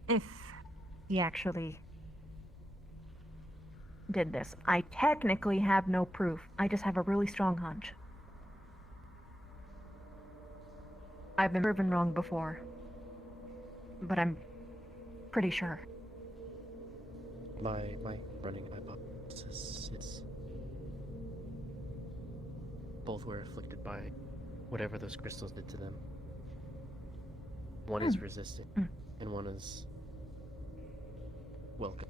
If he actually did this. I technically have no proof. I just have a really strong hunch. I've been proven wrong before. But I'm pretty sure. My running hypothesis is both were afflicted by whatever those crystals did to them. One is resistant, and one is welcome.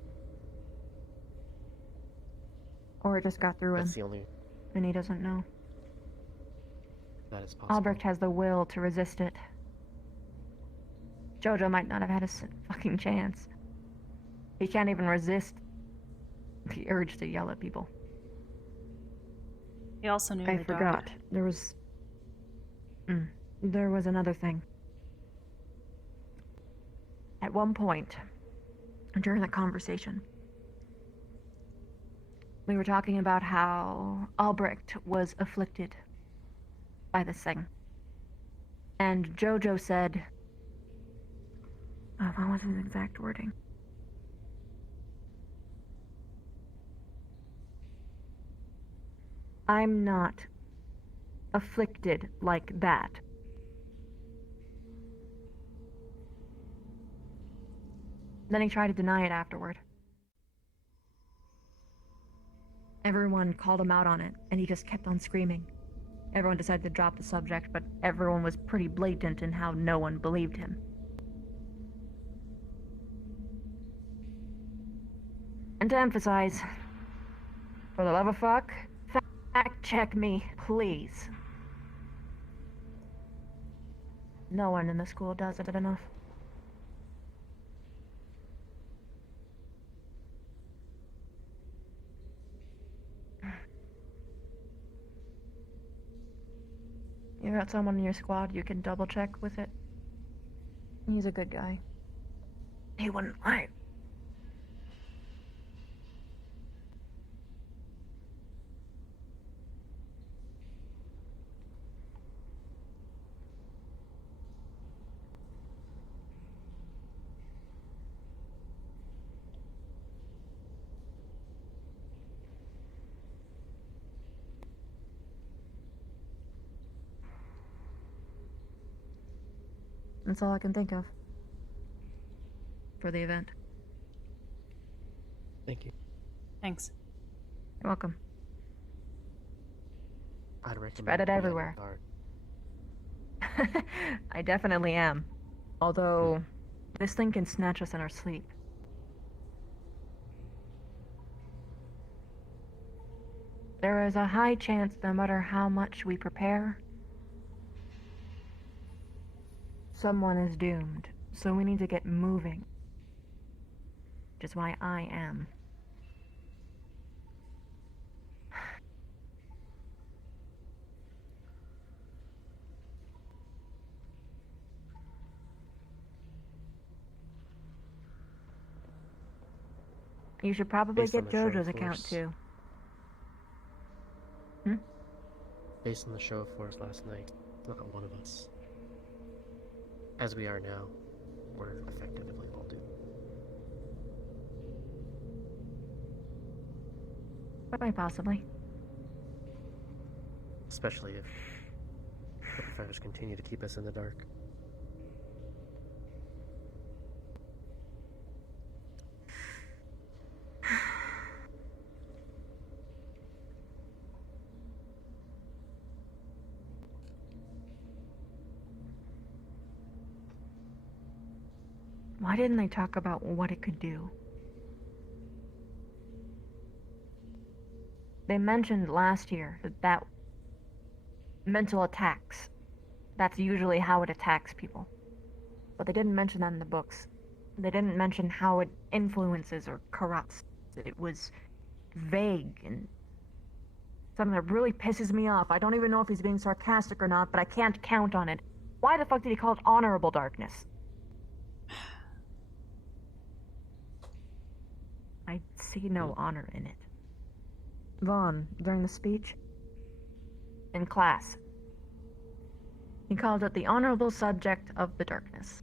Or it just got through him. That's the only... And he doesn't know. That is possible. Albrecht has the will to resist it. Jojo might not have had a fucking chance. He can't even resist the urge to yell at people. He also knew I forgot. There was another thing. At one point, during the conversation, we were talking about how Albrecht was afflicted by this thing. And Jojo said, what was his exact wording? I'm not afflicted like that. Then he tried to deny it afterward. Everyone called him out on it, and he just kept on screaming. Everyone decided to drop the subject, but everyone was pretty blatant in how no one believed him. And to emphasize, for the love of fuck, fact check me, please. No one in the school does it enough. You've got someone in your squad you can double check with it. He's a good guy. He wouldn't lie. That's all I can think of for the event. Thank you. Thanks. You're welcome. I'd recommend Spread it being on everywhere. guard. I definitely am. Although, this thing can snatch us in our sleep. There is a high chance, no matter how much we prepare, someone is doomed. So we need to get moving. Which is why I am. You should probably Based on get the show JoJo's of account force. too. Based on the show of force last night, not one of us. As we are now, we're effectively all doomed. Quite possibly. Especially if the professors continue to keep us in the dark. Why didn't they talk about what it could do? They mentioned last year that mental attacks, that's usually how it attacks people. But they didn't mention that in the books. They didn't mention how it influences or corrupts. It was vague and something that really pisses me off. I don't even know if he's being sarcastic or not, but I can't count on it. Why the fuck did he call it honorable darkness? I see no honor in it. Vaughn, during the speech, in class, he called it the honorable subject of the darkness.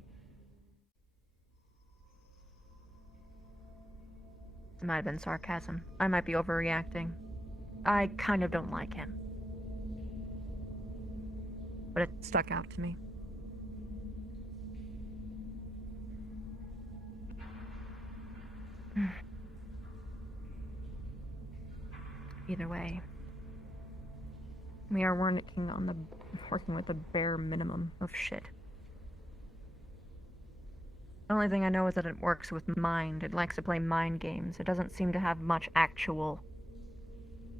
It might have been sarcasm. I might be overreacting. I kind of don't like him. But it stuck out to me. Either way, we are working with the bare minimum of shit. The only thing I know is that it works with mind. It likes to play mind games. It doesn't seem to have much actual...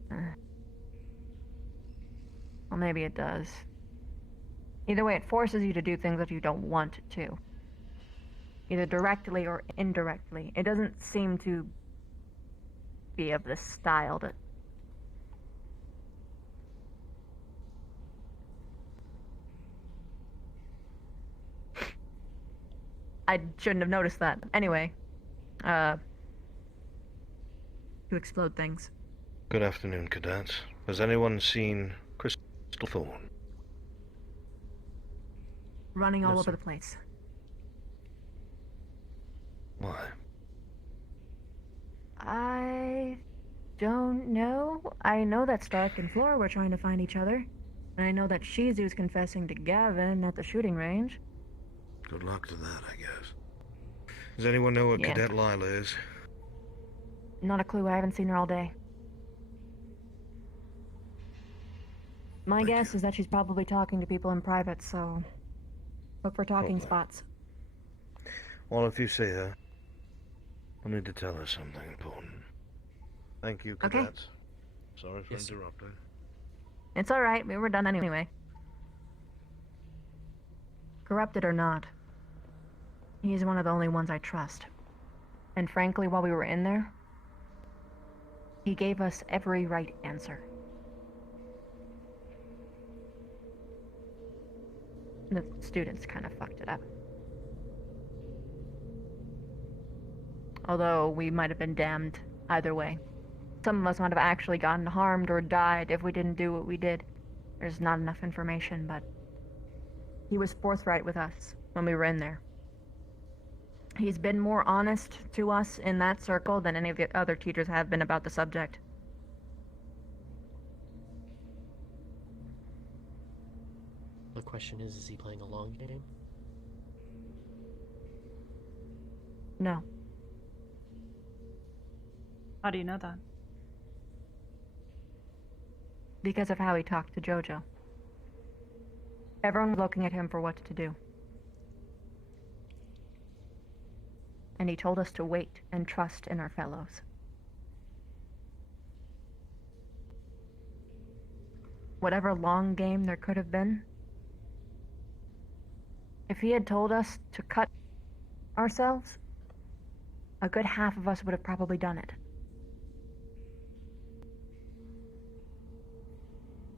Well, maybe it does. Either way, it forces you to do things that you don't want to. Either directly or indirectly. It doesn't seem to be of the style that... I shouldn't have noticed that. Anyway, to explode things. Good afternoon, cadets. Has anyone seen Crystal Thorn? Running all Yes, over sir. the place. Why? I don't know. I know that Stark and Flora were trying to find each other. And I know that Shizu's confessing to Gavin at the shooting range. Good luck to that, I guess. Does anyone know where Yeah. Cadet Lila is? Not a clue. I haven't seen her all day. My guess is that she's probably talking to people in private, so look for talking spots. Well, if you see her, I need to tell her something important. Thank you, Okay. cadets. Sorry for interrupting. It's alright. We were done anyway. Corrupted or not, he's one of the only ones I trust. And frankly, while we were in there, he gave us every right answer. The students kind of fucked it up. Although we might have been damned either way. Some of us might have actually gotten harmed or died if we didn't do what we did. There's not enough information, but he was forthright with us when we were in there. He's been more honest to us in that circle than any of the other teachers have been about the subject. The question is he playing a long game? No. How do you know that? Because of how he talked to Jojo. Everyone was looking at him for what to do. And he told us to wait and trust in our fellows. Whatever long game there could have been, if he had told us to cut ourselves, a good half of us would have probably done it.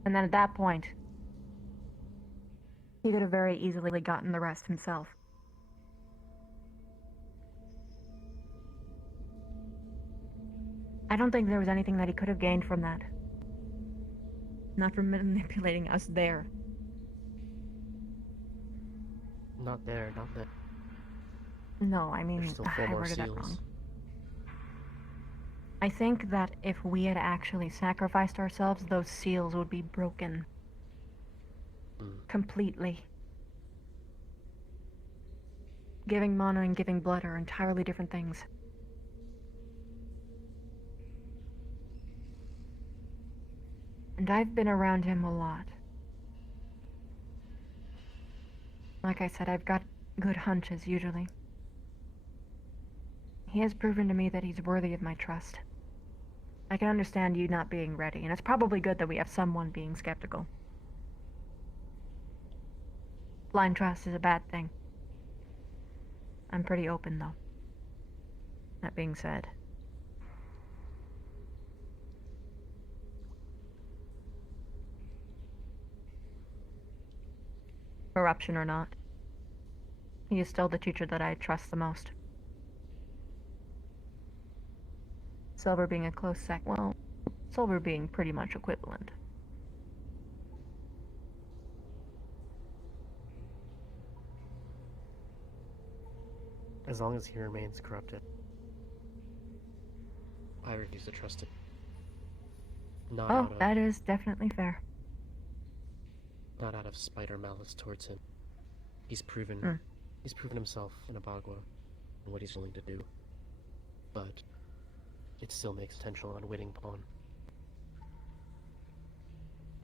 And then at that point, he could have very easily gotten the rest himself. I don't think there was anything that he could have gained from that. Not from manipulating us there. Not there, not there. No, I mean, There's still 4 I more worded that seals. wrong. I think that if we had actually sacrificed ourselves, those seals would be broken. Completely. Giving mana and giving blood are entirely different things. And I've been around him a lot. Like I said, I've got good hunches usually. He has proven to me that he's worthy of my trust. I can understand you not being ready, and it's probably good that we have someone being skeptical. Blind trust is a bad thing. I'm pretty open, though. That being said, corruption or not, he is still the teacher that I trust the most. Silver being a close sec, well, Silver being pretty much equivalent. As long as he remains corrupted, I refuse to trust him. Not out Oh, of, that is definitely fair. not out of spite or malice towards him. He's proven himself in Abagua and what he's willing to do. But it still makes potential unwitting pawn.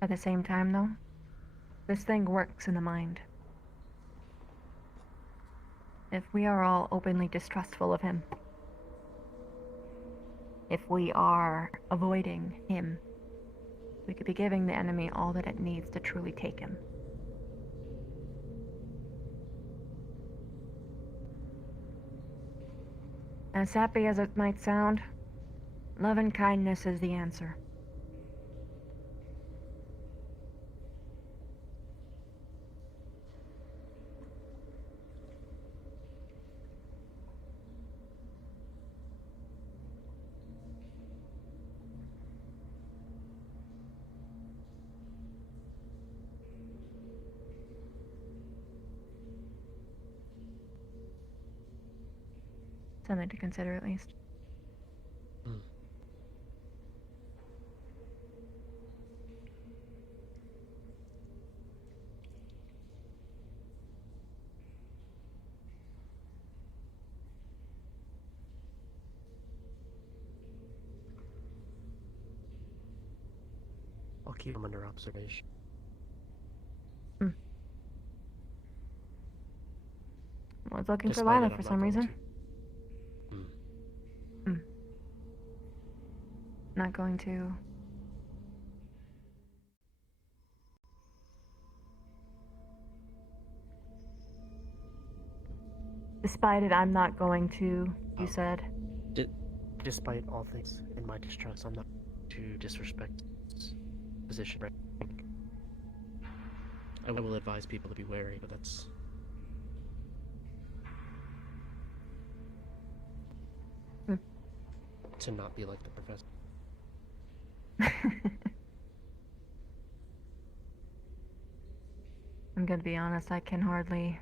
At the same time, though, this thing works in the mind. If we are all openly distrustful of him, if we are avoiding him, we could be giving the enemy all that it needs to truly take him. As happy as it might sound, love and kindness is the answer. Something to consider, at least. I'll keep him under observation. I was looking for Despite Lila it, I'm for not some going reason. to. Not going to. Despite it, I'm not going to, you said. Despite all things in my distrust, I'm not to disrespect his position. I will advise people to be wary, but that's... to not be like the professor. I'm gonna be honest, I can hardly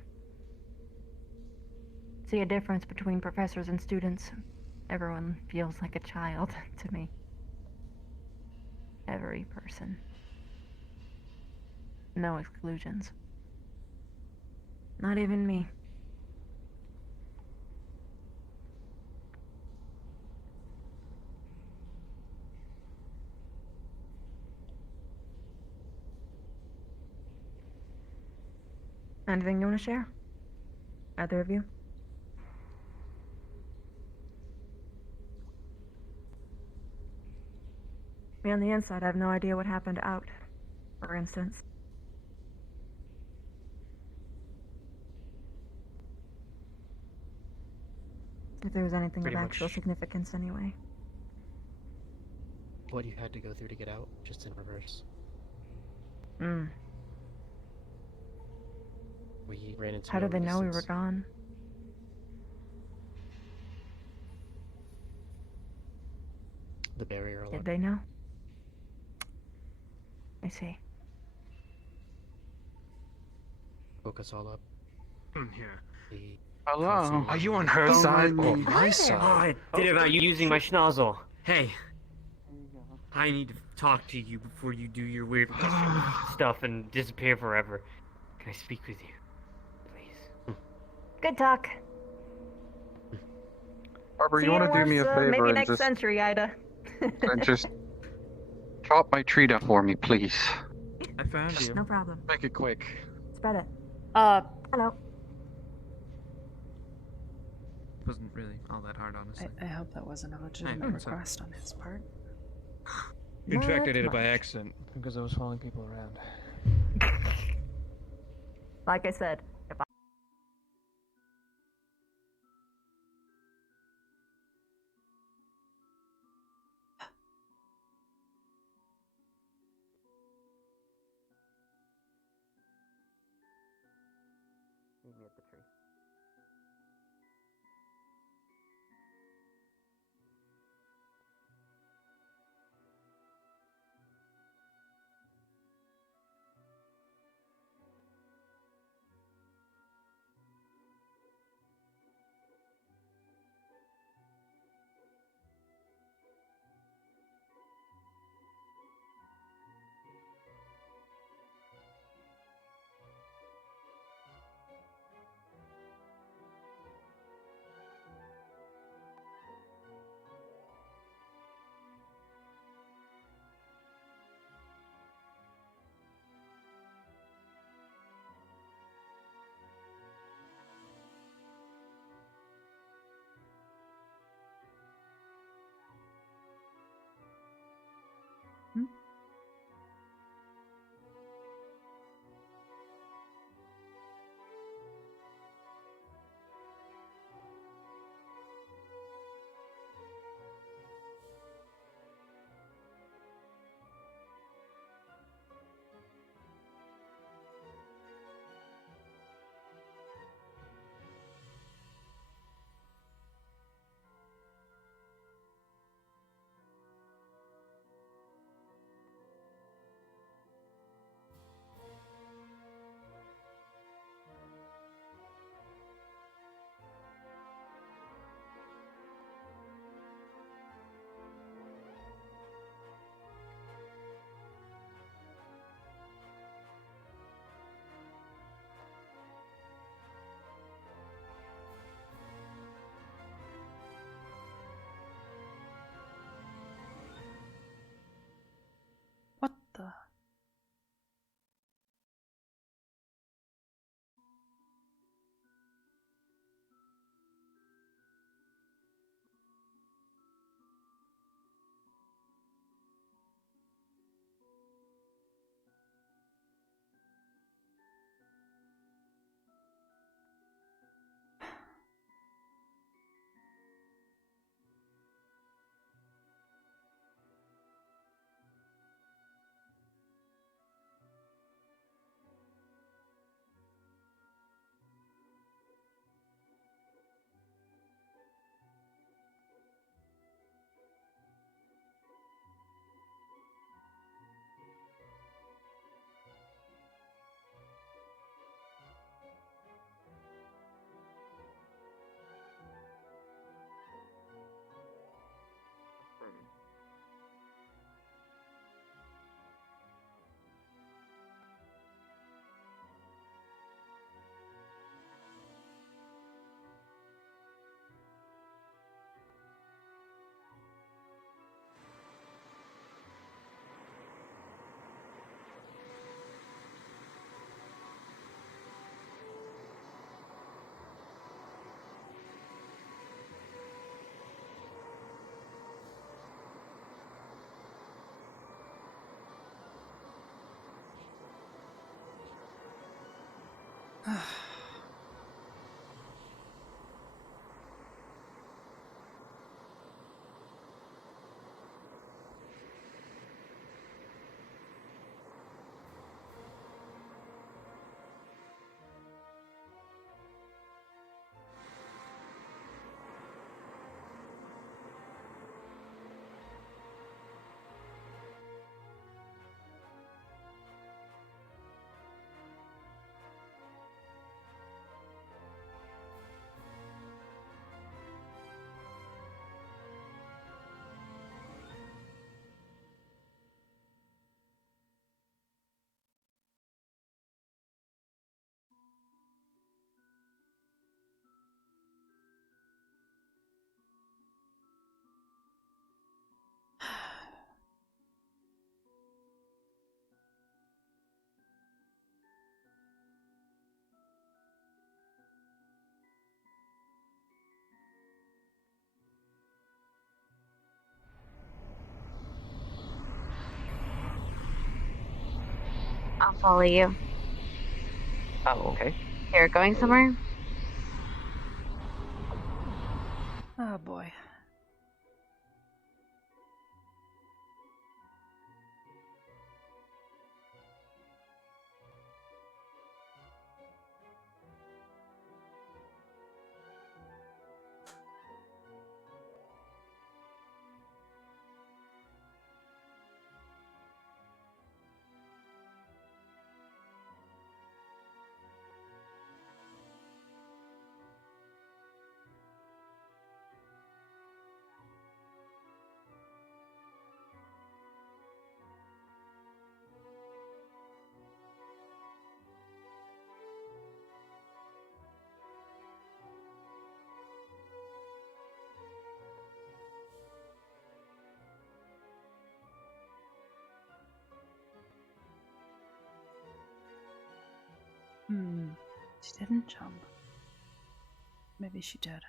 see a difference between professors and students. Everyone feels like a child to me. Every person. No exclusions. Not even me. Anything you want to share? Either of you? Me on the inside, I have no idea what happened out, for instance. If there was anything Pretty of actual much. significance anyway. What you had to go through to get out, just in reverse. Hmm. We ran into How no did they know we were resistance. gone? The barrier alarm. Did they know? I see. Woke us all up. Here. The Hello. Are you on her Don't side mind or me. my side? Oh, I did it about you using my schnozzle. Hey. I need to talk to you before you do your weird stuff and disappear forever. Can I speak with you? Please. Good talk. Arbor, See you want to do me a favor maybe and next just, century, Ida. and just chop my tree down for me, please? I found you. No problem. Make it quick. Spread it. Hello. Wasn't really all that hard, honestly. I hope that wasn't a legitimate know, so- request on his part. In fact, I Not did it by much. accident because I was following people around. Like I said, if I Meet me at the tree. I'll follow you. Oh, okay. You're going somewhere? Oh boy. She didn't jump. Maybe she did.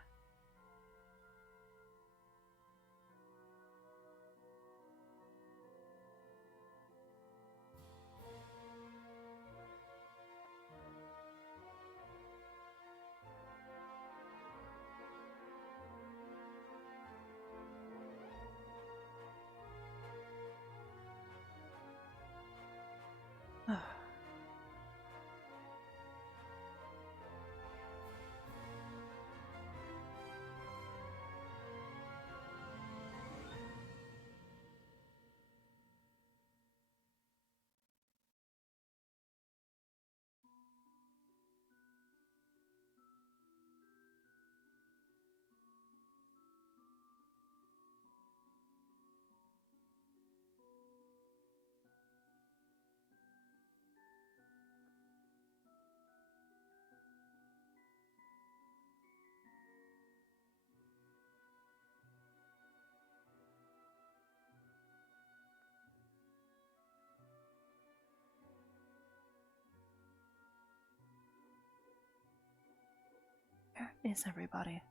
Where is everybody?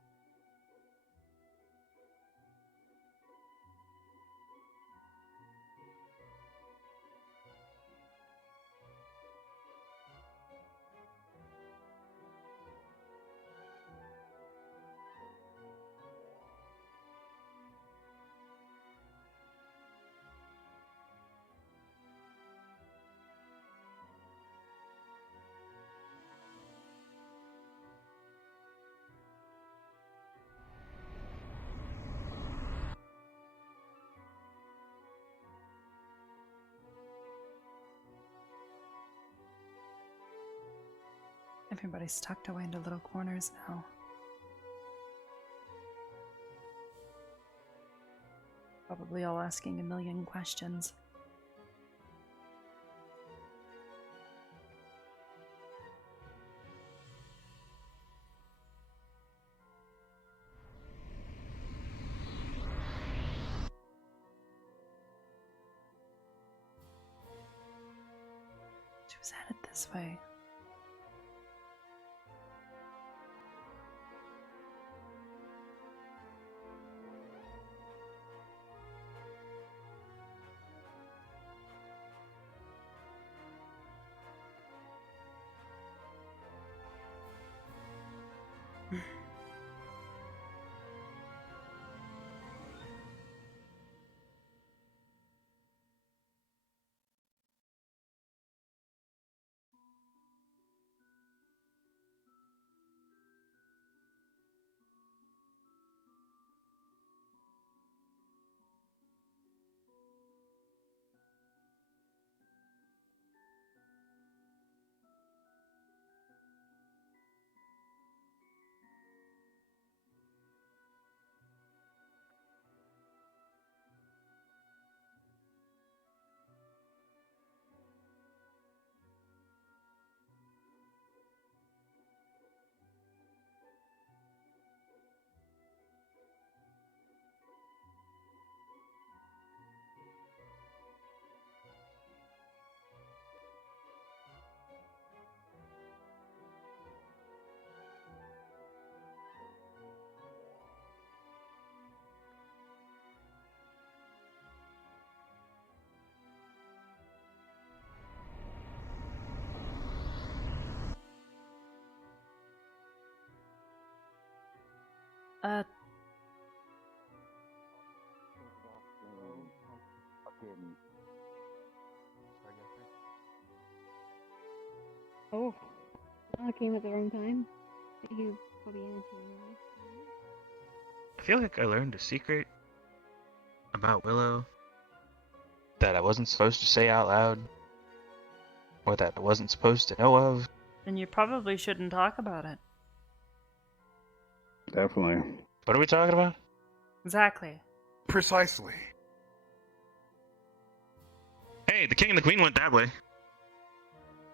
Everybody's tucked away into little corners now. Probably all asking a million questions. She was headed this way. Oh, I came at the wrong time. You probably answered. I feel like I learned a secret about Willow that I wasn't supposed to say out loud, or that I wasn't supposed to know of. Then you probably shouldn't talk about it. Definitely. What are we talking about? Exactly. Precisely. Hey, the king and the queen went that way.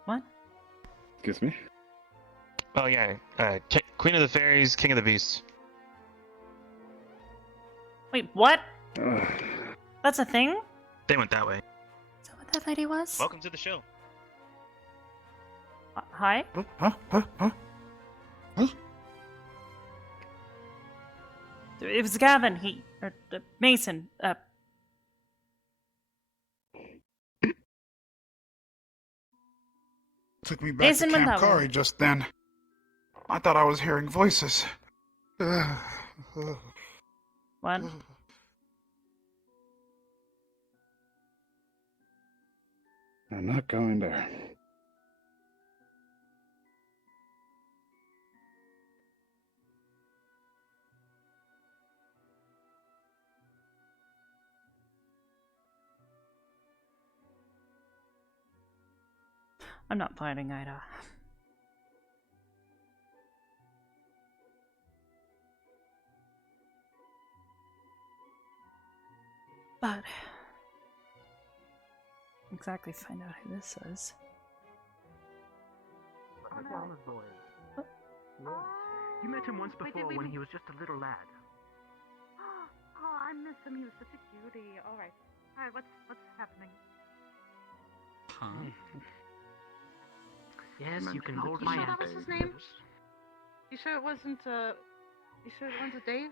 What? Excuse me? Oh yeah, queen of the fairies, king of the beasts. Wait, what? That's a thing? They went that way. Is that what that lady was? Welcome to the show. Hi? Huh? It was Gavin. Mason. Took me back Mason to went Camp that way. Kari just then. I thought I was hearing voices. What? I'm not going there. I'm not fighting Ida. But exactly find out who this is. What? You met him once before when he was just a little lad. Oh, I miss him. He was such a cutie. All right, what's happening? Yes, you can You hold my sure hand. that was his name? You sure it wasn't Dave?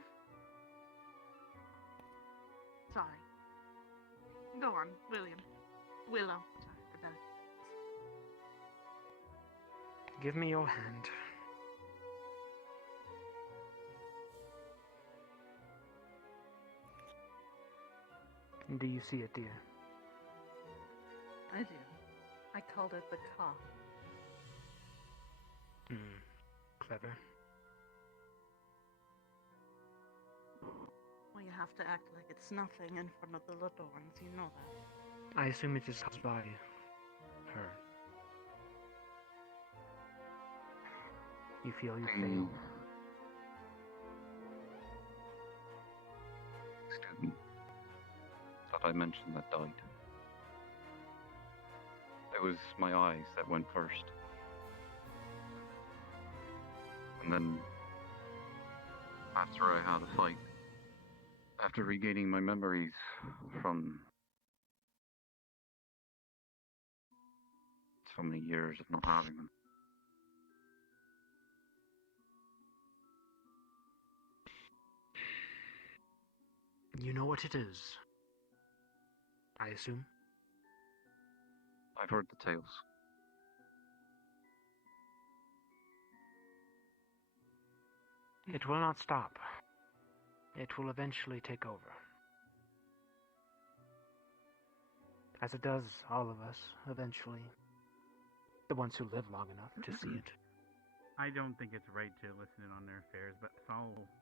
Sorry. Go on, William. Willow. Sorry for that. Give me your hand. Do you see it, dear? I do. I called it the cough. Clever. Well, you have to act like it's nothing in front of the little ones. You know that. I assume it is caused by her. You feel you failed. Student that I mentioned that died. It was my eyes that went first. And then, after I had a fight, after regaining my memories from so many years of not having them. You know what it is, I assume? I've heard the tales. It will not stop. It will eventually take over. As it does all of us, eventually. The ones who live long enough to see it. I don't think it's right to listen in on their affairs, but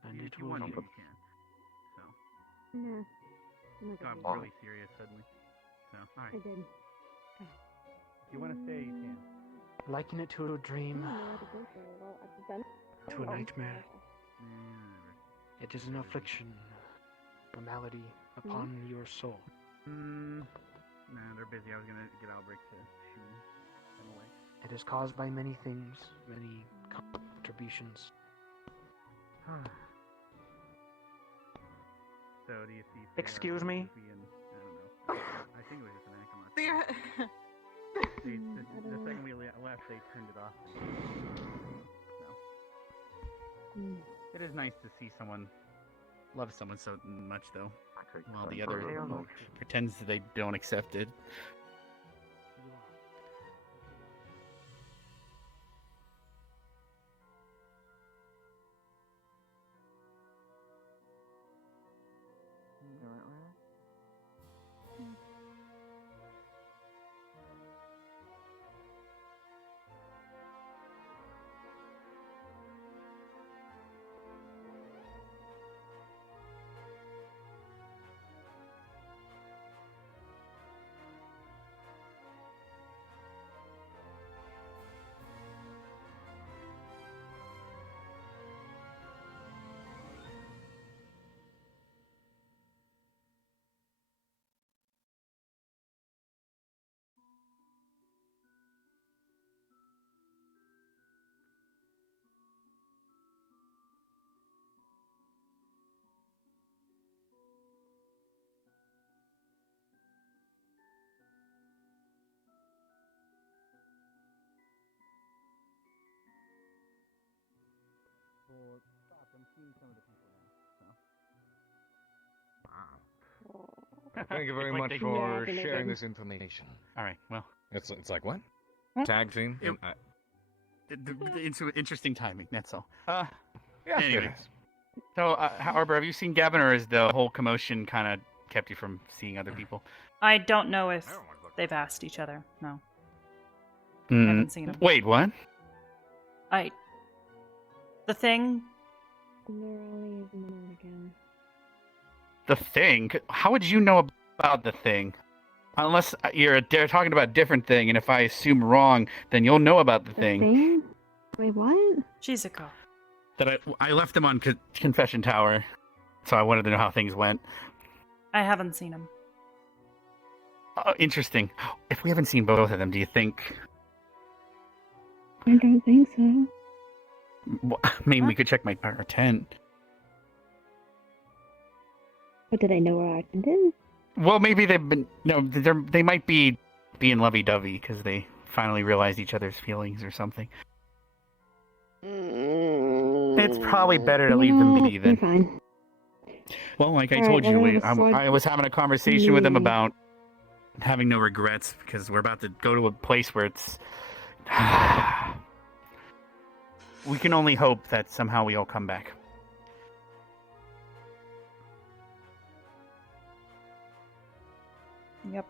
And if it you will want to, be. you can. So, Nah. got really serious suddenly. So, alright. I did. If you want to stay, you can. Liken it to a dream, Well, I've done. to a nightmare. Yeah, It is an affliction, a malady upon your soul. nah, they're busy. I was gonna get Albrecht to shoo them away. It is caused by many things, many contributions. So, do you see? Excuse me? I don't know. I think it was just an ankle lock. The second we left, they turned it off. So. It is nice to see someone love someone so much, though. While the other pretends that they don't accept it. seeing some of the people Thank you very It's like much they- for sharing this information. All right. Well, It's like what? Tag team? It's interesting timing. That's all. Yes, it Anyway. is. So, Arbor, have you seen Gavin, or is the whole commotion kind of kept you from seeing other people? I don't know if they've asked each other. No. I haven't seen them. Wait, what? The thing. The thing? How would you know about the thing? Unless they're talking about a different thing, and if I assume wrong, then you'll know about the thing. Wait, what? Shizuko. That I left them on Confession Tower, so I wanted to know how things went. I haven't seen him. Interesting. If we haven't seen both of them, do you think? I don't think so. Well, I mean, we could check our tent. But did I know where I attended? Well, maybe they've been. No, they might be being lovey-dovey because they finally realized each other's feelings or something. It's probably better to leave them be then. Fine. Well, like I All told right, you, well, then I was having a conversation with them Yeah. about having no regrets because we're about to go to a place where it's. We can only hope that somehow we all come back. Yep.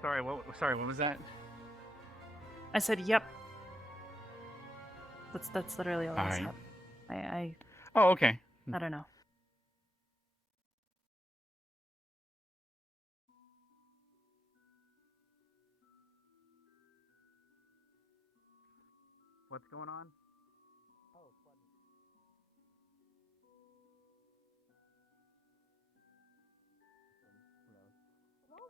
Sorry, what was that? I said, yep. That's literally all I Alright. said. Oh, okay. I don't know. What's going on?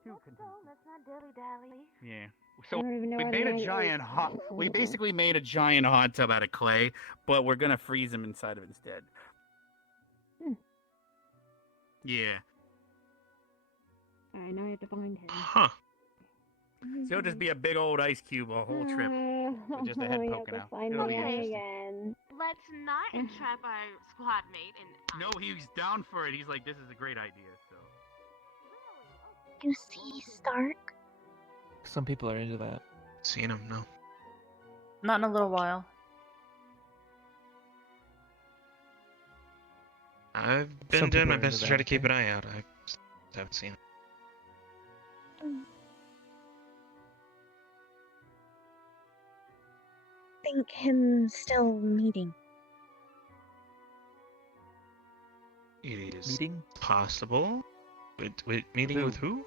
Let's not dilly dally. Yeah. I So don't even know we why made the a night giant is hot. We so- basically made a giant hot tub out of clay, but we're gonna freeze him inside of it instead. Hmm. Yeah. Alright, now I have to find him. Huh. So it'll just be a big old ice cube a whole trip with just a head we have poking to out. find It'll be him interesting. again. Let's not entrap our squad mate and No, he's down for it. He's like, this is a great idea. So. You see, Stark? Some people are into that. Seen him, no. Not in a little while. I've Some been doing people my are into best to try to that, keep an eye out. I just haven't seen him. Think him still meeting. It is Meeting? possible. Wait, meeting with who?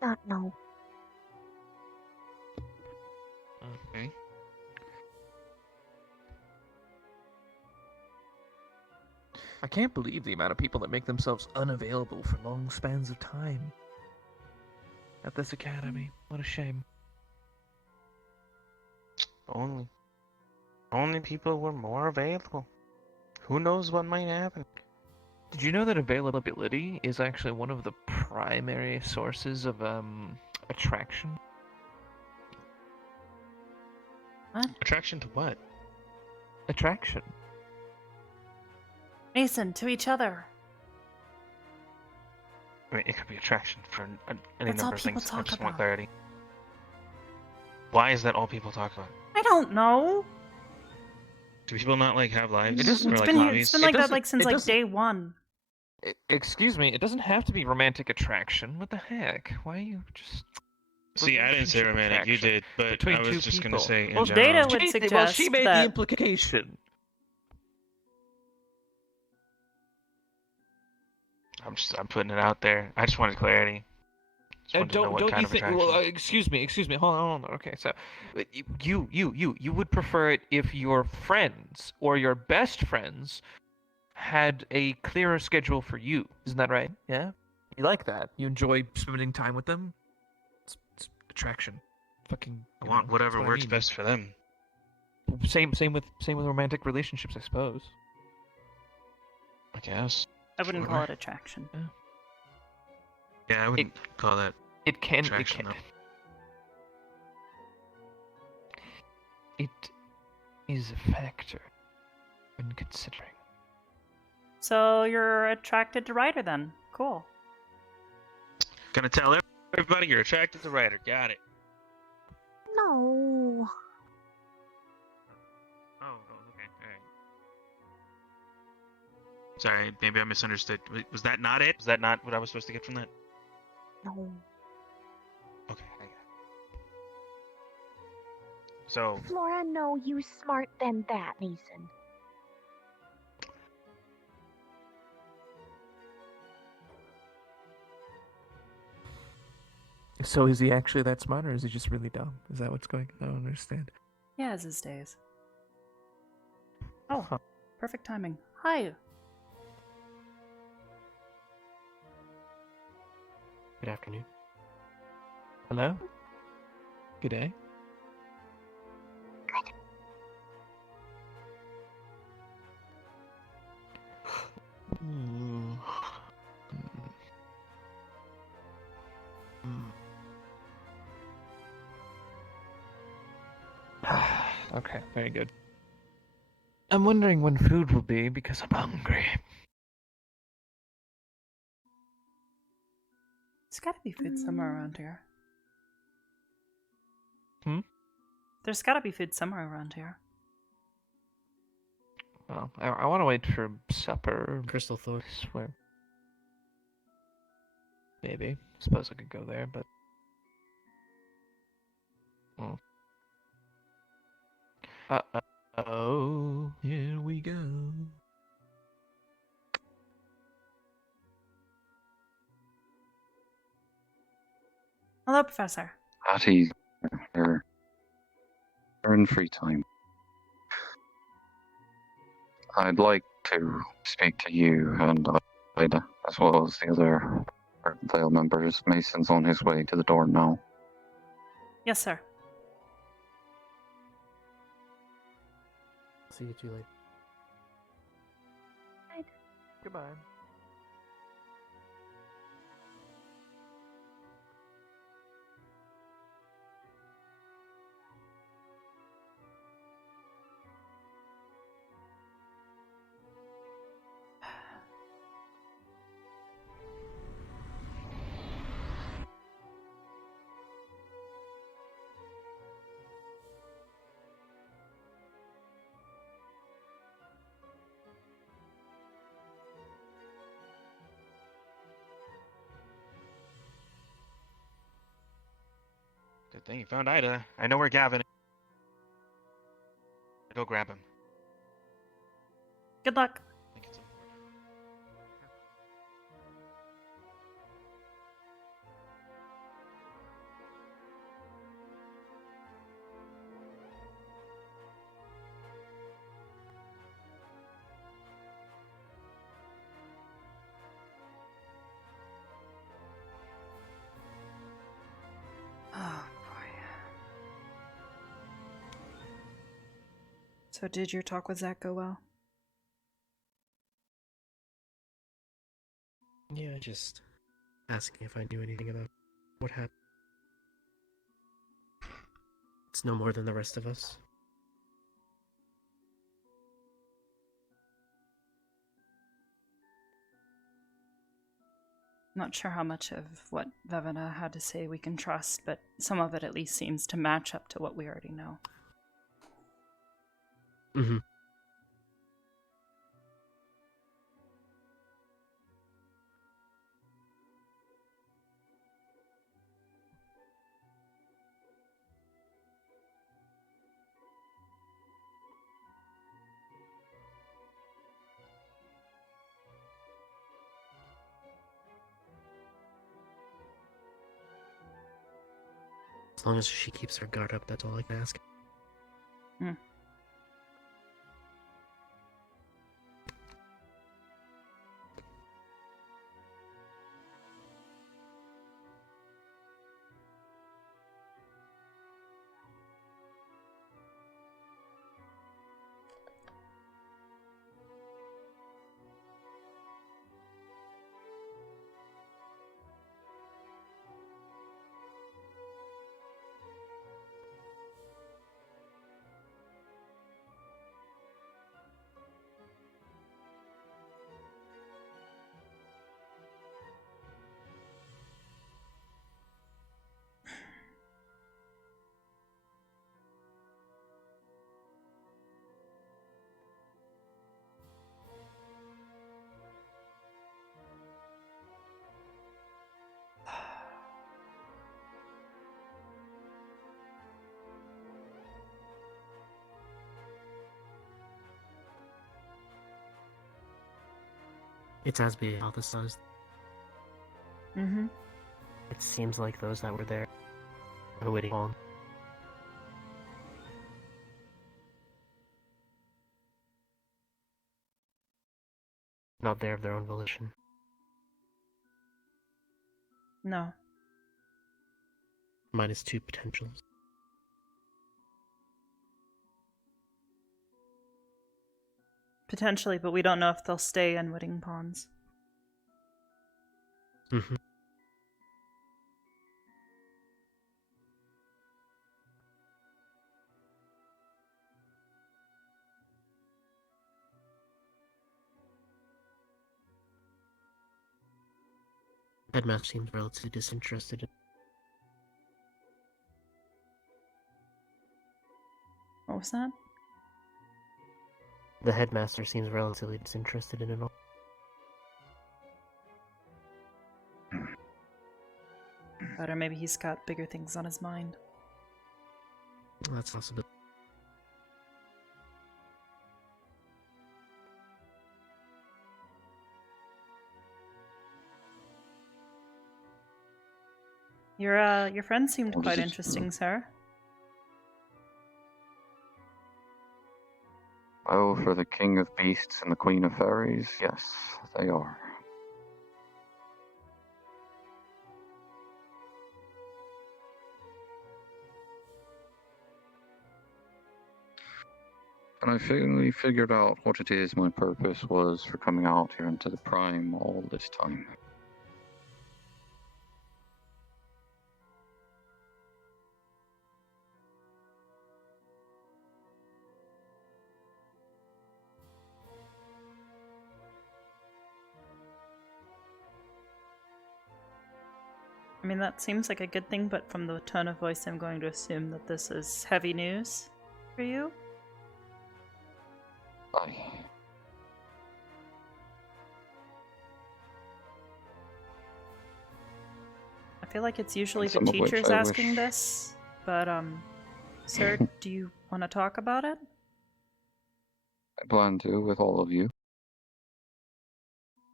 Not know. Okay. I can't believe the amount of people that make themselves unavailable for long spans of time at this academy. What a shame. Only people were more available. Who knows what might happen? Did you know that availability is actually one of the primary sources of attraction? What? Attraction to what? Attraction. Mason, to each other. I mean, it could be attraction for any That's all number of people things. I talk just want about. clarity. Why is that all people talk about? I don't know. Do people not like have lives It doesn't- or It's like been hobbies? it's been like that doesn't- like since it like doesn't- day one. Excuse me, it doesn't have to be romantic attraction. What the heck? Why are you just... See, I didn't say relationship romantic. You attraction did, but between I was two just gonna people? say in Well, general. data would Well, suggest she made that the implication. I'm putting it out there. I just wanted clarity. Just wanted to know what Don't kind you of think? attraction. Well, excuse me. Hold on. Okay, so you would prefer it if your friends or your best friends had a clearer schedule for you. Isn't that right? Yeah. You like that? You enjoy spending time with them? It's attraction. Fucking. I want whatever what I works mean. best for them. Same with romantic relationships, I suppose. I guess. I wouldn't Sure. call it attraction. Yeah, I wouldn't call that It can. attraction though. It is a factor when considering. So you're attracted to Ryder then? Cool. Gonna tell everybody you're attracted to Ryder. Got it. No. Oh, okay, alright. Sorry, maybe I misunderstood. Was that not it? Was that not what I was supposed to get from that? No. Okay, I got it. So, Flora, no, you smart than that, Mason. So is he actually that smart, or is he just really dumb? Is that what's going on? I don't understand. He has his days. Oh, perfect timing. Hi. Good afternoon. Hello? Good day. Okay, very good. I'm wondering when food will be because I'm hungry. There's gotta be food somewhere around here. Hmm? There's gotta be food somewhere around here. Well, I want to wait for supper. Crystal Thorn. I swear. Maybe. Suppose I could go there, but... Oh. Uh-oh. Here we go. Hello, Professor. Patty, her in free time. I'd like to speak to you and Ida, as well as the other Vale members. Mason's on his way to the door now. Yes, sir. See you too late. Goodbye. good thing you found Ida. I know where Gavin is. Go grab him. Good luck. Oh, boy. So did your talk with Zach go well? Yeah, just asking if I knew anything about what happened. It's no more than the rest of us. Not sure how much of what Vevena had to say we can trust, but some of it at least seems to match up to what we already know. Mm-hmm. As long as she keeps her guard up, that's all I can ask. Hmm. It's as we hypothesized. Mm-hmm. It seems like those that were there are waiting on. Not there of their own volition. No. Minus 2 potentials. Potentially, but we don't know if they'll stay in Whitting Ponds. Mm-hmm. Headmaster seems relatively disinterested in. What was that? The headmaster seems relatively disinterested in it all. Or maybe he's got bigger things on his mind. That's possible. Your friend seemed quite interesting, sir. Oh, for the king of beasts and the queen of fairies, yes, they are. And I finally figured out what it is my purpose was for coming out here into the prime all this time. I mean, that seems like a good thing, but from the tone of voice, I'm going to assume that this is heavy news for you. Aye. I feel like it's usually the Some of which teachers I asking wish- this, but sir, do you want to talk about it? I plan to with all of you.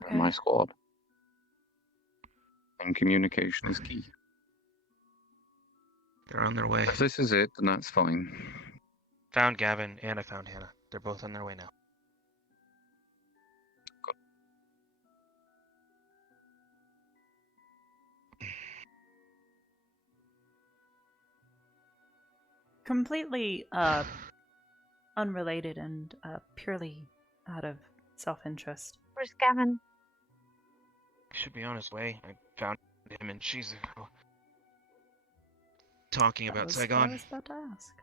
And my Okay. squad. And communication is key. They're on their way. If this is it, then that's fine. Found Gavin and I found Hannah. They're both on their way now. Completely unrelated and purely out of self-interest. Where's Gavin? He should be on his way. I found him in Shizuku. Talking That about was what I Saigon. was about to ask.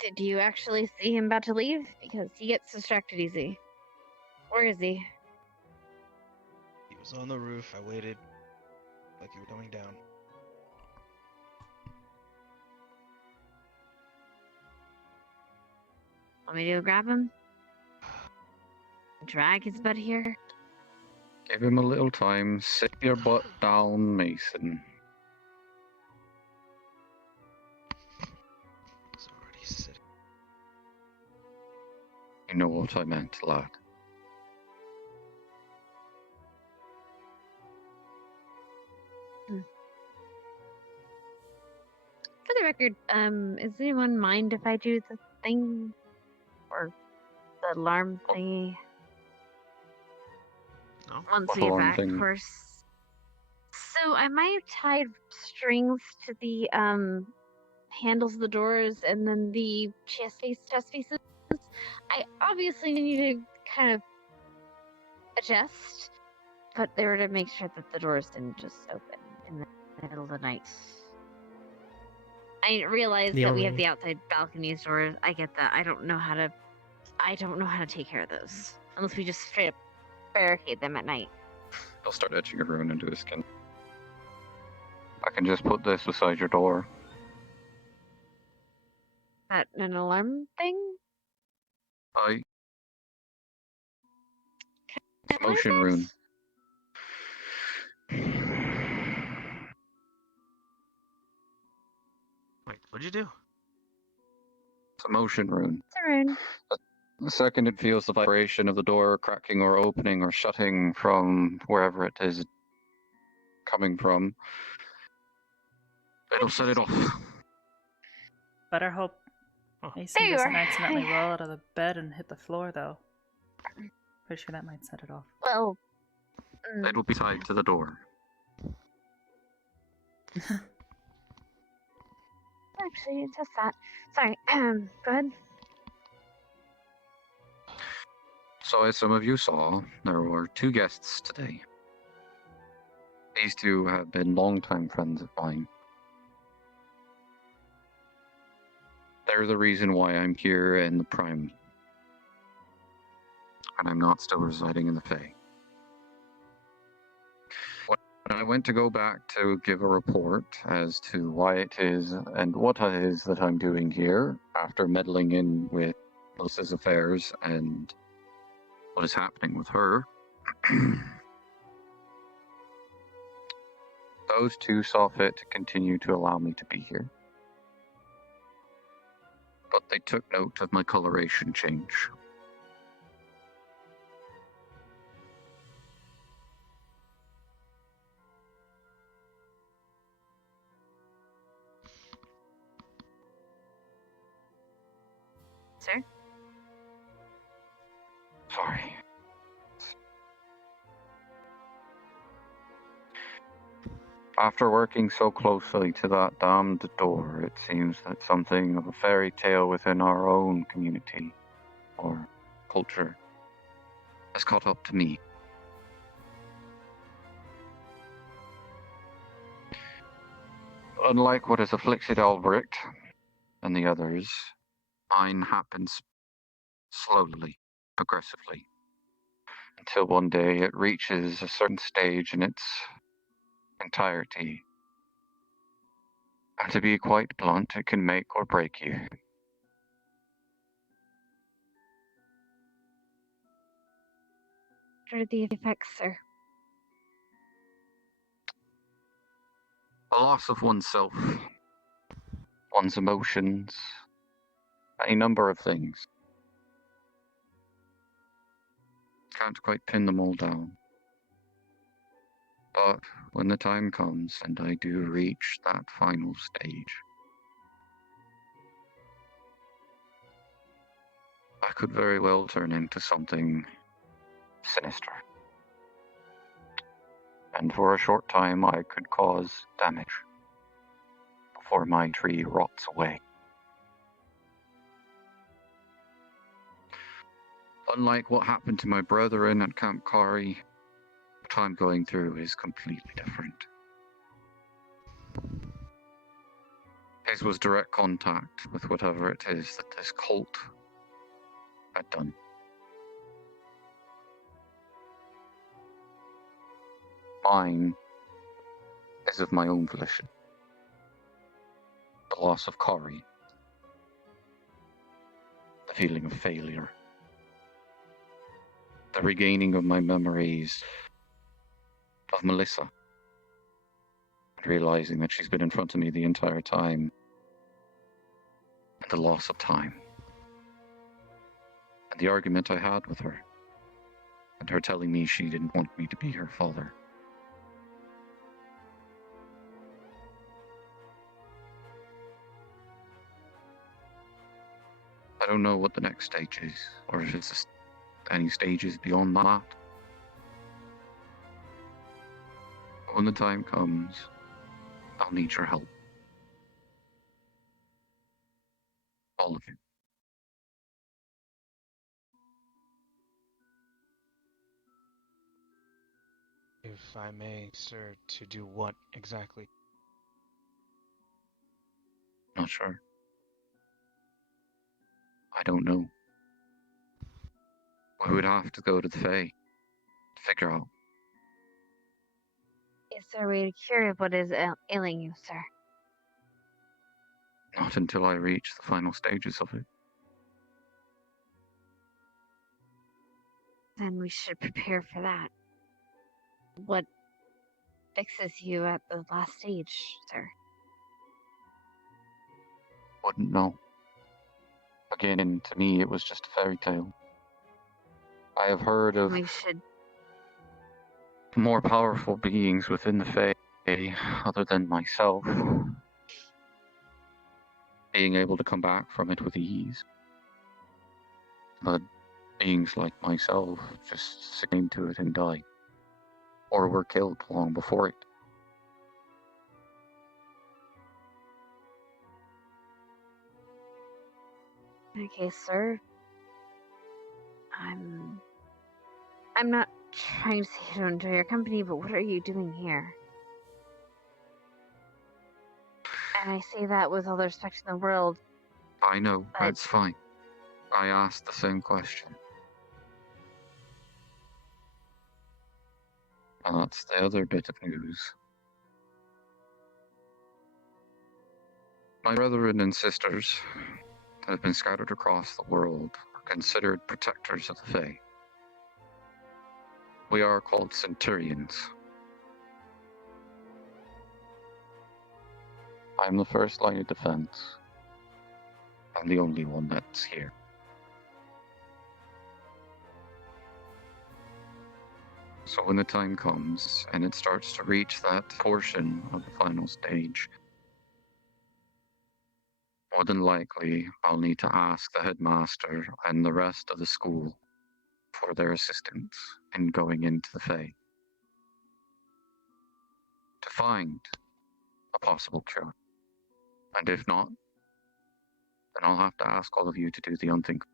Did you actually see him about to leave? Because he gets distracted easy. Where is he? He was on the roof. I waited like he was going down. Want me to go grab him? Drag his butt here? Give him a little time. Sit your butt down, Mason. He's already sitting. You know what I meant, lad. For the record, does anyone mind if I do the thing? Or the alarm thingy? No. Once What we get alarm back, thing? of course. So I might have tied strings to the handles of the doors and then the chest pieces. I obviously need to kind of adjust, but they were to make sure that the doors didn't just open in the middle of the night. I realize The that we have only- the outside balconies doors. I get that. I don't know how to take care of those unless we just straight up barricade them at night. He'll start etching a rune into his skin. I can just put this beside your door. That an alarm thing? Aye. Can I Motion learn rune. Wait, what'd you do? It's a motion rune. It's a rune. The second it feels the vibration of the door cracking or opening or shutting from wherever it is coming from, it'll set it off. Better hope There Mason you doesn't are. accidentally roll out of the bed and hit the floor, though. Pretty sure that might set it off. Well, It'll be tied to the door. actually, just that. Sorry. Go ahead. So as some of you saw, there were 2 guests today. These 2 have been longtime friends of mine. They're the reason why I'm here in the Prime. And I'm not still residing in the Fae. When I went to go back to give a report as to why it is and what it is that I'm doing here, after meddling in with Melissa's affairs and what is happening with her, those 2 saw fit to continue to allow me to be here. But they took note of my coloration change. Sir? Sorry. After working so closely to that damned door, it seems that something of a fairy tale within our own community, or culture, has caught up to me. Unlike what has afflicted Albrecht and the others, mine happens slowly, progressively, until one day it reaches a certain stage in its entirety. And to be quite blunt, it can make or break you. What are the effects, sir? The loss of oneself, one's emotions, any number of things. Can't quite pin them all down. But when the time comes and I do reach that final stage, I could very well turn into something sinister. And for a short time I could cause damage before my tree rots away. Unlike what happened to my brethren at Camp Kari, what I'm going through is completely different. His was direct contact with whatever it is that this cult had done. Mine is of my own volition. The loss of Kari. The feeling of failure. The regaining of my memories of Melissa. And realizing that she's been in front of me the entire time. And the loss of time. And the argument I had with her. And her telling me she didn't want me to be her father. I don't know what the next stage is, or if it's just any stages beyond that. But when the time comes, I'll need your help. All of you. If I may, sir, to do what exactly? Not sure. I don't know. We would have to go to the Fae to figure out. Is there a way to cure what is ailing you, sir? Not until I reach the final stages of it. Then we should prepare for that. What fixes you at the last stage, sir? Wouldn't know. Again, to me, it was just a fairy tale. I have heard of We should. more powerful beings within the Fae, other than myself, being able to come back from it with ease. But beings like myself just succumbed to it and died, or were killed long before it. Okay, sir. I'm not trying to say you don't enjoy your company, but what are you doing here? And I say that with all the respect in the world. I know, that's fine. I asked the same question. And that's the other bit of news. My brethren and sisters that have been scattered across the world are considered protectors of the Fae. We are called Centurions. I'm the first line of defense. I'm the only one that's here. So when the time comes and it starts to reach that portion of the final stage, more than likely I'll need to ask the headmaster and the rest of the school for their assistance in going into the Fae to find a possible cure. And if not, then I'll have to ask all of you to do the unthinkable.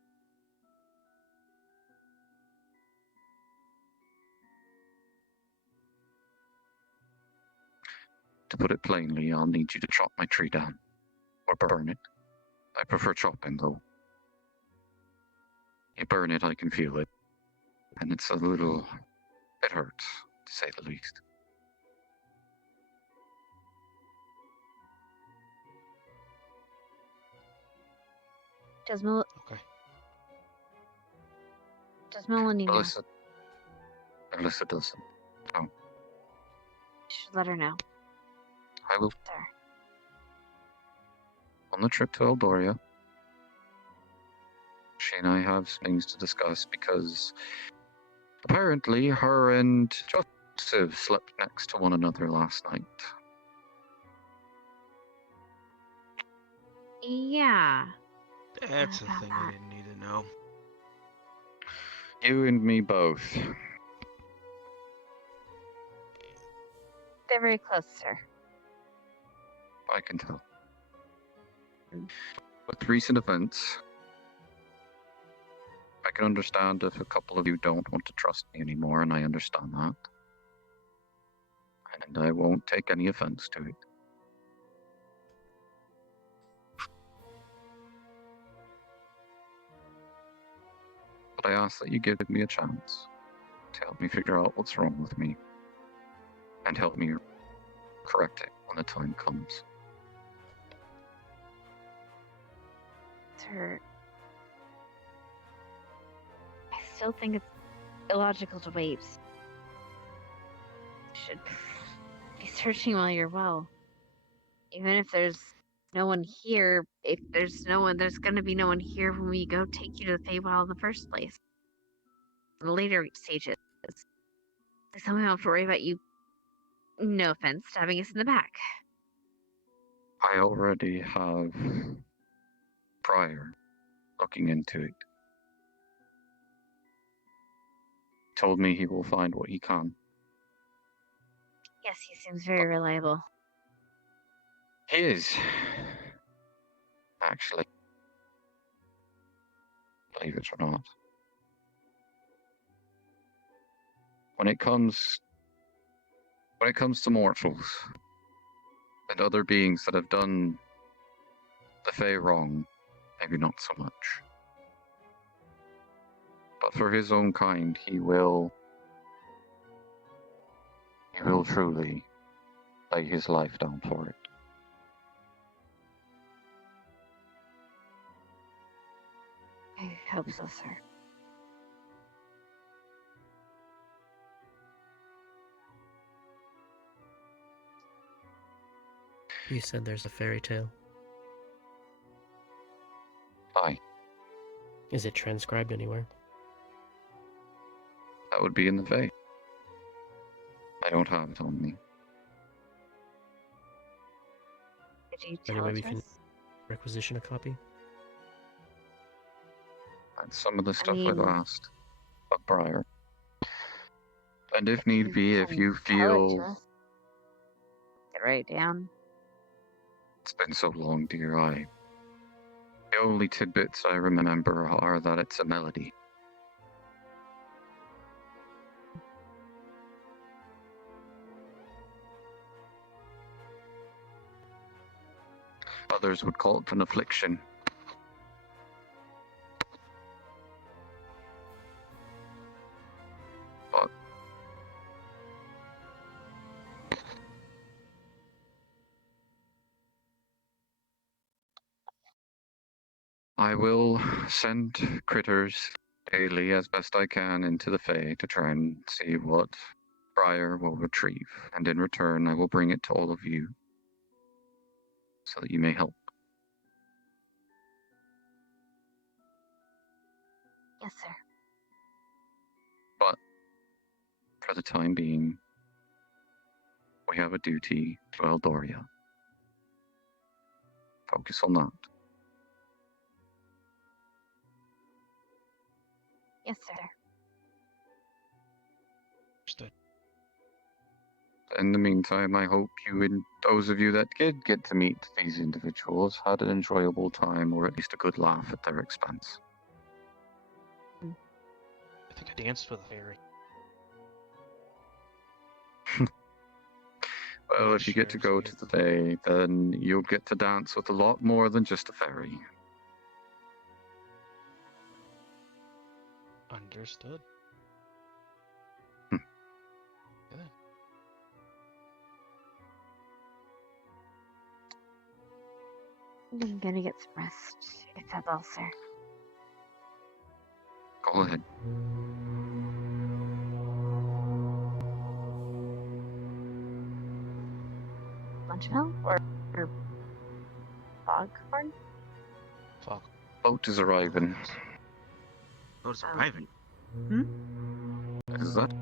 To put it plainly, I'll need you to chop my tree down, or burn it. I prefer chopping, though. You burn it, I can feel it. And it's a little... it hurts, to say the least. Does Okay. Does Melanie know? Alyssa doesn't. Oh, You should let her know. I will. There. On the trip to Eldoria, she and I have some things to discuss because apparently her and Joseph slept next to one another last night. Yeah. That's a thing we didn't need to know. You and me both. They're very close, sir. I can tell. With recent events, I can understand if a couple of you don't want to trust me anymore, and I understand that. And I won't take any offense to it. But I ask that you give me a chance to help me figure out what's wrong with me and help me correct it when the time comes. Sir, I still think it's illogical to wait. You should be searching while you're well. Even if there's no one here, if there's no one, there's gonna be no one here when we go take you to the Feywild in the first place. In the later stages. There's no one have to worry about you, no offense, stabbing us in the back. I already have prior looking into it. Told me he will find what he can. Yes, he seems very reliable. He is. Actually. Believe it or not. When it comes to mortals and other beings that have done the Fae wrong, maybe not so much. But for his own kind, he will truly lay his life down for it. I hope so, sir. You said there's a fairy tale. Aye. Is it transcribed anywhere? That would be in the Fae. I don't have it on me. Could you Any tell way it we to can us? requisition a copy? That's some of the stuff I've mean- asked of Briar. And if need be, if you Tell it to feel us. Get right down. it's been so long, dear, the only tidbits I remember are that it's a melody. Others would call it an affliction. But I will send critters daily as best I can into the Fae to try and see what Briar will retrieve. And in return, I will bring it to all of you so that you may help. Yes, sir. But for the time being, we have a duty to Eldoria. Focus on that. Yes, sir. Understood. In the meantime, I hope you and those of you that did get to meet these individuals had an enjoyable time or at least a good laugh at their expense. I think I danced with a fairy. Well, if you get to go to the Fae, then you'll get to dance with a lot more than just a fairy. Understood. Good. I'm gonna get some rest, if that's all, sir. Go ahead. Lunchmill or foghorn? Fog. Boat is arriving. Boat's arriving. Is that?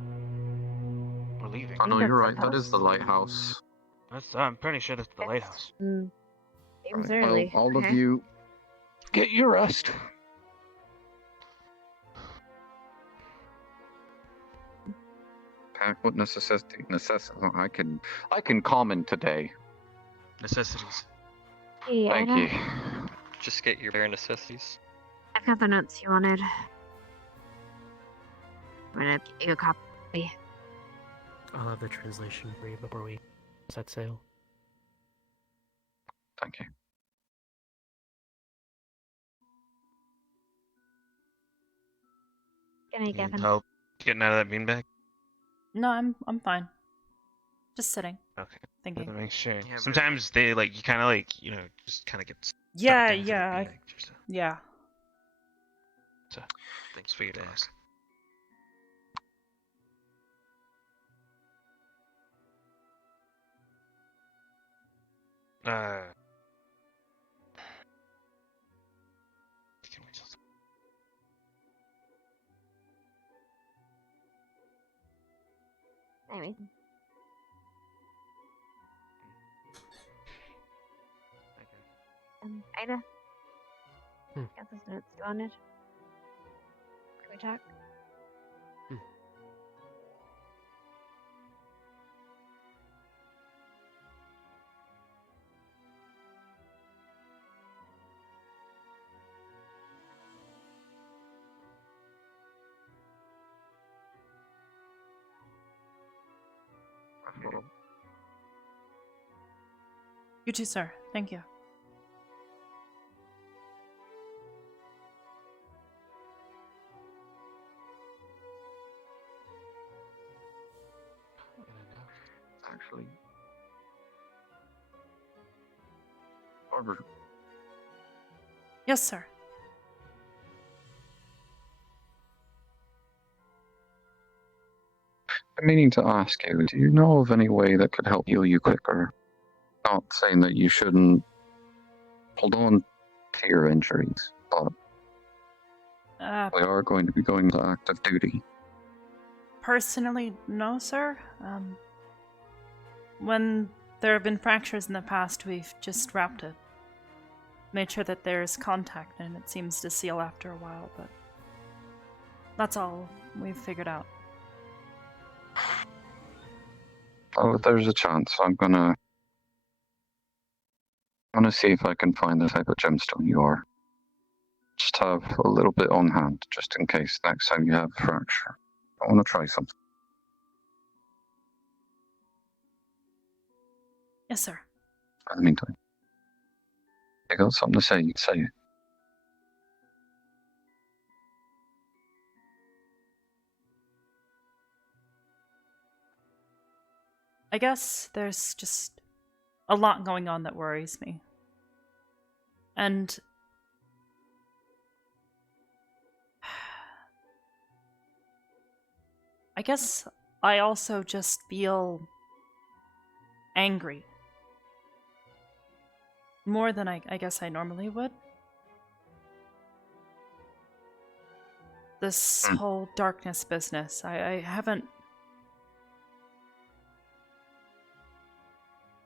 We're leaving. Oh no, that's you're the right. That is the lighthouse. I'm pretty sure that's the lighthouse. Seems Right, early. well, all of Okay. you, get your rest. Pack what necessity. Oh, I can comment today. Necessities. Hey, Thank Ida, you. Just get your bare necessities. I've got the notes you wanted. I'm gonna give you a copy. I'll have the translation for you before we set sail. Thank you. Can I Need give him? help getting out of that beanbag? No, I'm fine. Just sitting. Okay. Thinking. Gotta make sure. Yeah, Sometimes they you kind of just kind of get stuck Yeah, into the yeah, beanbag. yeah. So, thanks for your ask. Can we just- Anyway. Ida? Got those notes you wanted? Can we talk? You too, sir. Thank you. Actually, Arbor, Yes, sir. I'm meaning to ask you, do you know of any way that could help heal you quicker? Not saying that you shouldn't hold on to your injuries, but We are going to be going to active duty. Personally, no, sir. When there have been fractures in the past, we've just wrapped it. Made sure that there's contact, and it seems to seal after a while, but that's all we've figured out. Oh, if there's a chance, I'm gonna see if I can find the type of gemstone you are. Just have a little bit on hand, just in case next time you have a fracture. I want to try something. Yes, sir. In the meantime, you got something to say, you say it. I guess there's just a lot going on that worries me. And I guess I also just feel angry. More than I guess I normally would. This whole darkness business, I haven't...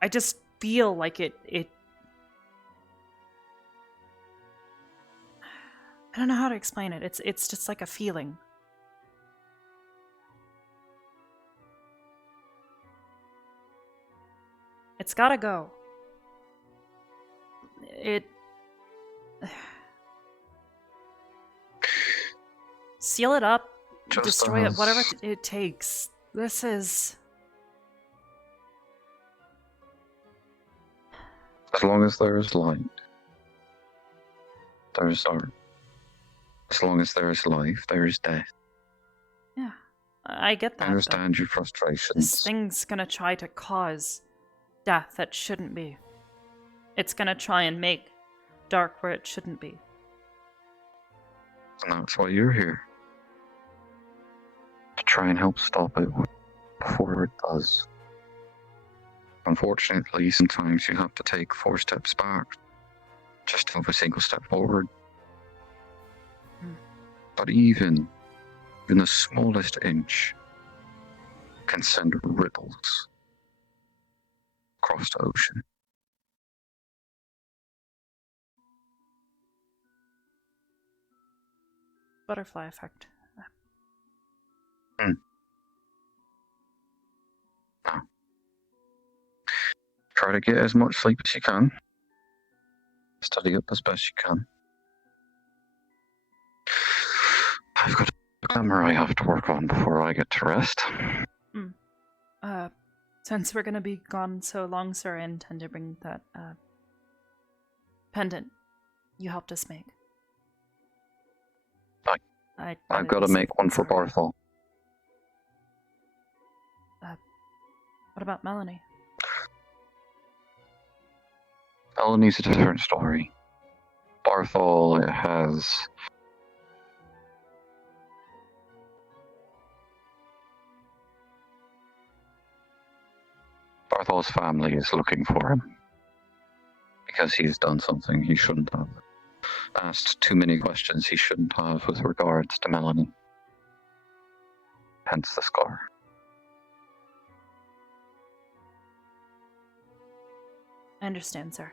I just feel like it... I don't know how to explain it. It's just like a feeling. It's gotta go. Seal it up, Just destroy it, as- whatever it takes. This is... As long as there is light, there is dark. As long as there is life, there is death. Yeah, I get that. I understand your This frustrations. thing's gonna try to cause death that shouldn't be. It's gonna try and make dark where it shouldn't be. And that's why you're here. To try and help stop it before it does. Unfortunately, sometimes you have to take 4 steps back just to have a single step forward. But even the smallest inch can send ripples across the ocean. Butterfly effect. Now, try to get as much sleep as you can. Study up as best you can. I've got a grammar I have to work on before I get to rest. Since we're gonna be gone so long, sir, I intend to bring that, pendant you helped us make. I've got to make one for Barthol. What about Melanie? Melanie's a different story. Barthol has... Barthol's family is looking for him. Because he's done something he shouldn't have. Asked too many questions he shouldn't have with regards to Melanie. Hence the scar. I understand, sir.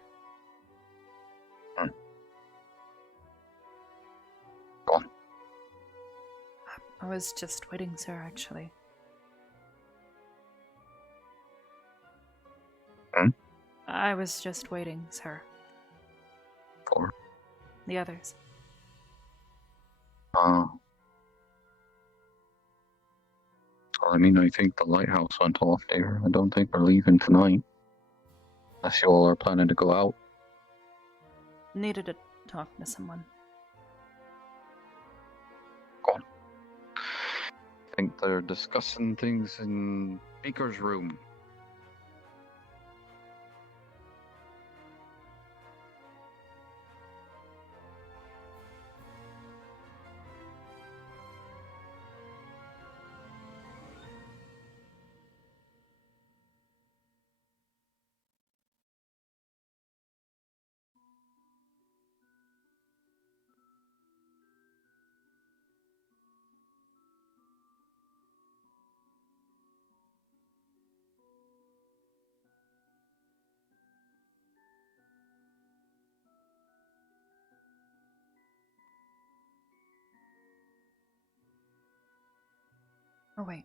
Go on. I was just waiting, sir, actually. I was just waiting, sir. For? The others. Well, I mean, I think the lighthouse went off there. I don't think we're leaving tonight. Unless you all are planning to go out. Needed to talk to someone. Go on. I think they're discussing things in Beaker's room. Oh, wait.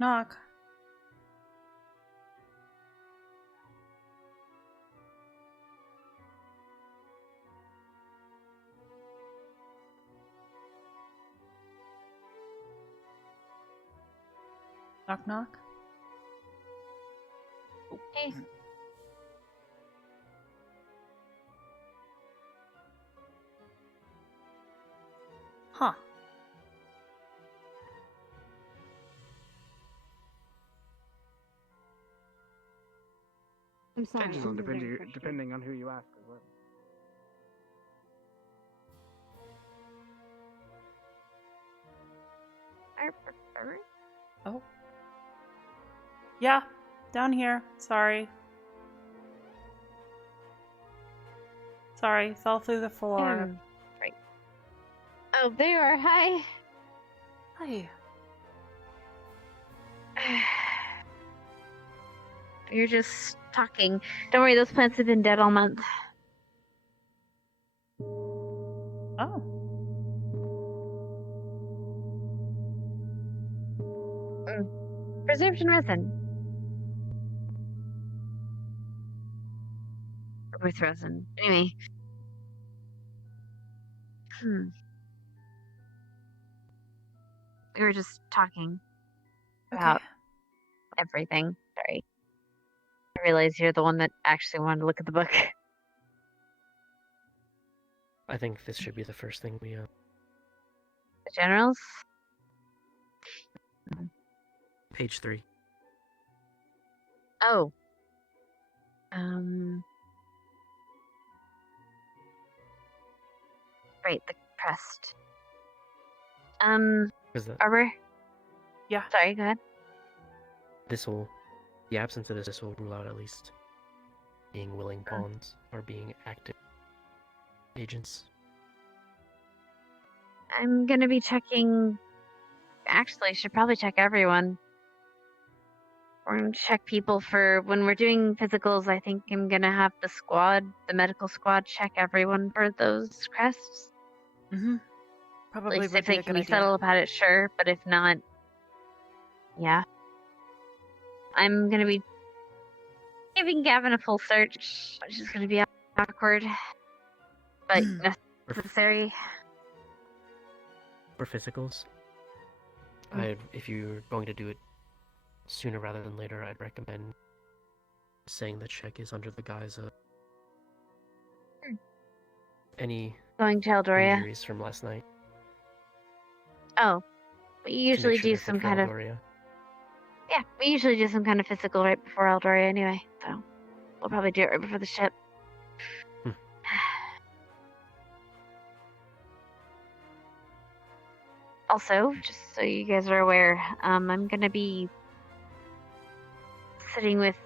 Knock, knock. Knock, knock. Hey. Huh. I'm sorry. Changes I'm will very depend frustrated. depending on who you ask as well. Arbor? Oh. Yeah, down here. Sorry. Sorry, fell through the floor. Right. Oh, there you are. Hi. Hi. You're just talking. Don't worry, those plants have been dead all month. Oh. Preserved and resin. With resin. Anyway. We were just talking about everything. Sorry. I realize you're the one that actually wanted to look at the book. I think this should be the first thing we, The generals? Page 3. Oh. Right, the crest. Is that Arbor? Yeah. Sorry, go ahead. the absence of this will rule out at least being willing pawns or being active agents. I'm gonna be checking. Actually, I should probably check everyone. We're gonna check people for when we're doing physicals. I think I'm gonna have the medical squad, check everyone for those crests. Mm-hmm. At Probably least would if be they a can good be idea. subtle about it, sure. But if not, yeah. I'm gonna be giving Gavin a full search, which is gonna be awkward, but necessary. For physicals, if you're going to do it sooner rather than later, I'd recommend saying the check is under the guise of any Going to Eldoria. injuries from last night. Oh, we To usually make sure do they're fit some for kind of. Eldoria. Yeah, we usually do some kind of physical right before Eldoria anyway, so we'll probably do it right before the ship. Also, just so you guys are aware, I'm gonna be sitting with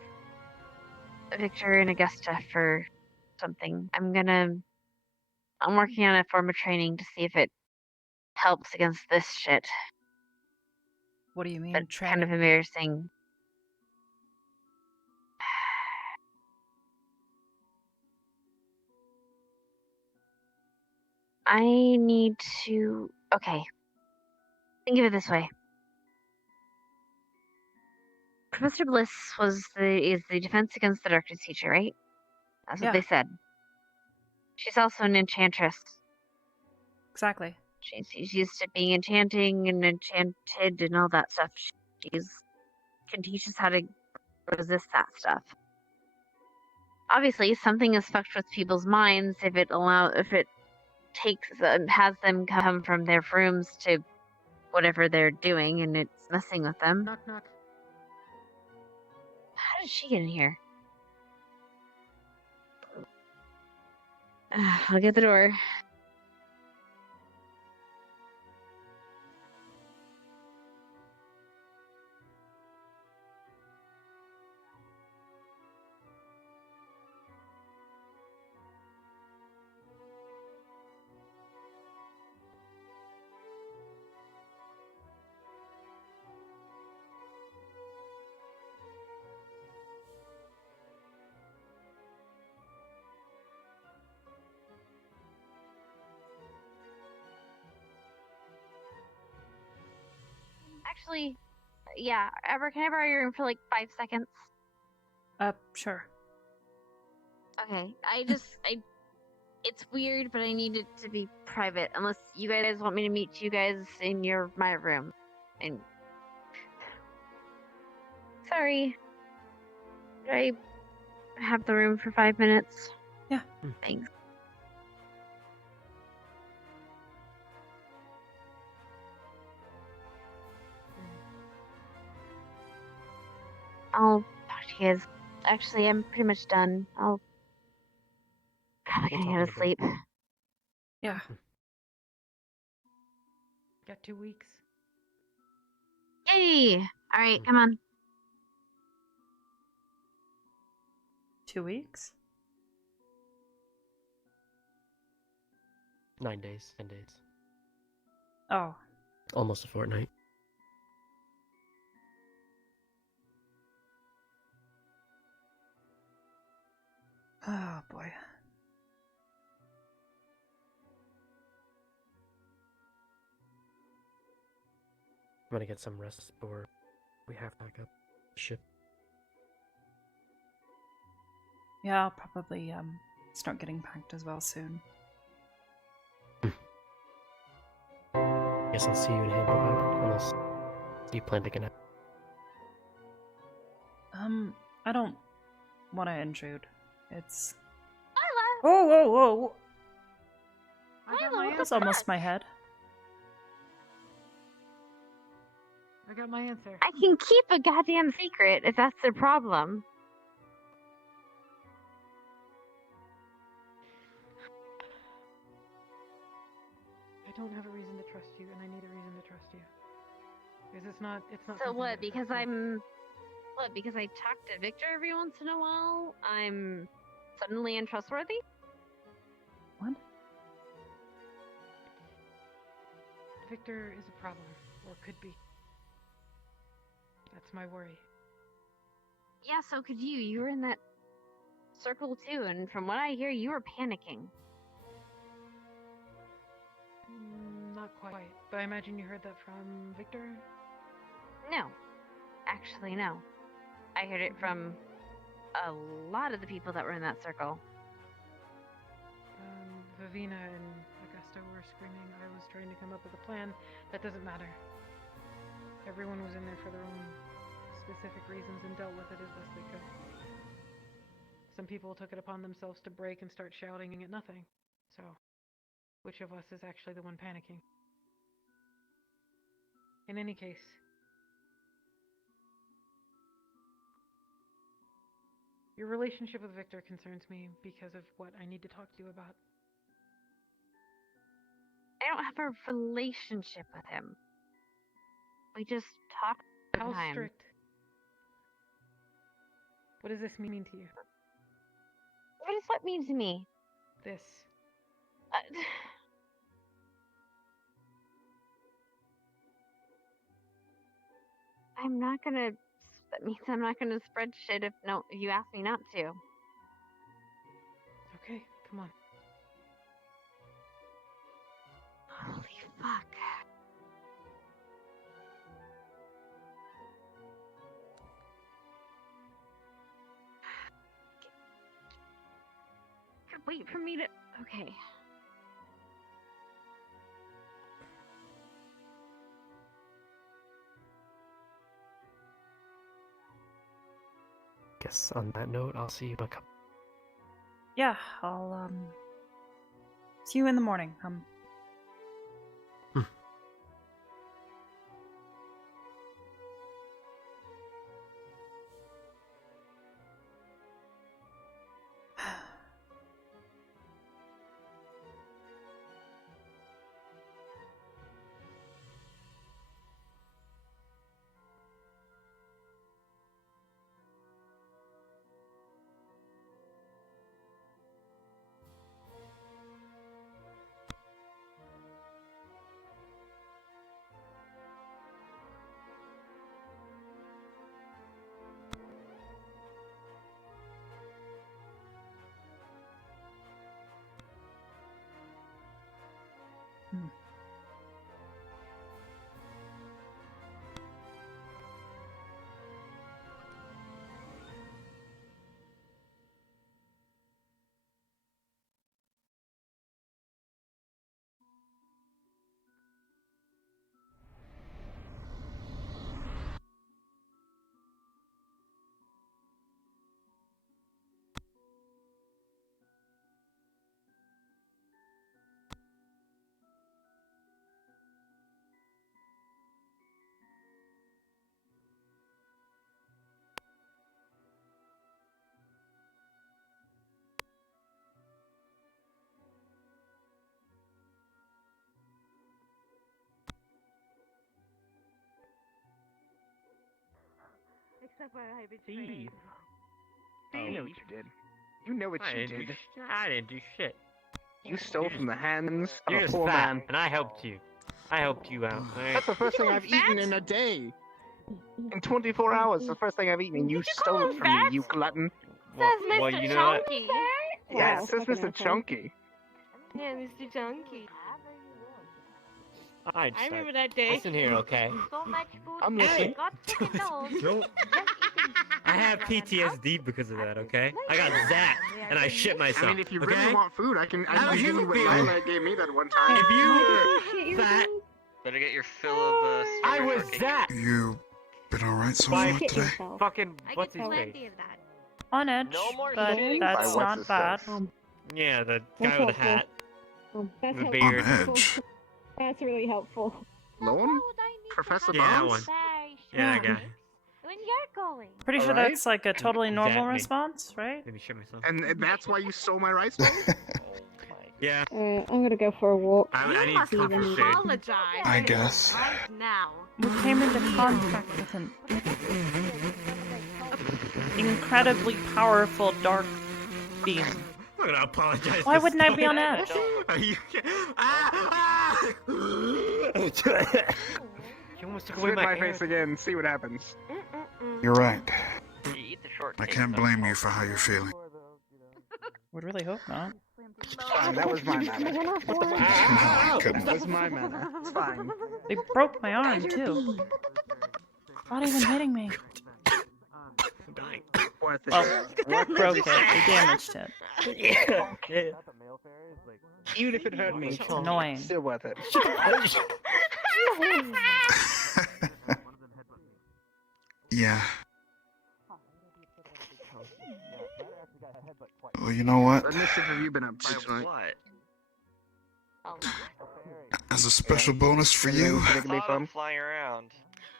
Victor and Augusta for something. I'm working on a form of training to see if it helps against this shit. What do you mean, But training? kind of embarrassing. I need to. Okay. Think of it this way. Professor Bliss is the defense against the darkness teacher, right? That's what Yeah. they said. She's also an enchantress. Exactly. She's used to being enchanting and enchanted and all that stuff. Can teach us how to resist that stuff. Obviously, something is fucked with people's minds if it has them come from their rooms to whatever they're doing, and it's messing with them. Knock, knock. How did she get in here? I'll get the door. Actually, Yeah, Arbor, can I borrow your room for like 5 seconds? Sure. Okay, it's weird, but I need it to be private. Unless you guys want me to meet you guys in my room. And sorry, could I have the room for 5 minutes? Yeah. Thanks. I'll talk to you guys. Actually, I'm pretty much done. I'll probably We'll gonna talk go in to a bit. sleep. Yeah. Got 2 weeks. Yay! Alright, come on. 2 weeks? 9 days, 10 days. Oh. Almost a fortnight. Oh boy. I'm gonna get some rest before we have back up ship. Yeah, I'll probably start getting packed as well soon. Guess I'll see you in Hamburg, unless you plan to connect. I don't want to intrude. It's. Lila! Whoa, whoa, whoa! I That's almost my head. I got my answer. I can keep a goddamn secret if that's their problem. I don't have a reason to trust you, and I need a reason to trust you. Because it's not. So what? Because because I talk to Victor every once in a while, I'm suddenly untrustworthy? What? Victor is a problem, or could be. That's my worry. Yeah, so could you. You were in that circle too, and from what I hear, you were panicking. Not quite. But I imagine you heard that from Victor? No. Actually, no. I heard it from a lot of the people that were in that circle. Vivina and Augusta were screaming. I was trying to come up with a plan. That doesn't matter. Everyone was in there for their own specific reasons and dealt with it as best they could. Some people took it upon themselves to break and start shouting at nothing. So, which of us is actually the one panicking? In any case, your relationship with Victor concerns me because of what I need to talk to you about. I don't have a relationship with him. We just talk all the How time. strict? What does this mean to you? What does what mean to me? This. I'm not gonna. That means I'm not gonna spread shit if you ask me not to. Okay, come on. Holy fuck. Wait for me to. Okay. Guess on that note, I'll see you in a couple. Yeah, I'll see you in the morning. Except when I betrayed. Steve. You know what you did. You know what I you didn't did. I didn't do shit. You stole from the hands of You're a just poor fat, man. and I helped you. I helped you out. Alright? That's the first thing I've eaten in a day. In 24 hours, the first thing I've eaten, and you stole it from me, you glutton. Says Well, Mr. you know what? Chunky. Yeah, it says Mr. Chunky. Yeah, Mr. Chunky. I remember that day. Listen here, okay? So much food. I'm listening. Got sick and old. Don't. I have PTSD because of that, okay? I got zapped, and I shit myself. I mean, if you okay? really want food, I can How give you you what feel? Lila gave me that one time. If you were fat, Better get your fill of I was cake. zapped You been alright so by far today? fucking I what's get his plenty face? of that. On edge, but By that's what's not his bad. face? Yeah, the That's guy with a helpful. hat, That's the helpful. beard. On edge. That's really helpful. Lone? Professor Yeah, that Bones? one. Say, Yeah, that guy. when you're going. Pretty sure Alright. that's like a totally normal Zap me. response, right? Let me shit myself. And that's why you stole my rice bowl? Yeah. I'm gonna go for a walk. I need must comfort food. apologize. I guess. Right now. We came into contact with an incredibly powerful dark being. I'm gonna apologize. Why for wouldn't I be stealing on that. edge? Are you You almost took away Spit my air. face again, see what happens. You're right. Eat the short I cake, can't though. blame you for how you're feeling. Would really hope not. Fine, that was my manner. Couldn't. That was my manner. It's fine. They broke my arm too. Not even hitting me. I'm dying. Worth it. Well, broke it. They damaged it. Yeah. Even if it hurt me, It's annoying. still worth it. Yeah. Well, you know what? What mischief have you been up to By tonight? what? As a special bonus for you, Anything particularly Saw them fun? flying around.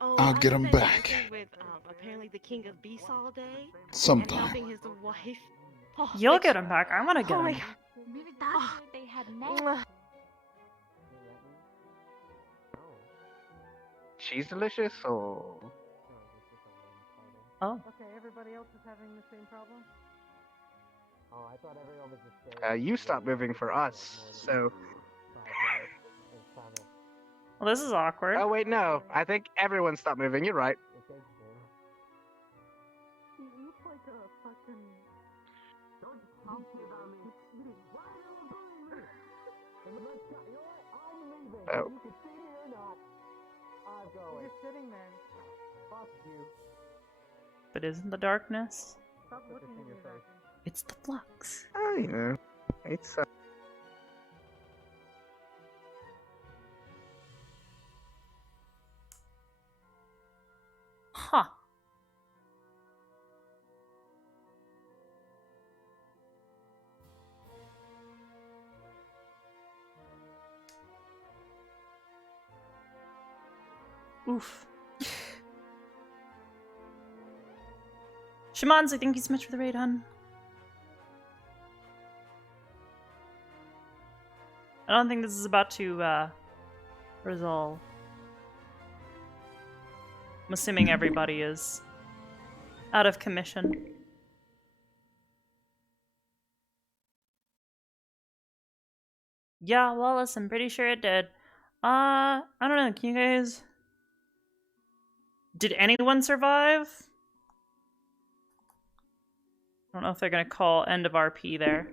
Oh, I'll I get 'em spent back. working with apparently the king of beasts all day. And sometime. helping his wife. Oh, You'll like- get him back. I want to get Oh my him. god. Maybe that's where they had met. Mwah. She's delicious, or Oh. Okay, everybody else is having the same problem? Oh, I thought everyone was just scared. you stop moving for us. So, Well, this is awkward. oh wait, no. I think everyone stopped moving. You're right. Oh. You're just sitting there. Fuck you. But isn't the darkness? Stop looking at me that way. It's the flux. Oh, you know, it's Huh. Oof. Shamans, thank you so much for the raid, hun. I don't think this is about to resolve. I'm assuming everybody is out of commission. Yeah, Wallace, I'm pretty sure it did. I don't know, can you guys... Did anyone survive? I don't know if they're gonna call end of RP there.